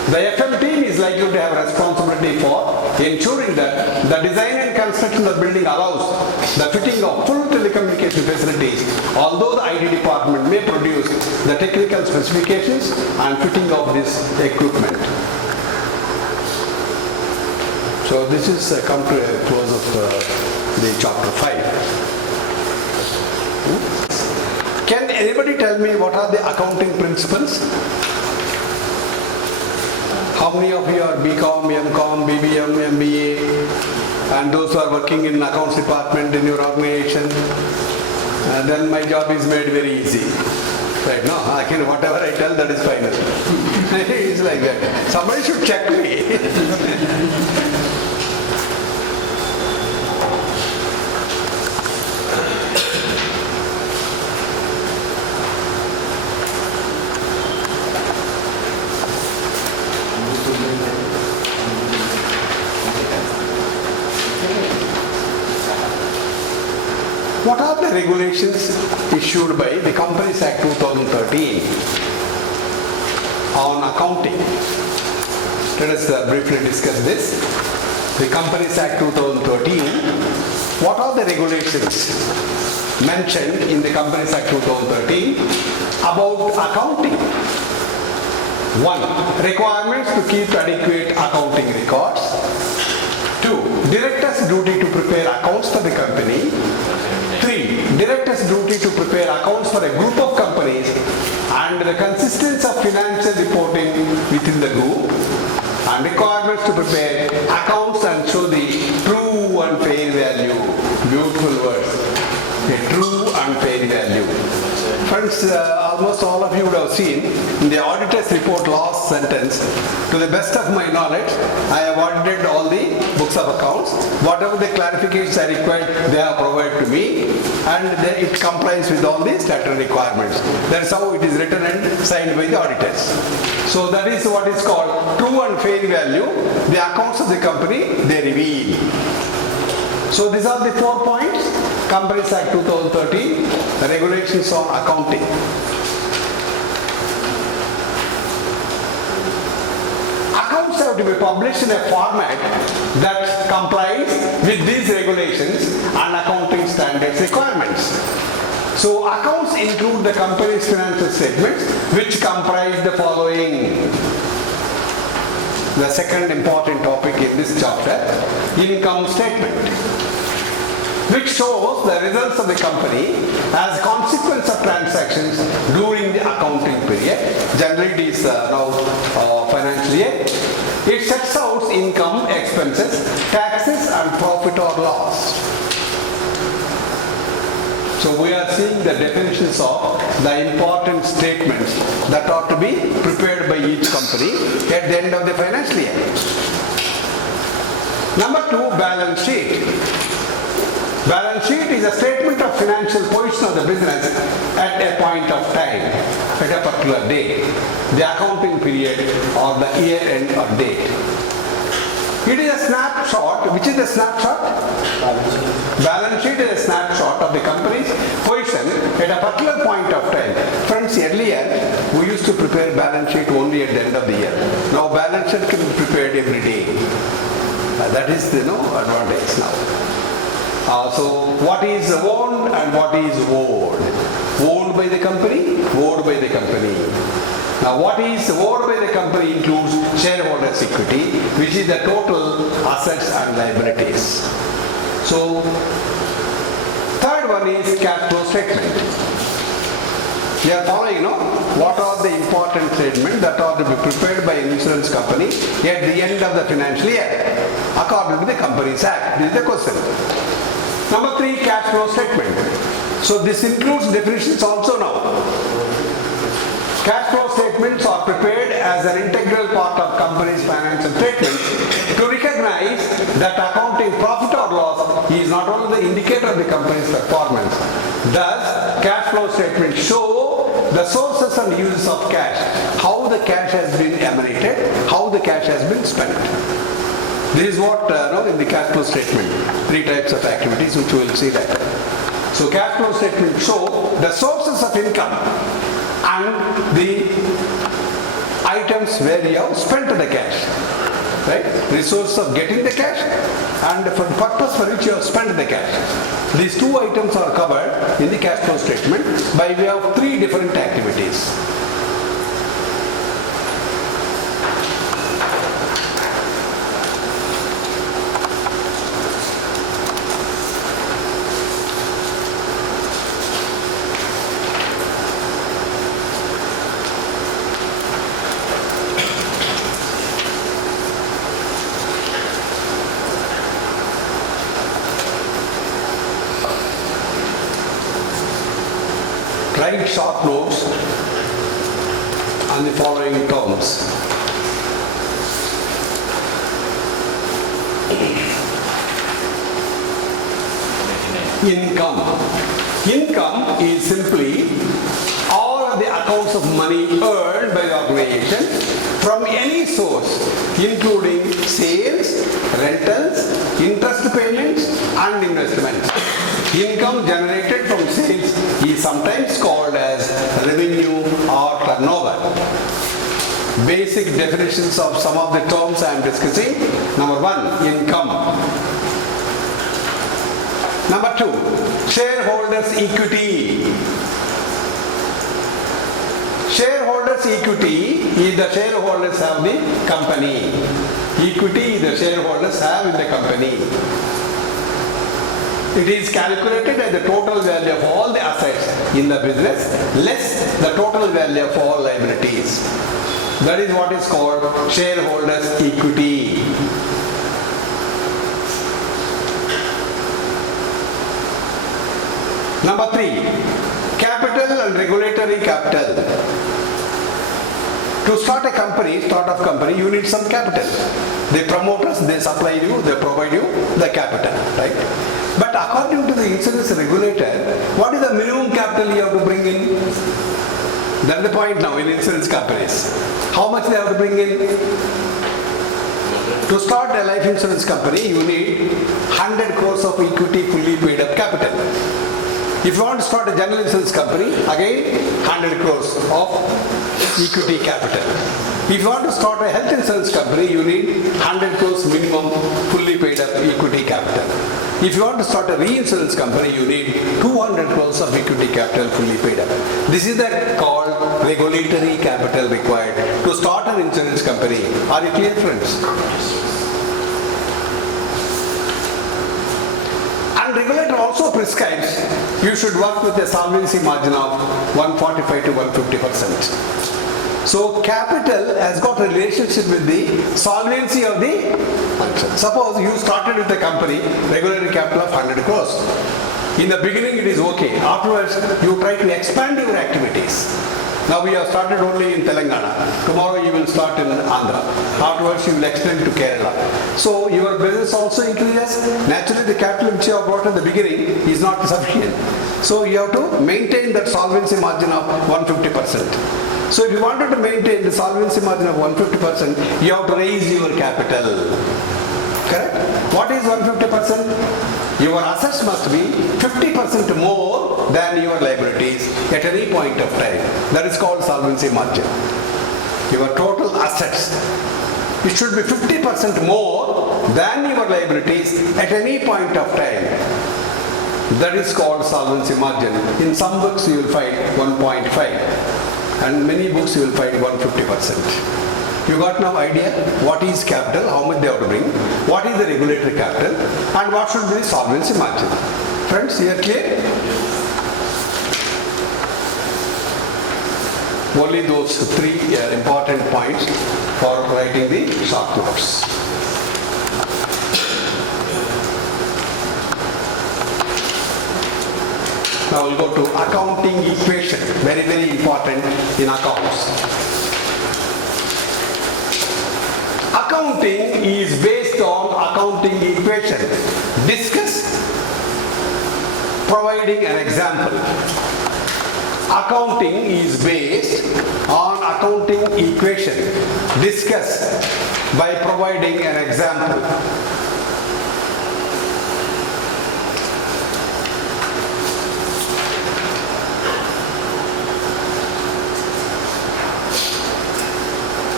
The FM team is likely to have responsibility for ensuring that the design and construction of the building allows the fitting of full telecommunication facilities, although the IT department may produce the technical specifications and fitting of this equipment. So this is come to a close of the chapter 5. Can anybody tell me what are the accounting principles? How many of you are BCom, MCom, BBM, MBA, and those who are working in accounts department in your organization? Then my job is made very easy. Right? No, I can whatever I tell, that is final. It's like that. Somebody should check me. What are the regulations issued by the Companies Act 2013 on accounting? Let us briefly discuss this. The Companies Act 2013, what are the regulations mentioned in the Companies Act 2013 about accounting? 1. Requirements to keep adequate accounting records. 2. Directors' duty to prepare accounts for the company. 3. Directors' duty to prepare accounts for a group of companies and the consistency of financial reporting within the group, and requirements to prepare accounts and show the true and fair value. Beautiful words. A true and fair value. Friends, almost all of you would have seen in the auditor's report last sentence, to the best of my knowledge, I have audited all the books of accounts. Whatever the clarifications are required, they are provided to me, and it complies with all the statutory requirements. That's how it is written and signed by the auditors. So that is what is called true and fair value. The accounts of the company, they reveal. So these are the 4 points. Companies Act 2013, the regulations on accounting. Accounts have to be published in a format that complies with these regulations and accounting standards requirements. So accounts include the company's financial statements, which comprise the following. The second important topic in this chapter, income statement, which shows the results of the company as a consequence of transactions during the accounting period. Generally it is now financial year. It sets out income, expenses, taxes and profit or loss. So we are seeing the definitions of the important statements that are to be prepared by each company at the end of the financial year. Number 2, balance sheet. Balance sheet is a statement of financial position of the business at a point of time, at a particular date, the accounting period or the year end or date. It is a snapshot. Which is the snapshot? Balance sheet is a snapshot of the company's position at a particular point of time. Friends, earlier we used to prepare balance sheet only at the end of the year. Now balance sheet can be prepared every day. That is the advantage now. So what is owned and what is owed? Owned by the company, owed by the company. Now what is owed by the company includes shareholders' equity, which is the total assets and liabilities. So third one is cash flow statement. You are following, what are the important statements that are to be prepared by an insurance company at the end of the financial year according to the Companies Act? This is the question. Number 3, cash flow statement. So this includes definitions also now. Cash flow statements are prepared as an integral part of company's financial statements to recognize that accounting profit or loss is not only the indicator of the company's performance. Thus, cash flow statements show the sources and uses of cash, how the cash has been emanated, how the cash has been spent. This is what in the cash flow statement, 3 types of activities which we will see that. So cash flow statement show the sources of income and the items where you have spent the cash. Right? Resource of getting the cash and for the purpose for which you have spent the cash. These two items are covered in the cash flow statement by way of three different activities. Write short notes on the following terms. Income. Income is simply all of the accounts of money earned by the organization from any source, including sales, rentals, interest payments and investments. Income generated from sales is sometimes called as revenue or turnover. Basic definitions of some of the terms I am discussing. Number one, income. Number two, shareholders' equity. Shareholders' equity is the shareholders have the company. Equity is the shareholders have in the company. It is calculated as the total value of all the assets in the business less the total value of all liabilities. That is what is called shareholders' equity. Number three, capital and regulatory capital. To start a company, startup company, you need some capital. The promoters, they supply you, they provide you the capital, right? But according to the insurance regulator, what is the minimum capital you have to bring in? That's the point now in insurance companies. How much they have to bring in? To start a life insurance company, you need 100 crores of equity fully paid up capital. If you want to start a general insurance company, again 100 crores of equity capital. If you want to start a health insurance company, you need 100 crores minimum fully paid up equity capital. If you want to start a reinsurance company, you need 200 crores of equity capital fully paid up. This is called regulatory capital required to start an insurance company. Are you clear, friends? And regulator also prescribes you should work with a solvency margin of 145 to 150%. So capital has got a relationship with the solvency of the function. Suppose you started with a company, regulatory capital of 100 crores. In the beginning it is okay. Afterwards you try to expand your activities. Now we have started only in Telangana. Tomorrow you will start in Andhra. Afterwards you will extend to Kerala. So your business also increases. Naturally the capital which you have brought in the beginning is not sufficient. So you have to maintain that solvency margin of 150%. So if you wanted to maintain the solvency margin of 150%, you have to raise your capital. Correct? What is 150%? Your assets must be 50% more than your liabilities at any point of time. That is called solvency margin. Your total assets, it should be 50% more than your liabilities at any point of time. That is called solvency margin. In some books you will find 1.5. And many books you will find 150%. You got no idea what is capital, how much they have to bring, what is the regulatory capital, and what should be the solvency margin. Friends, you are clear? Only those three important points for writing the short notes. Now we'll go to accounting equation, very, very important in accounts. Accounting is based on accounting equation. Discuss providing an example. Accounting is based on accounting equation. Discuss by providing an example.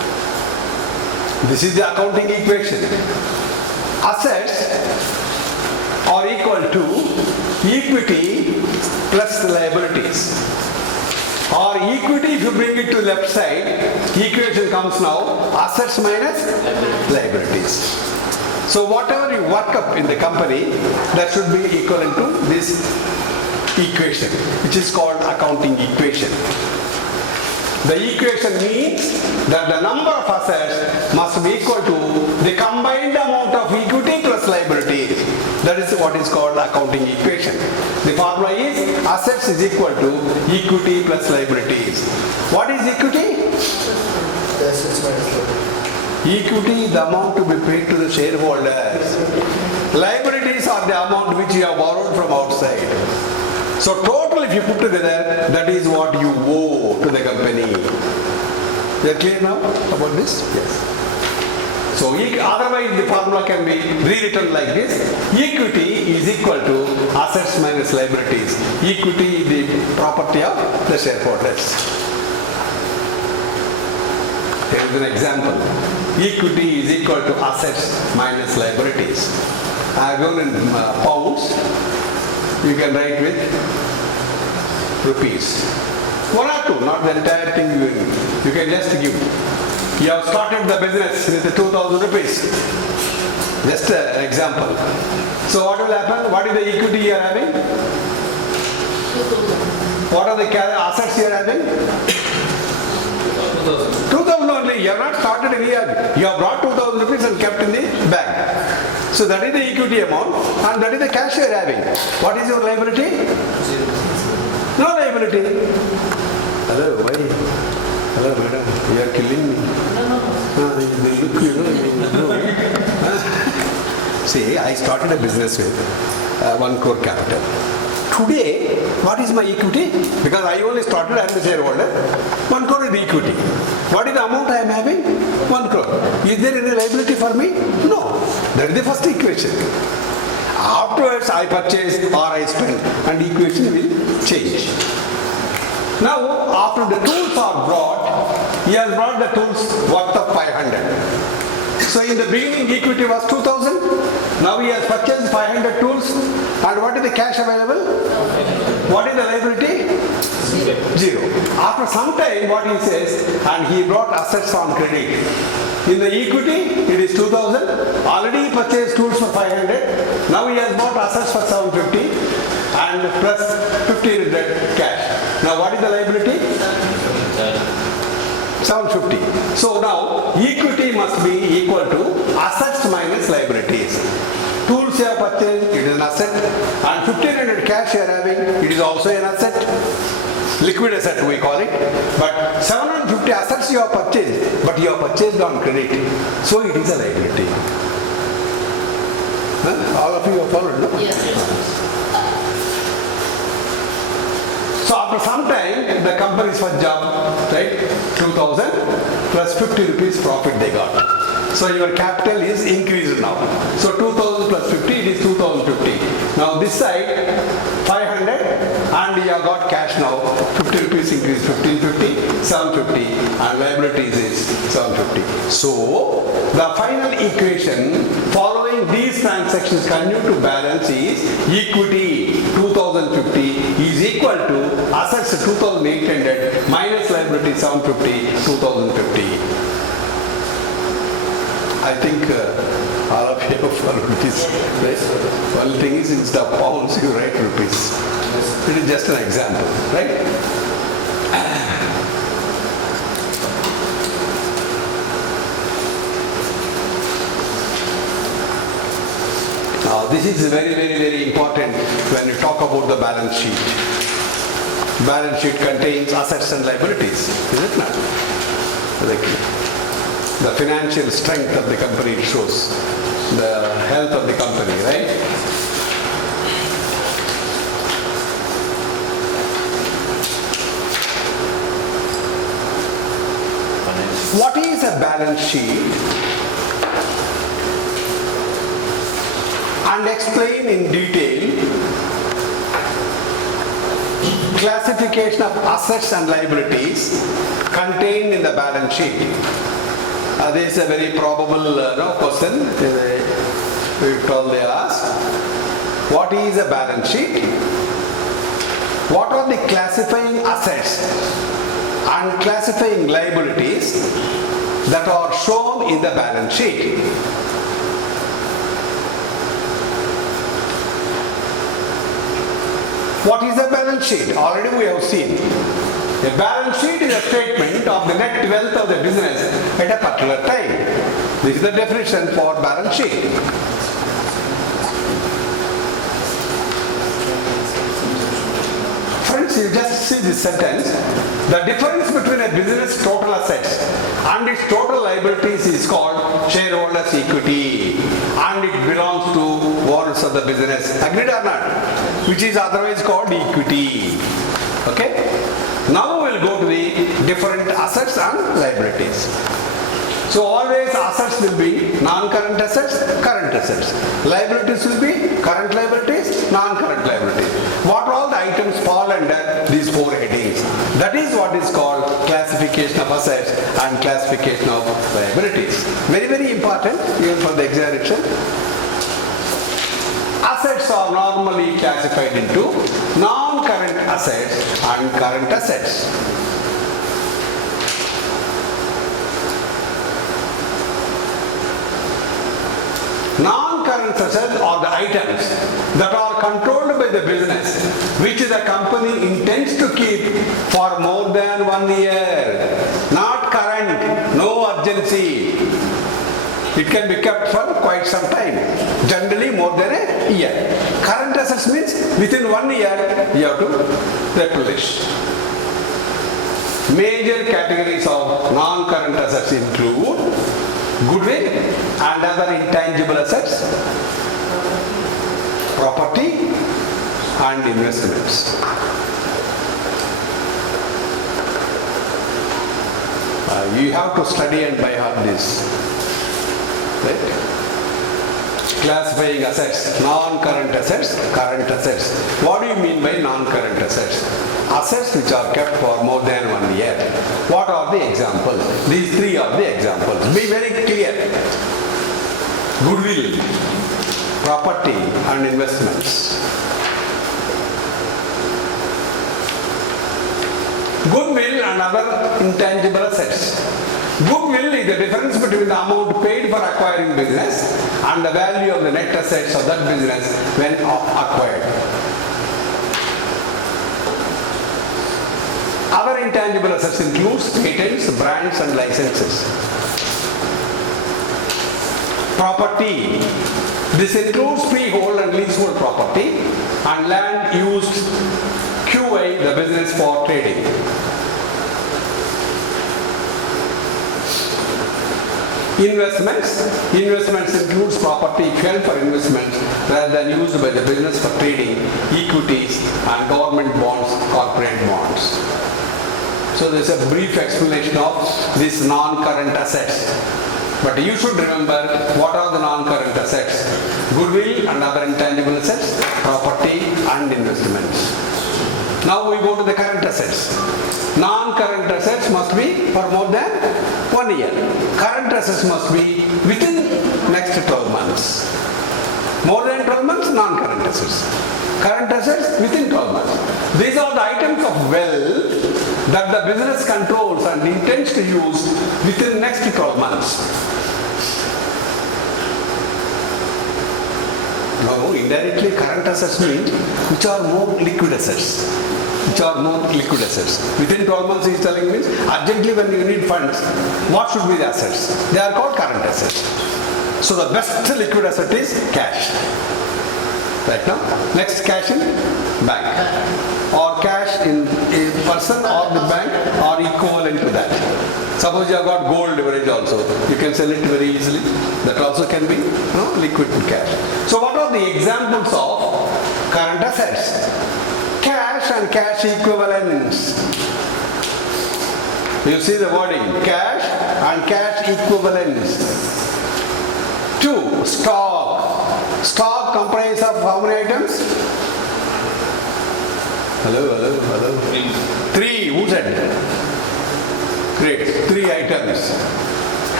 This is the accounting equation. Assets are equal to equity plus liabilities. Or equity, if you bring it to left side, equation comes now, assets minus liabilities. So whatever you work up in the company, that should be equivalent to this equation, which is called accounting equation. The equation means that the number of assets must be equal to the combined amount of equity plus liabilities. That is what is called accounting equation. The formula is assets is equal to equity plus liabilities. What is equity? Equity is the amount to be paid to the shareholders. Liabilities are the amount which you have borrowed from outside. So total, if you put together, that is what you owe to the company. You are clear now about this? Yes. So otherwise the formula can be rewritten like this. Equity is equal to assets minus liabilities. Equity is the property of the shareholders. Here is an example. Equity is equal to assets minus liabilities. I have given in pounds. You can write with rupees. One or two, not the entire thing you can just give. You have started the business with 2,000 rupees. Just an example. So what will happen? What is the equity you are having? What are the assets you are having? 2,000 only. You have not started any year. You have brought 2,000 rupees and kept in the bag. So that is the equity amount and that is the cash you are having. What is your liability? No liability. Hello, why? Hello, madam. You are killing me. They look, See, I started a business with 1 crore capital. Today, what is my equity? Because I only started as a shareholder. 1 crore is the equity. What is the amount I am having? 1 crore. Is there any liability for me? No. That is the first equation. Afterwards, I purchase or I spend and the equation will change. Now, after the tools are brought, he has brought the tools worth of 500. So in the beginning, equity was 2,000. Now he has purchased 500 tools. And what is the cash available? What is the liability? Zero. After some time, what he says, and he brought assets on credit. In the equity, it is 2,000. Already he purchased tools for 500. Now he has bought assets for 750 and plus 1,500 cash. Now what is the liability? 750. So now equity must be equal to assets minus liabilities. Tools you have purchased, it is an asset, and 1,500 cash you are having, it is also an asset. Liquid asset we call it. But 750 assets you have purchased, but you have purchased on credit. So it is a liability. All of you have followed, no? Yes. So after some time, the company's first job, right, 2,000 plus 50 rupees profit they got. So your capital is increased now. So 2,000 plus 50, it is 2,050. Now this side, 500 and you have got cash now. 50 rupees increase, 1,550, 750 and liabilities is 750. So the final equation following these transactions continue to balance is equity 2,050 is equal to assets 2,800 minus liability 750, 2,050. I think all of you have followed this. Right? One thing is instead of pounds you write rupees. It is just an example, right? Now this is very important when you talk about the balance sheet. Balance sheet contains assets and liabilities, is it not? The financial strength of the company it shows, the health of the company, right? What is a balance sheet? And explain in detail classification of assets and liabilities contained in the balance sheet. This is a very probable question. We told they ask. What is a balance sheet? What are the classifying assets and classifying liabilities that are shown in the balance sheet? What is a balance sheet? Already we have seen. A balance sheet is a statement of the net wealth of the business at a particular time. This is the definition for balance sheet. Friends, you just see this sentence. The difference between a business total assets and its total liabilities is called shareholders' equity, and it belongs to owners of the business. Agreed or not? Which is otherwise called equity. Okay? Now we will go to the different assets and liabilities. So always assets will be non-current assets, current assets. Liabilities will be current liabilities, non-current liabilities. What all the items fall under these four headings? That is what is called classification of assets and classification of liabilities. Very, very important even for the examination. Assets are normally classified into non-current assets and current assets. Non-current assets are the items that are controlled by the business which the company intends to keep for more than 1 year. Not current, no urgency. It can be kept for quite some time, generally more than a year. Current assets means within 1 year you have to replenish. Major categories of non-current assets include goodwill and other intangible assets, property and investments. You have to study and by heart this. Right? Classifying assets, non-current assets, current assets. What do you mean by non-current assets? Assets which are kept for more than 1 year. What are the examples? These three are the examples. Be very clear. Goodwill, property and investments. Goodwill and other intangible assets. Goodwill is the difference between the amount paid for acquiring business and the value of the net assets of that business when acquired. Other intangible assets includes patents, brands and licenses. Property. This includes freehold and leasehold property and land used QA the business for trading. Investments includes property held for investments rather than used by the business for trading, equities and government bonds, corporate bonds. So there is a brief explanation of these non-current assets. But you should remember what are the non-current assets. Goodwill and other intangible assets, property and investments. Now we go to the current assets. Non-current assets must be for more than 1 year. Current assets must be within next 12 months. More than 12 months, non-current assets. Current assets within 12 months. These are the items of wealth that the business controls and intends to use within next 12 months. Now, indirectly, current assets means which are more liquid assets. Within 12 months, he is telling me, urgently when you need funds, what should be the assets? They are called current assets. So the best liquid asset is cash. Right now, next cash in bank. Or cash in person or the bank or equivalent to that. Suppose you have got gold leverage also, you can sell it very easily. That also can be liquid cash. So what are the examples of current assets? Cash and cash equivalents. You see the wording, cash and cash equivalents. 2. Stock. Stock comprises of how many items? Hello. 3. Who said? Great. 3 items.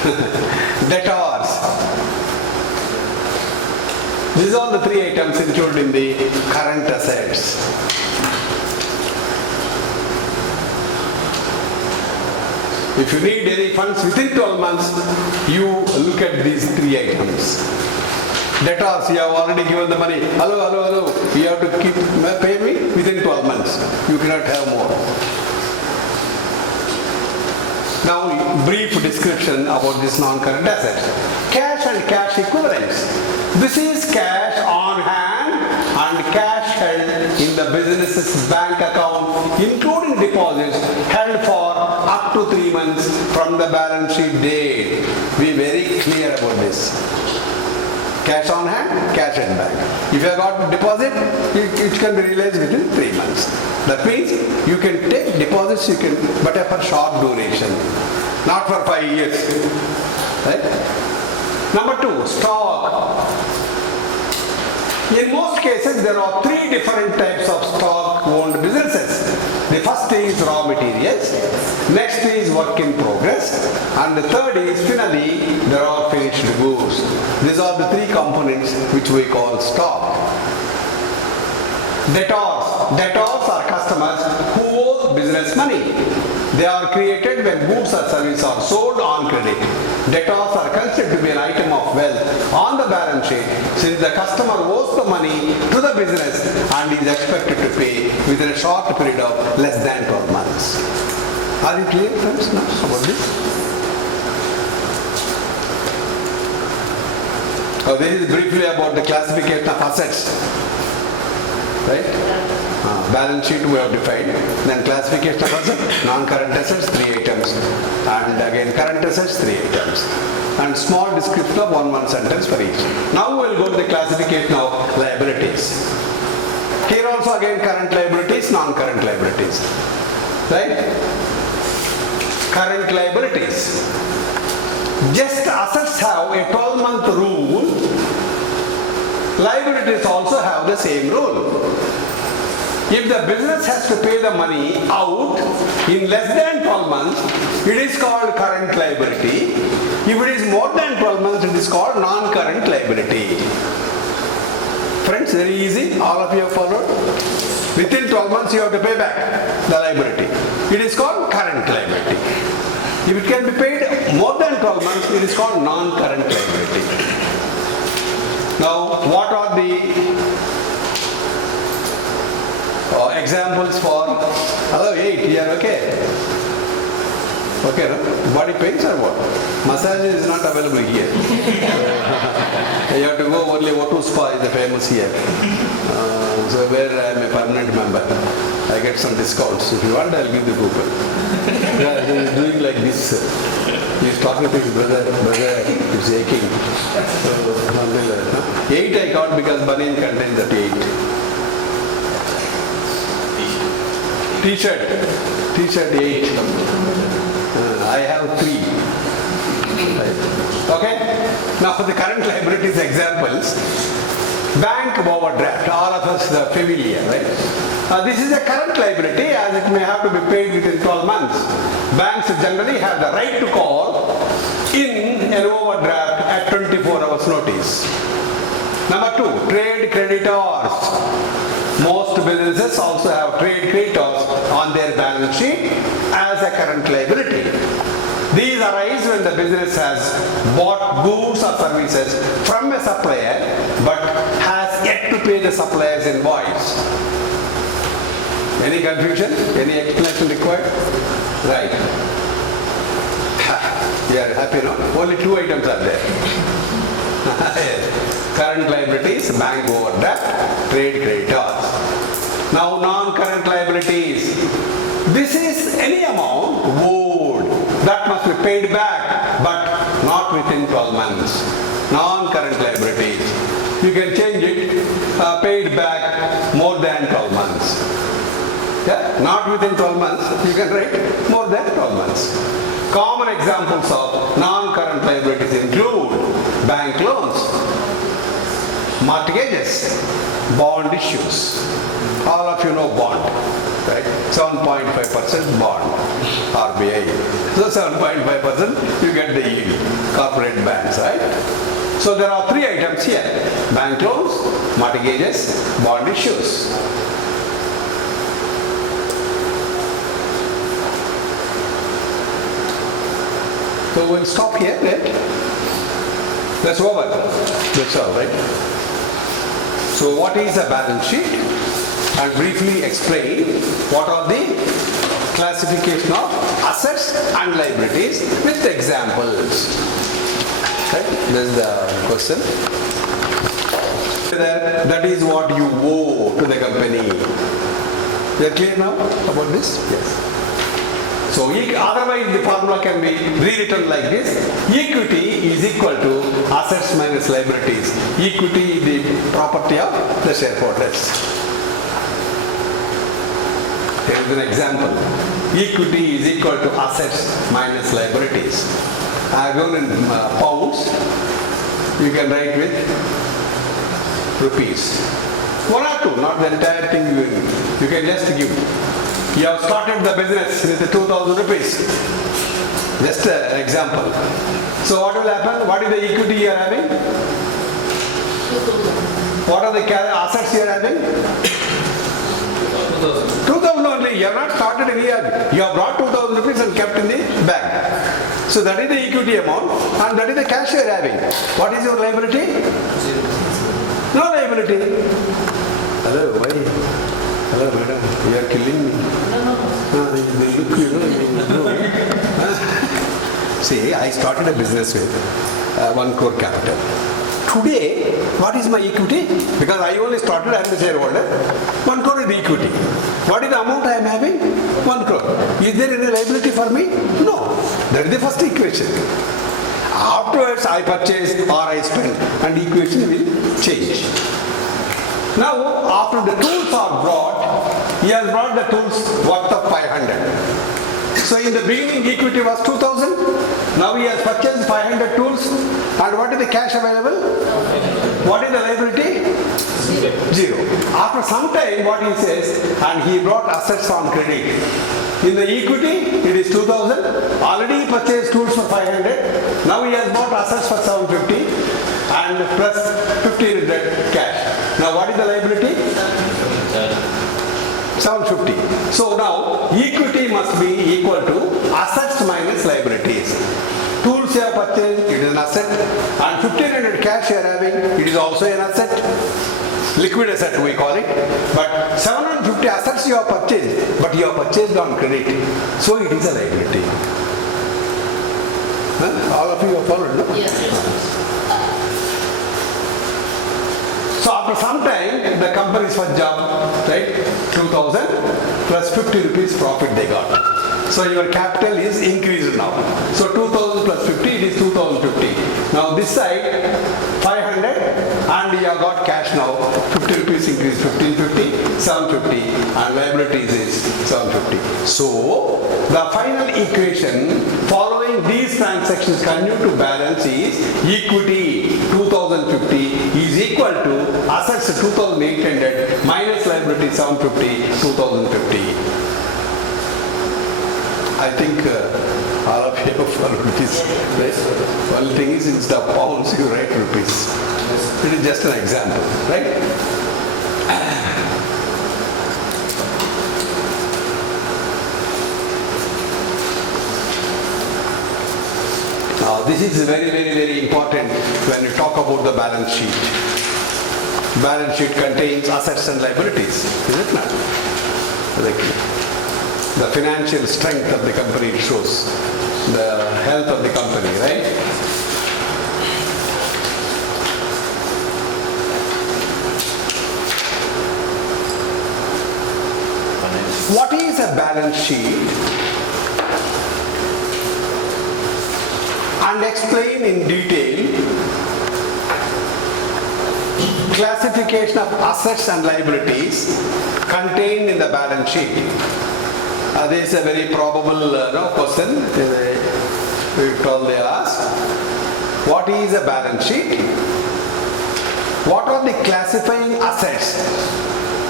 Debtors. These are the three items included in the current assets. If you need any funds within 12 months, you look at these three items. Debtors, you have already given the money. Hello. You have to pay me within 12 months. You cannot have more. Now, brief description about this non-current asset. Cash and cash equivalents. This is cash on hand and cash held in the business's bank account, including deposits held for up to 3 months from the balance sheet date. Be very clear about this. Cash on hand, cash in bank. If you have got a deposit, it can be realized within 3 months. That means you can take deposits, but for short duration, not for 5 years. Right? Number 2, stock. In most cases, there are 3 different types of stock-owned businesses. The first is raw materials, next is work in progress, and the third is finally there are finished goods. These are the 3 components which we call stock. Debtors. Debtors are customers who owe business money. They are created when goods or services are sold on credit. Debtors are considered to be an item of wealth on the balance sheet since the customer owes the money to the business and is expected to pay within a short period of less than 12 months. Are you clear, friends, now about this? This is briefly about the classification of assets. Right? Balance sheet we have defined. Then classification of assets, non-current assets, 3 items. And again current assets, 3 items. And small description of one sentence for each. Now we will go to the classification of liabilities. Here also again current liabilities, non-current liabilities. Right? Current liabilities. Just assets have a 12-month rule. Liabilities also have the same rule. If the business has to pay the money out in less than 12 months, it is called current liability. If it is more than 12 months, it is called non-current liability. Friends, very easy. All of you have followed. Within 12 months, you have to pay back the liability. It is called current liability. If it can be paid more than 12 months, it is called non-current liability. Now, what are the examples for, hello, 8, you are okay? Okay, no? Body pains or what? Massage is not available here. You have to go only O2 Spa is the famous here. So where I am a permanent member, I get some discounts. If you want, I will give the coupon. Yeah, he is doing like this. He is talking to his brother, it's aching. So, 8 I got because banyan contains that 8. T-shirt 8. I have 3. Okay? Now for the current liabilities examples, bank overdraft, all of us are familiar, right? This is a current liability as it may have to be paid within 12 months. Banks generally have the right to call in an overdraft at 24 hours notice. Number 2, trade creditors. Most businesses also have trade creditors on their balance sheet as a current liability. These arise when the business has bought goods or services from a supplier but has yet to pay the supplier's invoice. Any confusion? Any explanation required? Right. You are happy now? Only 2 items are there. Current liabilities, bank overdraft, trade creditors. Now non-current liabilities. This is any amount owed that must be paid back but not within 12 months. Non-current liabilities. You can change it, paid back more than 12 months. Yeah? Not within 12 months, you can write more than 12 months. Common examples of non-current liabilities include bank loans, mortgages, bond issues, All of you know bond, right? 7.5% bond, RBI. So 7.5% you get the yield, corporate banks, right? So there are three items here: bank loans, mortgages, bond issues. So we'll stop here, right? That's over. That's all, right? So what is a balance sheet? And briefly explain what are the classification of assets and liabilities with examples. Right? This is the question. That is what you owe to the company. You are clear now about this? Yes. So otherwise the formula can be rewritten like this: equity is equal to assets minus liabilities. Equity is the property of the shareholders. Here is an example. Equity is equal to assets minus liabilities. I have given in pounds. You can write with rupees. One or two, not the entire thing. You can just give. You have started the business with 2,000 rupees. Just an example. So what will happen? What is the equity you are having? 2,000. What are the assets you are having? 2,000 only. You have not started any year. You have brought 2,000 rupees and kept in the bank. So that is the equity amount and that is the cash you are having. What is your liability? No liability. Hello, why? Hello, madam. You are killing me. They look, you know. See, I started a business with 1 crore capital. Today, what is my equity? Because I only started as a shareholder. 1 crore is the equity. What is the amount I am having? 1 crore. Is there any liability for me? No. That is the first equation. Afterwards, I purchase or I spend and the equation will change. Now, after the tools are brought, he has brought the tools worth of 500. So in the beginning, equity was 2,000. Now he has purchased 500 tools. And what is the cash available? What is the liability? Zero. After some time, what he says, and he brought assets on credit. In the equity, it is 2,000. Already he purchased tools for 500. Now he has bought assets for 750 and plus 1,500 cash. Now what is the liability? 750. So now equity must be equal to assets minus liabilities. Tools you have purchased, it is an asset, and 1,500 cash you are having, it is also an asset. Liquid asset we call it. But 750 assets you have purchased, but you have purchased on credit. So it is a liability. Huh? All of you have followed, no? Yes. So after some time, the company's first job, right, 2,000 plus 50 rupees profit they got. So your capital is increased now. So 2,000 plus 50, it is 2,050. Now this side, 500 and you have got cash now. 50 rupees increase, 1,550, 750 and liabilities is 750. So the final equation following these transactions continue to balance is equity 2,050 is equal to assets 2,800 minus liability 750, 2,050. I think all of you have followed this, right? One thing is instead of pounds you write rupees. It is just an example, right? Now this is very, very, very important when you talk about the balance sheet. Balance sheet contains assets and liabilities, is it not? The financial strength of the company it shows, the health of the company, right? What is a balance sheet? And explain in detail classification of assets and liabilities contained in the balance sheet. This is a very probable question. We told they ask. What is a balance sheet? What are the classifying assets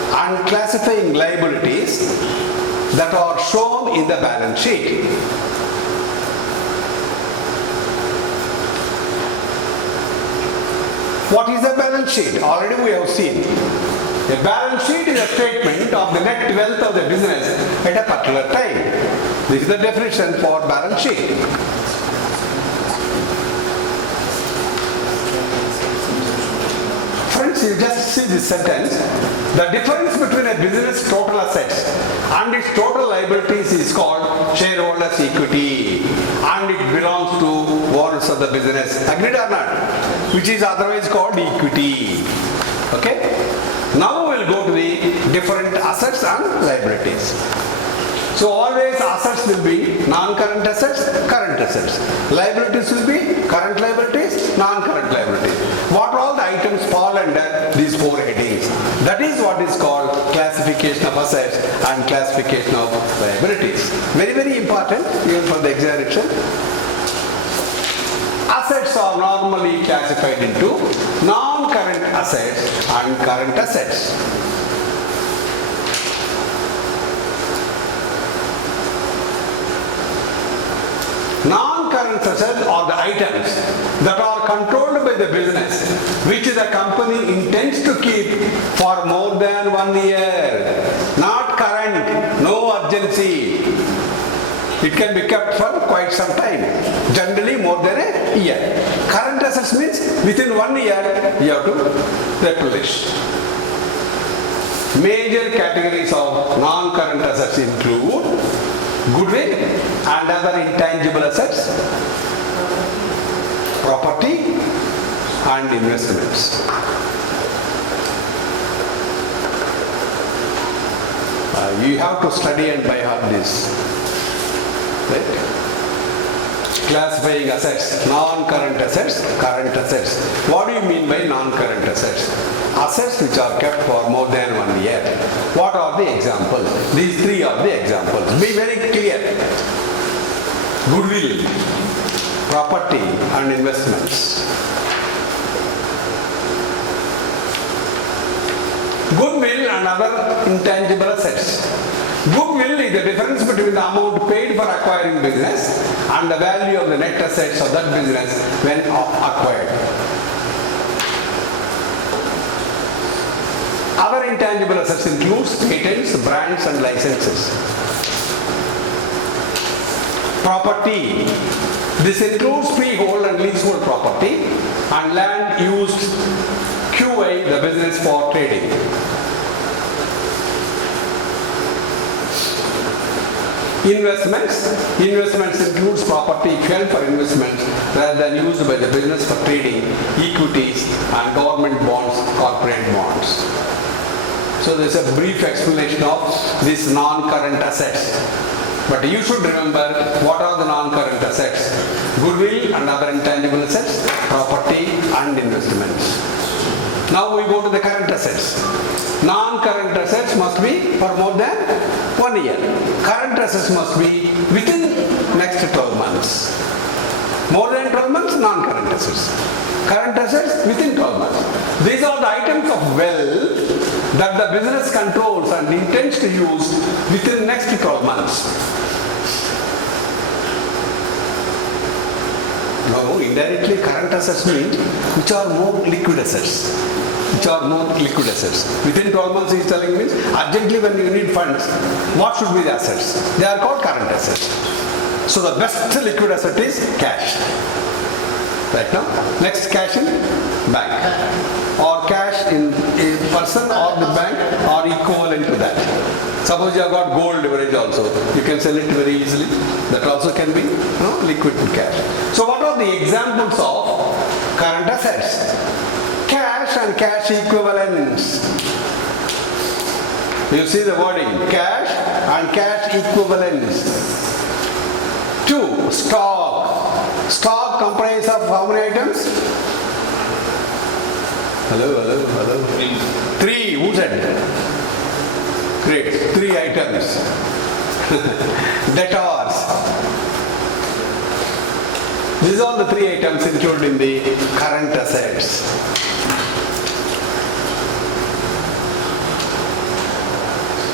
and classifying liabilities that are shown in the balance sheet. What is the balance sheet? Already we have seen. A balance sheet is a statement of the net wealth of the business at a particular time. This is the definition for balance sheet. Friends, you just see this sentence. The difference between a business total assets and its total liabilities is called shareholders' equity, and it belongs to owners of the business. Agreed or not? Which is otherwise called equity. Okay? Now we will go to the different assets and liabilities. So always assets will be non-current assets, current assets. Liabilities will be current liabilities, non-current liabilities. What all the items fall under these four headings? That is what is called classification of assets and classification of liabilities. Very, very important even for the examination. Assets are normally classified into non-current assets and current assets. Non-current assets are the items that are controlled by the business which the company intends to keep for more than 1 year. Not current, no urgency. It can be kept for quite some time, generally more than a year. Current assets means within 1 year you have to replenish. Major categories of non-current assets include goodwill and other intangible assets, property and investments. You have to study and by heart this. Right? Classifying assets, non-current assets, current assets. What do you mean by non-current assets? Assets which are kept for more than 1 year. What are the examples? These three are the examples. Be very clear. Goodwill, property and investments. Goodwill and other intangible assets. Goodwill is the difference between the amount paid for acquiring business and the value of the net assets of that business when acquired. Other intangible assets include patents, brands and licenses. Property. This includes freehold and leasehold property and land used QA the business for trading. Investments. Investments includes property held for investments rather than used by the business for trading, equities and government bonds, corporate bonds. So there is a brief explanation of these non-current assets. But you should remember what are the non-current assets. Goodwill and other intangible assets, property and investments. Now we go to the current assets. Non-current assets must be for more than 1 year. Current assets must be within next 12 months. More than 12 months, non-current assets. Current assets within 12 months. These are the items of wealth that the business controls and intends to use within next 12 months. Now, indirectly, current assets mean which are more liquid assets. Which are more liquid assets. Within 12 months, he is telling me, urgently when you need funds, what should be the assets? They are called current assets. So the best liquid asset is cash. Right now, next cash in bank. Or cash in person or the bank or equivalent to that. Suppose you have got gold leverage also. You can sell it very easily. That also can be liquid cash. So what are the examples of current assets? Cash and cash equivalents. You see the wording, cash and cash equivalents. 2, stock. Stock comprises of how many items? Hello. 3, who said? Great, 3 items. Debtors. These are the 3 items included in the current assets.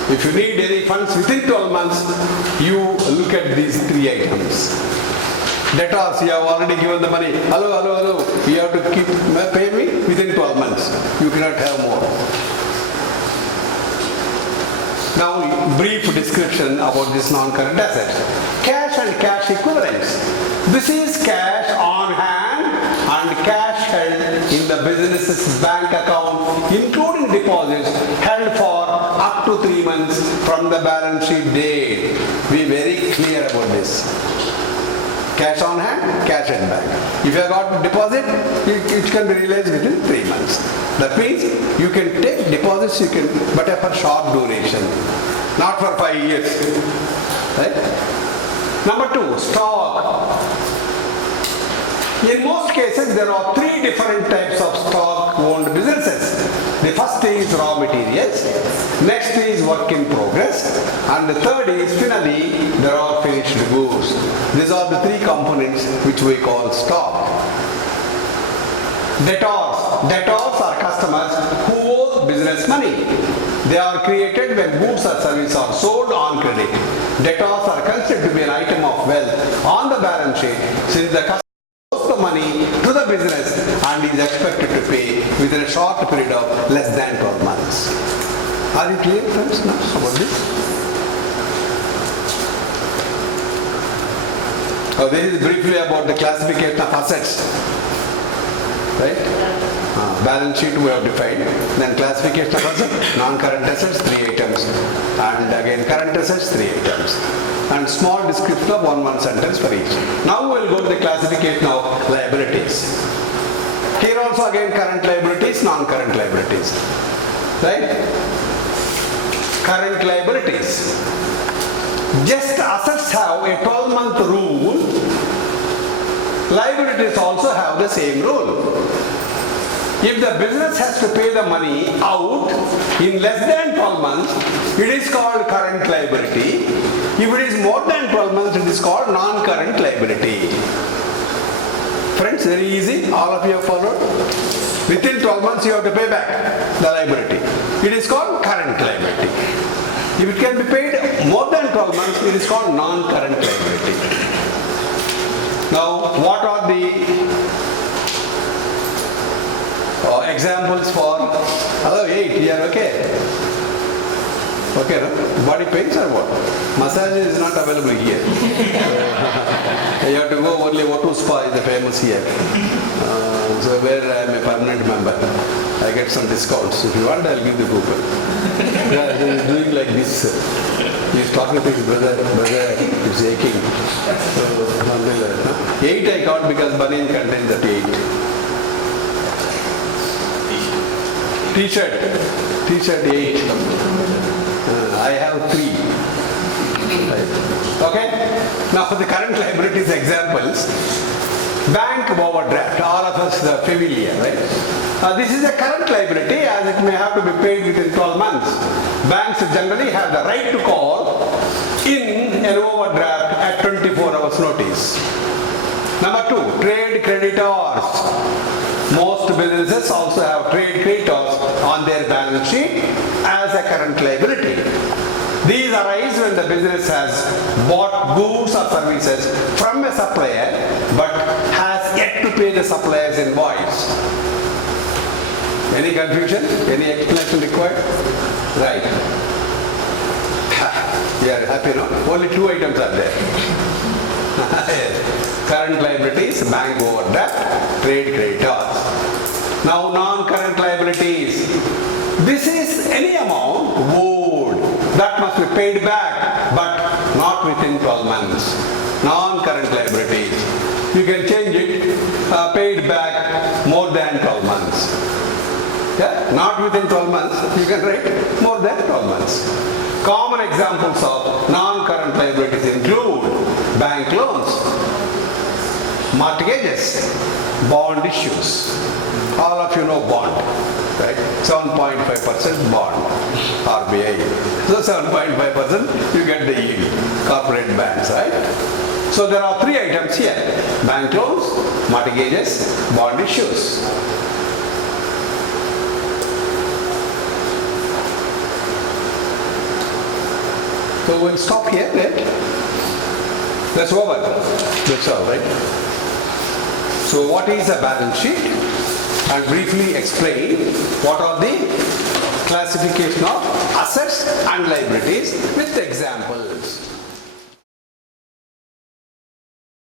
If you need any funds within 12 months, you look at these 3 items. Debtors, you have already given the money. Hello. You have to pay me within 12 months. You cannot have more. Now, brief description about this non-current assets. Cash and cash equivalents. This is cash on hand and cash held in the business's bank account, including deposits held for up to 3 months from the balance sheet date. Be very clear about this. Cash on hand, cash in bank. If you have got deposit, it can be realized within 3 months. That means you can take deposits, but for short duration, not for 5 years. Right? Number 2, stock. In most cases, there are 3 different types of stock-owned businesses. The first is raw materials, next is work in progress, and the third is finally there are finished goods. These are the 3 components which we call stock. Debtors are customers who owe business money. They are created when goods or services are sold on credit. Debtors are considered to be an item of wealth on the balance sheet since the customer owes the money to the business and is expected to pay within a short period of less than 12 months. Are you clear, friends, now about this? This is briefly about the classification of assets. Right? Balance sheet we have defined. Then classification of assets, non-current assets, 3 items. And again current assets, 3 items. And small description of one sentence for each. Now we will go to the classification of liabilities. Here also again current liabilities, non-current liabilities. Right? Current liabilities. Just assets have a 12-month rule. Liabilities also have the same rule. If the business has to pay the money out in less than 12 months, it is called current liability. If it is more than 12 months, it is called non-current liability. Friends, very easy. All of you have followed. Within 12 months, you have to pay back the liability. It is called current liability. If it can be paid more than 12 months, it is called non-current liability. Now, what are the examples for, hello, 8, you are okay? Okay, no? Body pains or what? Massage is not available here. You have to go only O2 Spa is the famous here. So where I am a permanent member, I get some discounts. If you want, I will give the coupon. Yeah, he is doing like this. He is talking to his brother, it's aching. So, 8 I got because Banin contains that 8. T-shirt 8. I have 3. Okay? Now for the current liabilities examples, bank overdraft, all of us are familiar, right? This is a current liability as it may have to be paid within 12 months. Banks generally have the right to call in an overdraft at 24 hours notice. Number 2, trade creditors. Most businesses also have trade creditors on their balance sheet as a current liability. These arise when the business has bought goods or services from a supplier but has yet to pay the supplier's invoice. Any confusion? Any explanation required? Right. You are happy now? Only 2 items are there. Current liabilities, bank overdraft, trade creditors. Now non-current liabilities. This is any amount owed that must be paid back but not within 12 months. Non-current liabilities. You can change it, paid back more than 12 months. Yeah? Not within 12 months, you can write more than 12 months. Common examples of non-current liabilities include bank loans, mortgages, bond issues. All of you know bond, right? 7.5% bond, RBI. So 7.5% you get the yield, corporate banks, right? So there are 3 items here, bank loans, mortgages, bond issues. So we'll stop here, right? That's over. That's all, right? So what is a balance sheet? And briefly explain what are the classification of assets and liabilities with examples.